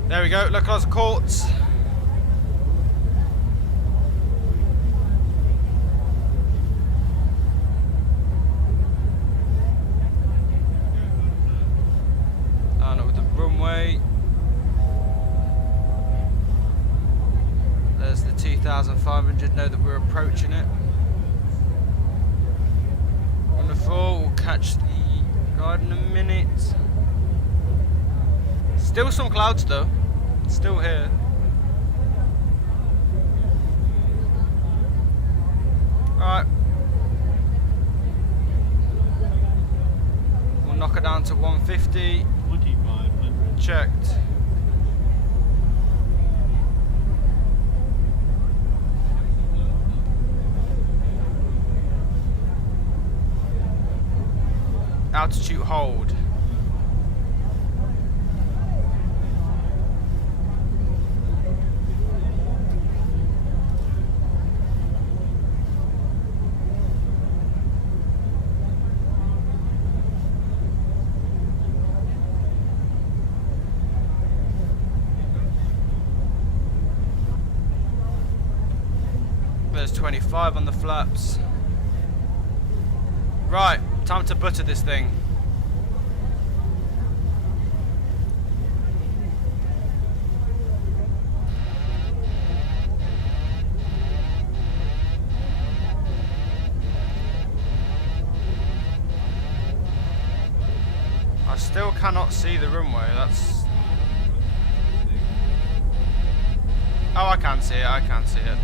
There we go, look at those courts. Line up with the runway. There's the 2,500, know that we're approaching it. Wonderful, we'll catch the guide in a minute. Still some clouds though, still here. Alright. We'll knock it down to 150. 2,500. Checked. Altitude hold. There's 25 on the flaps. Right, time to butter this thing. I still cannot see the runway, that's... Oh, I can see it, I can see it.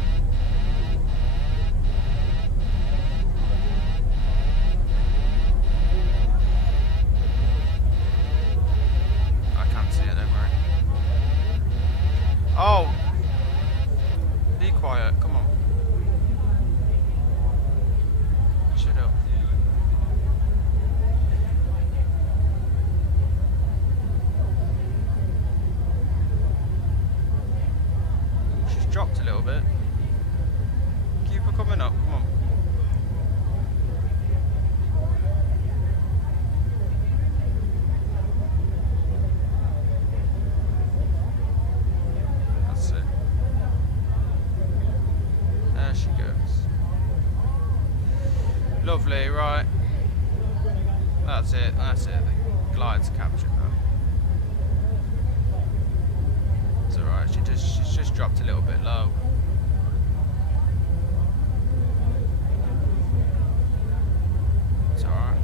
Oh! Be quiet, come on. Shut up. She's dropped a little bit. Keep her coming up, come on. Lovely, right. That's it, that's it. The glide's captured now. It's alright, she's just dropped a little bit low. It's alright.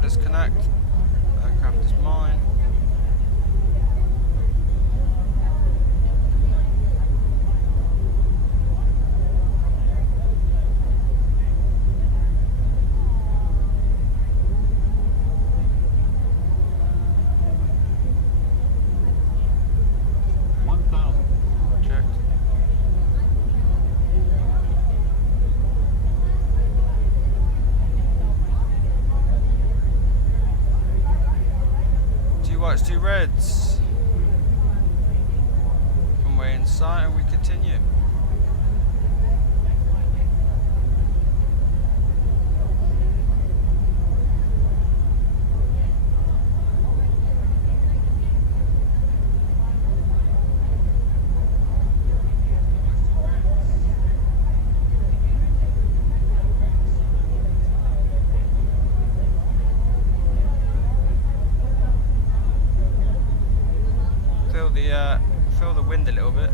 Disconnect. Aircraft is mine. Reds. Runway in sight, and we continue. Feel the wind a little bit.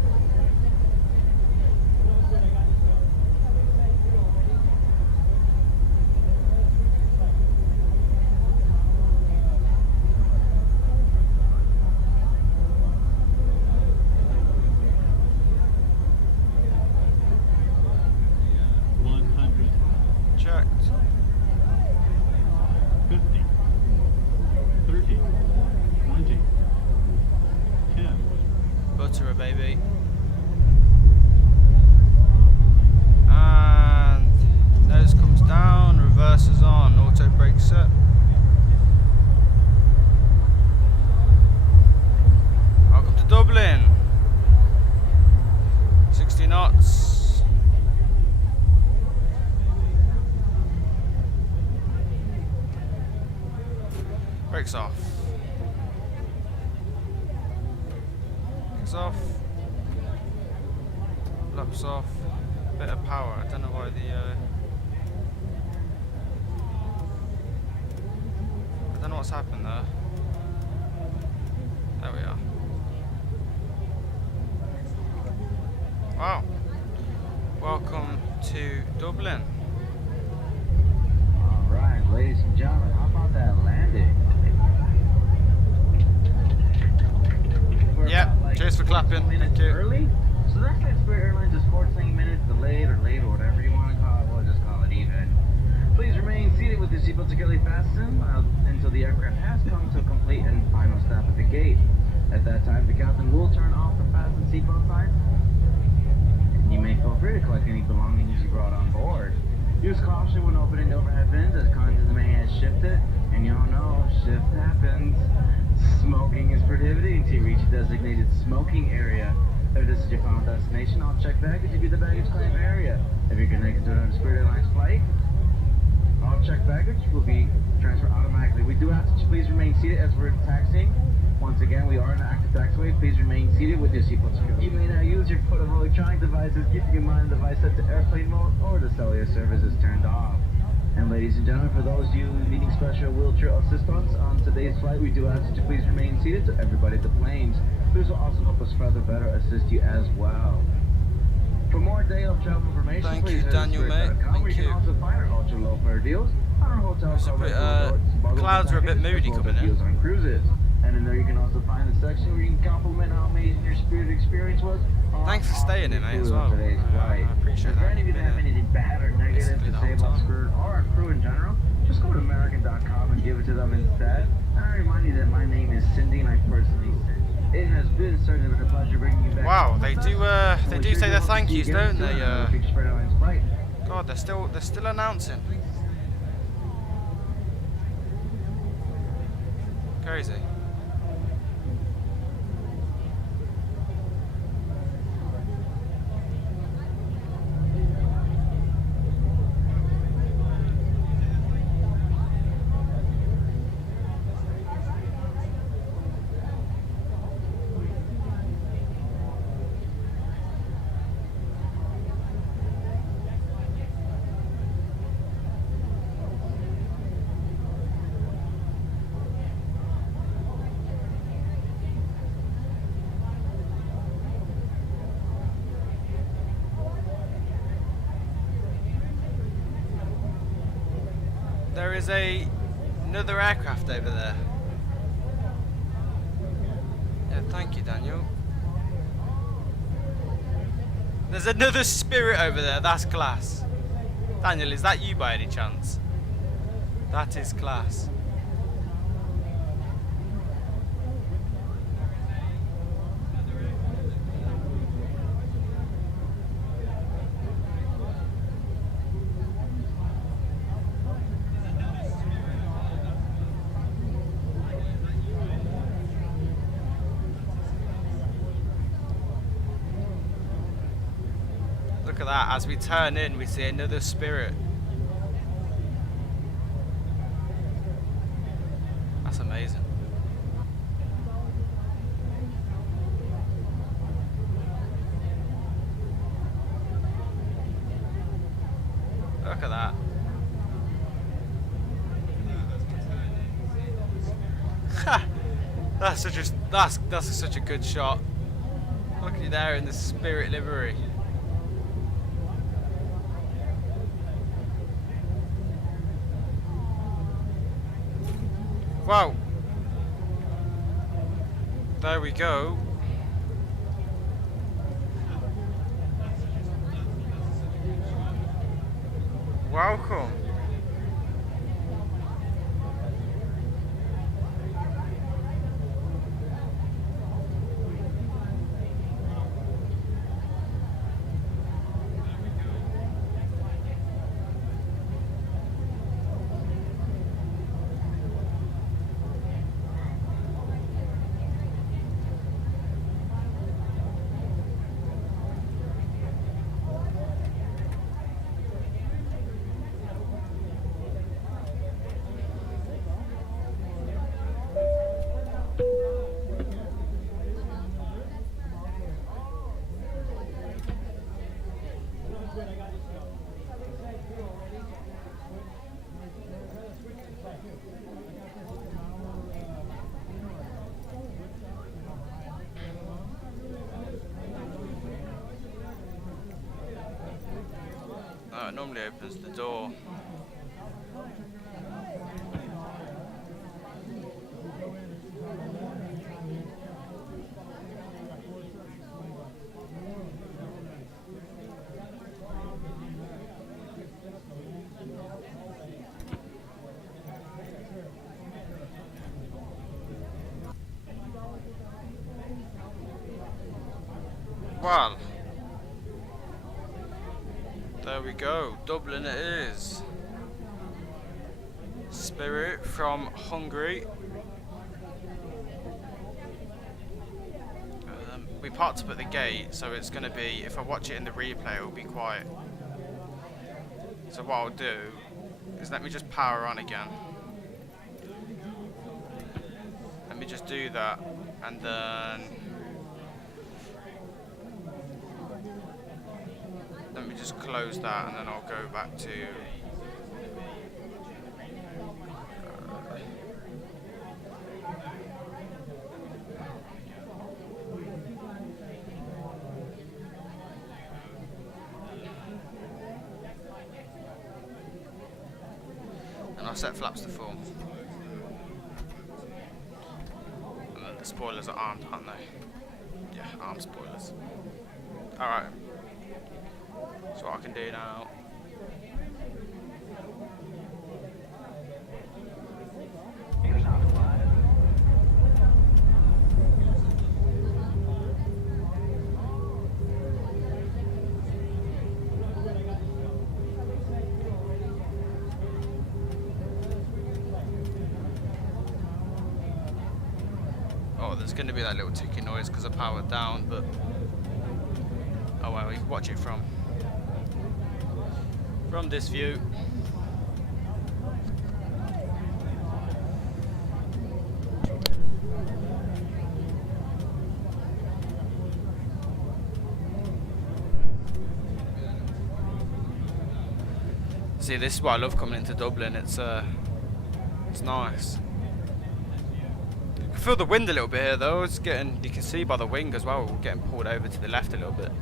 Checked. 50, 30, 20, 10. Butter, baby. And nose comes down, reverses on, auto brake set. Welcome to Dublin. 60 knots. Brakes off. Off, laps off, bit of power. I don't know why I don't know what's happened there. There we are. Wow. Welcome to Dublin. Alright, ladies and gentlemen, how about that landing? Yeah, cheers for clapping. Thank you. Early? So that's like Spirit Airlines is 14 minutes delayed or late or whatever you want to call it. We'll just call it even. Please remain seated with your seatbelt securely fastened until the aircraft has come to a complete and final stop at the gate. At that time, the captain will turn off the fasten seatbelt signs. You may feel free to collect any belongings you brought on board. Use caution when opening the overhead bins as contents may have shifted, and you all know shift happens. Smoking is prohibited until you reach a designated smoking area. If this is your final destination, I'll check baggage to be the baggage claim area. If you're connected to another Spirit Airlines flight, all checked baggage will be transferred automatically. We do ask that you please remain seated as we're taxiing. Once again, we are in an active taxiway. Please remain seated with your seatbelt secure. You may now use your portable electronic devices, keeping in mind the device set to airplane mode or the cellular service is turned off. And ladies and gentlemen, for those of you needing special wheelchair assistance on today's flight, we do ask that you please remain seated to everybody at the planes. This will also help us further better assist you as well. For more day of travel information, Thank please you, visit Daniel, mate. spirit.com, where Thank you you. can also find our ultra low fare deals on our hotel It's a coverage, bit, clouds are a bit moody coming in. deals on cruises. And in there you can also find a section where you can compliment how amazing your Spirit experience was. Thanks for staying in, mate, as well. Today's flight. I appreciate If that. any of you Been have here anything bad or negative basically to the say whole about time. Spirit or our crew in general, just go to American.com and give it to them instead. And I remind you that my name is Cindy and I personally sent. It has been certainly been a pleasure bringing you back. Wow, home they with do us. they And do we say sure their hope to thank see you yous, again don't soon they? on another future Spirit Airlines flight. God, they're still announcing. Crazy. There is another aircraft over there. Yeah, thank you, Daniel. There's another Spirit over there. That's class. Daniel, is that you by any chance? That is class. Look at that, as we turn in we see another spirit. That's amazing. Look at that. That's such a good shot. Look at you there in the spirit livery. Wow. There we go. Welcome. It normally opens the door. Well, there we go, Dublin it is. Spirit from Hungary. We parked up at the gate, so it's going to be, if I watch it in the replay, it will be quiet. So what I'll do is let me just power on again. Let me just do that, and then let me just close that, and then I'll go back to and I'll set flaps to full. And then the spoilers are armed, aren't they? Yeah, armed spoilers. Alright. So what I can do now. Oh, there's going to be that little ticking noise because I powered down, but oh well, you can watch it from this view. See, this is why I love coming into Dublin. It's nice. I feel the wind a little bit here though. It's getting, you can see by the wing as well, we're getting pulled over to the left a little bit.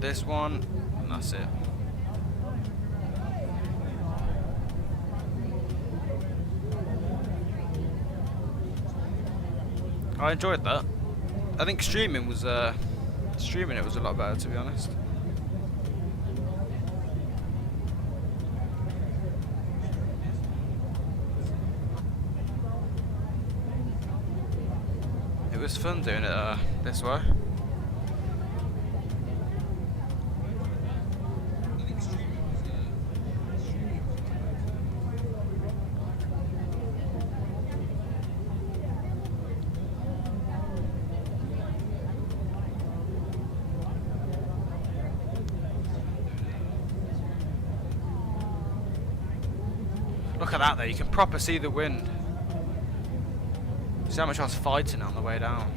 on this one, and that's it. I enjoyed that. I think streaming it was a lot better, to be honest. It was fun doing it this way. Look at that there, you can proper see the wind. See how much I was fighting on the way down.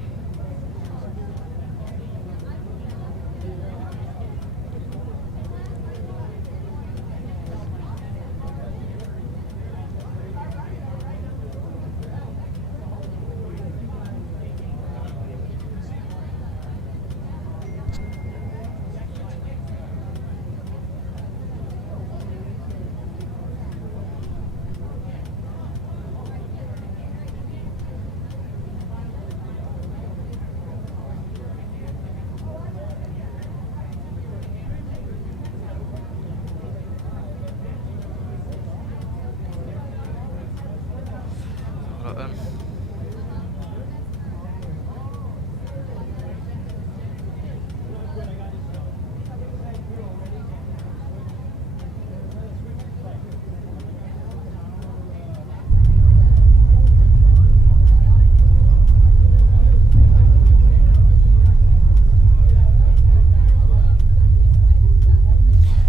Look at them.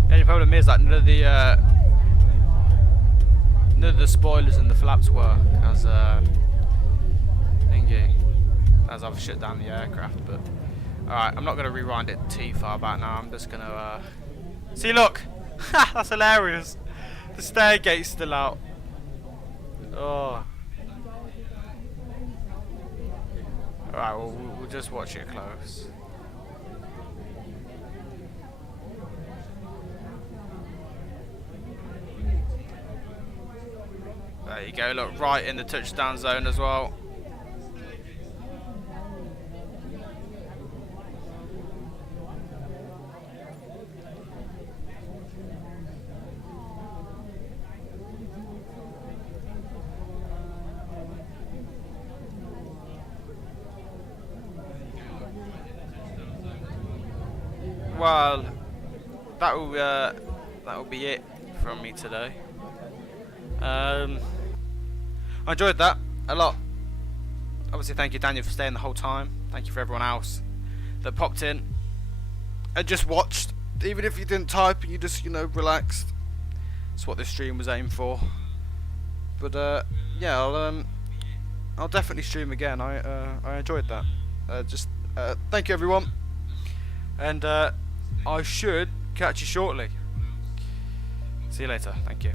The only problem is that none of the spoilers and the flaps work as thingy, as I've shut down the aircraft. But alright, I'm not going to rewind it too far back now. I'm just going to see, look. That's hilarious. The stairgate's still out. Oh. Alright, well, we'll just watch it close. There you go, look, right in the touchdown zone as well. Well, that will be it from me today. I enjoyed that a lot. Obviously, thank you, Daniel, for staying the whole time. Thank you for everyone else that popped in and just watched. Even if you didn't type and you just, you know, relaxed. That's what this stream was aimed for. But yeah, I'll definitely stream again. I enjoyed that. Thank you, everyone, and I should catch you shortly. See you later. Thank you.